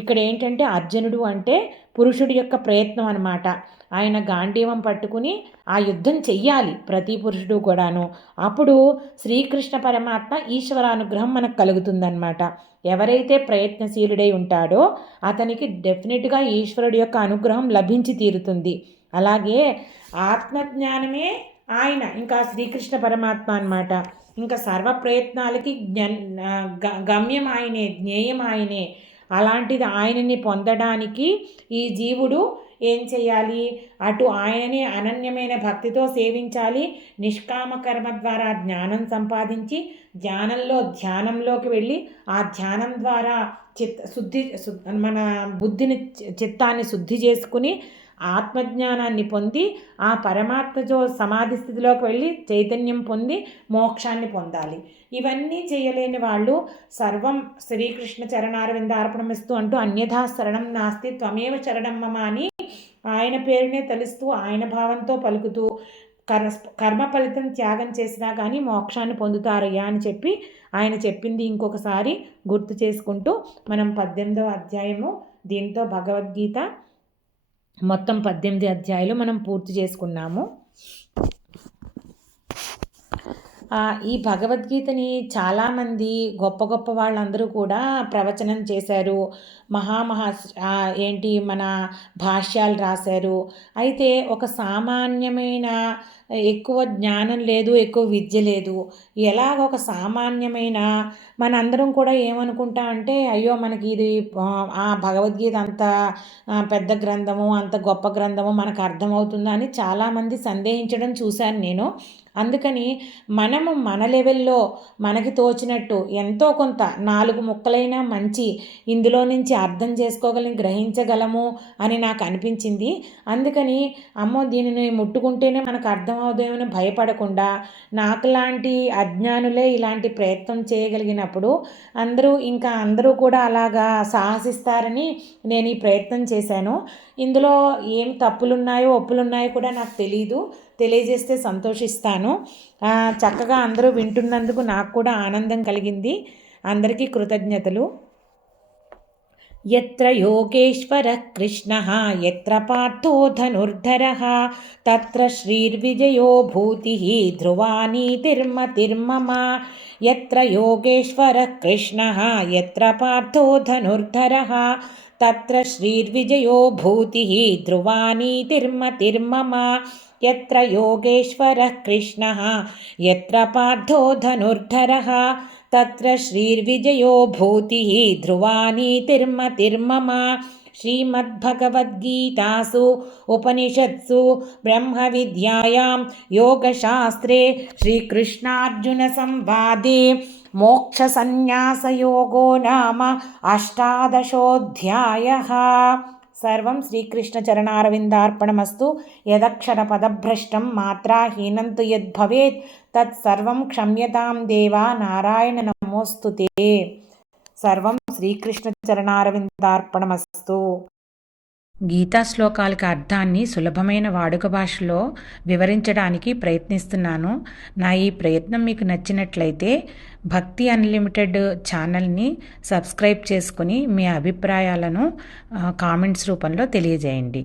ఇక్కడ ఏంటంటే అర్జునుడు అంటే పురుషుడి యొక్క ప్రయత్నం అనమాట. ఆయన గాంధీవం పట్టుకుని ఆ యుద్ధం చెయ్యాలి ప్రతి పురుషుడు కూడాను. అప్పుడు శ్రీకృష్ణ పరమాత్మ ఈశ్వరానుగ్రహం మనకు కలుగుతుందన్నమాట. ఎవరైతే ప్రయత్నశీలుడై ఉంటాడో అతనికి డెఫినెట్గా ఈశ్వరుడి యొక్క అనుగ్రహం లభించి తీరుతుంది. అలాగే ఆత్మజ్ఞానమే ఆయన, ఇంకా శ్రీకృష్ణ పరమాత్మ అన్నమాట. ఇంకా సర్వ ప్రయత్నాలకి గమ్యం ఆయనే, జ్ఞేయం ఆయనే. అలాంటిది ఆయనని పొందడానికి ఈ జీవుడు ఏం చేయాలి, అటు ఆయనని అనన్యమైన భక్తితో సేవించాలి, నిష్కామ కర్మ ద్వారా జ్ఞానం సంపాదించి ధ్యానంలోకి వెళ్ళి ఆ ధ్యానం ద్వారా మన బుద్ధిని, చిత్తాన్ని శుద్ధి చేసుకుని ఆత్మజ్ఞానాన్ని పొంది ఆ పరమాత్మతో సమాధి స్థితిలోకి వెళ్ళి చైతన్యం పొంది మోక్షాన్ని పొందాలి. ఇవన్నీ చేయలేని వాళ్ళు సర్వం శ్రీకృష్ణ చరణారవిందార్పణమిస్తూ అంటూ అన్యథా శరణం నాస్తి త్వమేవ శరణం మమ అని ఆయన పేరునే తలుస్తూ ఆయన భావంతో పలుకుతూ కర్మ ఫలితం త్యాగం చేసినా కానీ మోక్షాన్ని పొందుతారయ్యా అని చెప్పి ఆయన చెప్పింది ఇంకొకసారి గుర్తు చేసుకుంటూ మనం 18వ అధ్యాయము, దీంతో భగవద్గీత మొత్తం 18 అధ్యాయాలు మనం పూర్తి చేసుకున్నాము. ఈ భగవద్గీతని చాలామంది గొప్ప గొప్ప వాళ్ళందరూ కూడా ప్రవచనం చేశారు. మహామహా ఏంటి మన భాష్యాలు రాశారు. అయితే ఒక సామాన్యమైన ఎక్కువ జ్ఞానం లేదు, ఎక్కువ విద్య లేదు. ఎలాగ ఒక సామాన్యమైన మనందరం కూడా ఏమనుకుంటామంటే, అయ్యో మనకి ఇది ఆ భగవద్గీత అంత పెద్ద గ్రంథము, అంత గొప్ప గ్రంథము మనకు అర్థమవుతుందా అని చాలామంది సందేహించడం చూశాను నేను. అందుకని మనము మన లెవెల్లో మనకి తోచినట్టు ఎంతో కొంత 4 ముక్కలైనా మంచి ఇందులో నుంచి అర్థం చేసుకోగలం, గ్రహించగలము అని నాకు అనిపించింది. అందుకని అమ్మో దీనిని ముట్టుకుంటేనే మనకు అర్థమవుదేమని భయపడకుండా, నాకులాంటి అజ్ఞానులే ఇలాంటి ప్రయత్నం చేయగలిగినప్పుడు అందరూ కూడా అలాగా సాహసిస్తారని నేను ఈ ప్రయత్నం చేశాను. ఇందులో ఏం తప్పులున్నాయో ఒప్పులున్నాయో కూడా నాకు తెలియజేస్తే సంతోషిస్తాను. చక్కగా అందరూ వింటున్నందుకు నాకు కూడా ఆనందం కలిగింది. అందరికీ కృతజ్ఞతలు. యత్ర యోగేశ్వరః కృష్ణః యత్ర పార్థో ధనుర్ధరః తత్ర శ్రీర్విజయో భూతిః ధ్రువా నీతిర్మతిర్మమ. యత్ర యోగేశ్వరః కృష్ణః యత్ర పార్థో ధనుర్ధరః తత్ర శ్రీర్విజయో భూతిః ధ్రువా నీతిర్మతిర్మమ. యత్ర యోగేశ్వరః కృష్ణః యత్ర పార్థో ధనుర్ధరః తత్ర శ్రీర్విజయో భూతిః ధ్రువా నీతిర్మతిర్మమ. శ్రీమద్భగవద్గీతాసు ఉపనిషత్సు బ్రహ్మ విద్యాయాం యోగశాస్త్రే శ్రీకృష్ణార్జున సంవాదే మోక్ష సన్యాసయోగో నామ అష్టాదశోऽధ్యాయः. సర్వం శ్రీకృష్ణచరణారవిందార్పణమస్తు. యదక్షరపదభ్రష్టం మాత్రాహీనం తు యద్భవేత్ తత్సర్వం క్షమ్యతాం దేవా నారాయణ నమోస్తుతే. సర్వం శ్రీకృష్ణచరణారవిందార్పణమస్తు. గీతా శ్లోకాలకి అర్థాన్ని సులభమైన వాడుక భాషలో వివరించడానికి ప్రయత్నిస్తున్నాను. నా ఈ ప్రయత్నం మీకు నచ్చినట్లయితే భక్తి అన్లిమిటెడ్ ఛానల్ని సబ్స్క్రైబ్ చేసుకుని మీ అభిప్రాయాలను కామెంట్స్ రూపంలో తెలియజేయండి.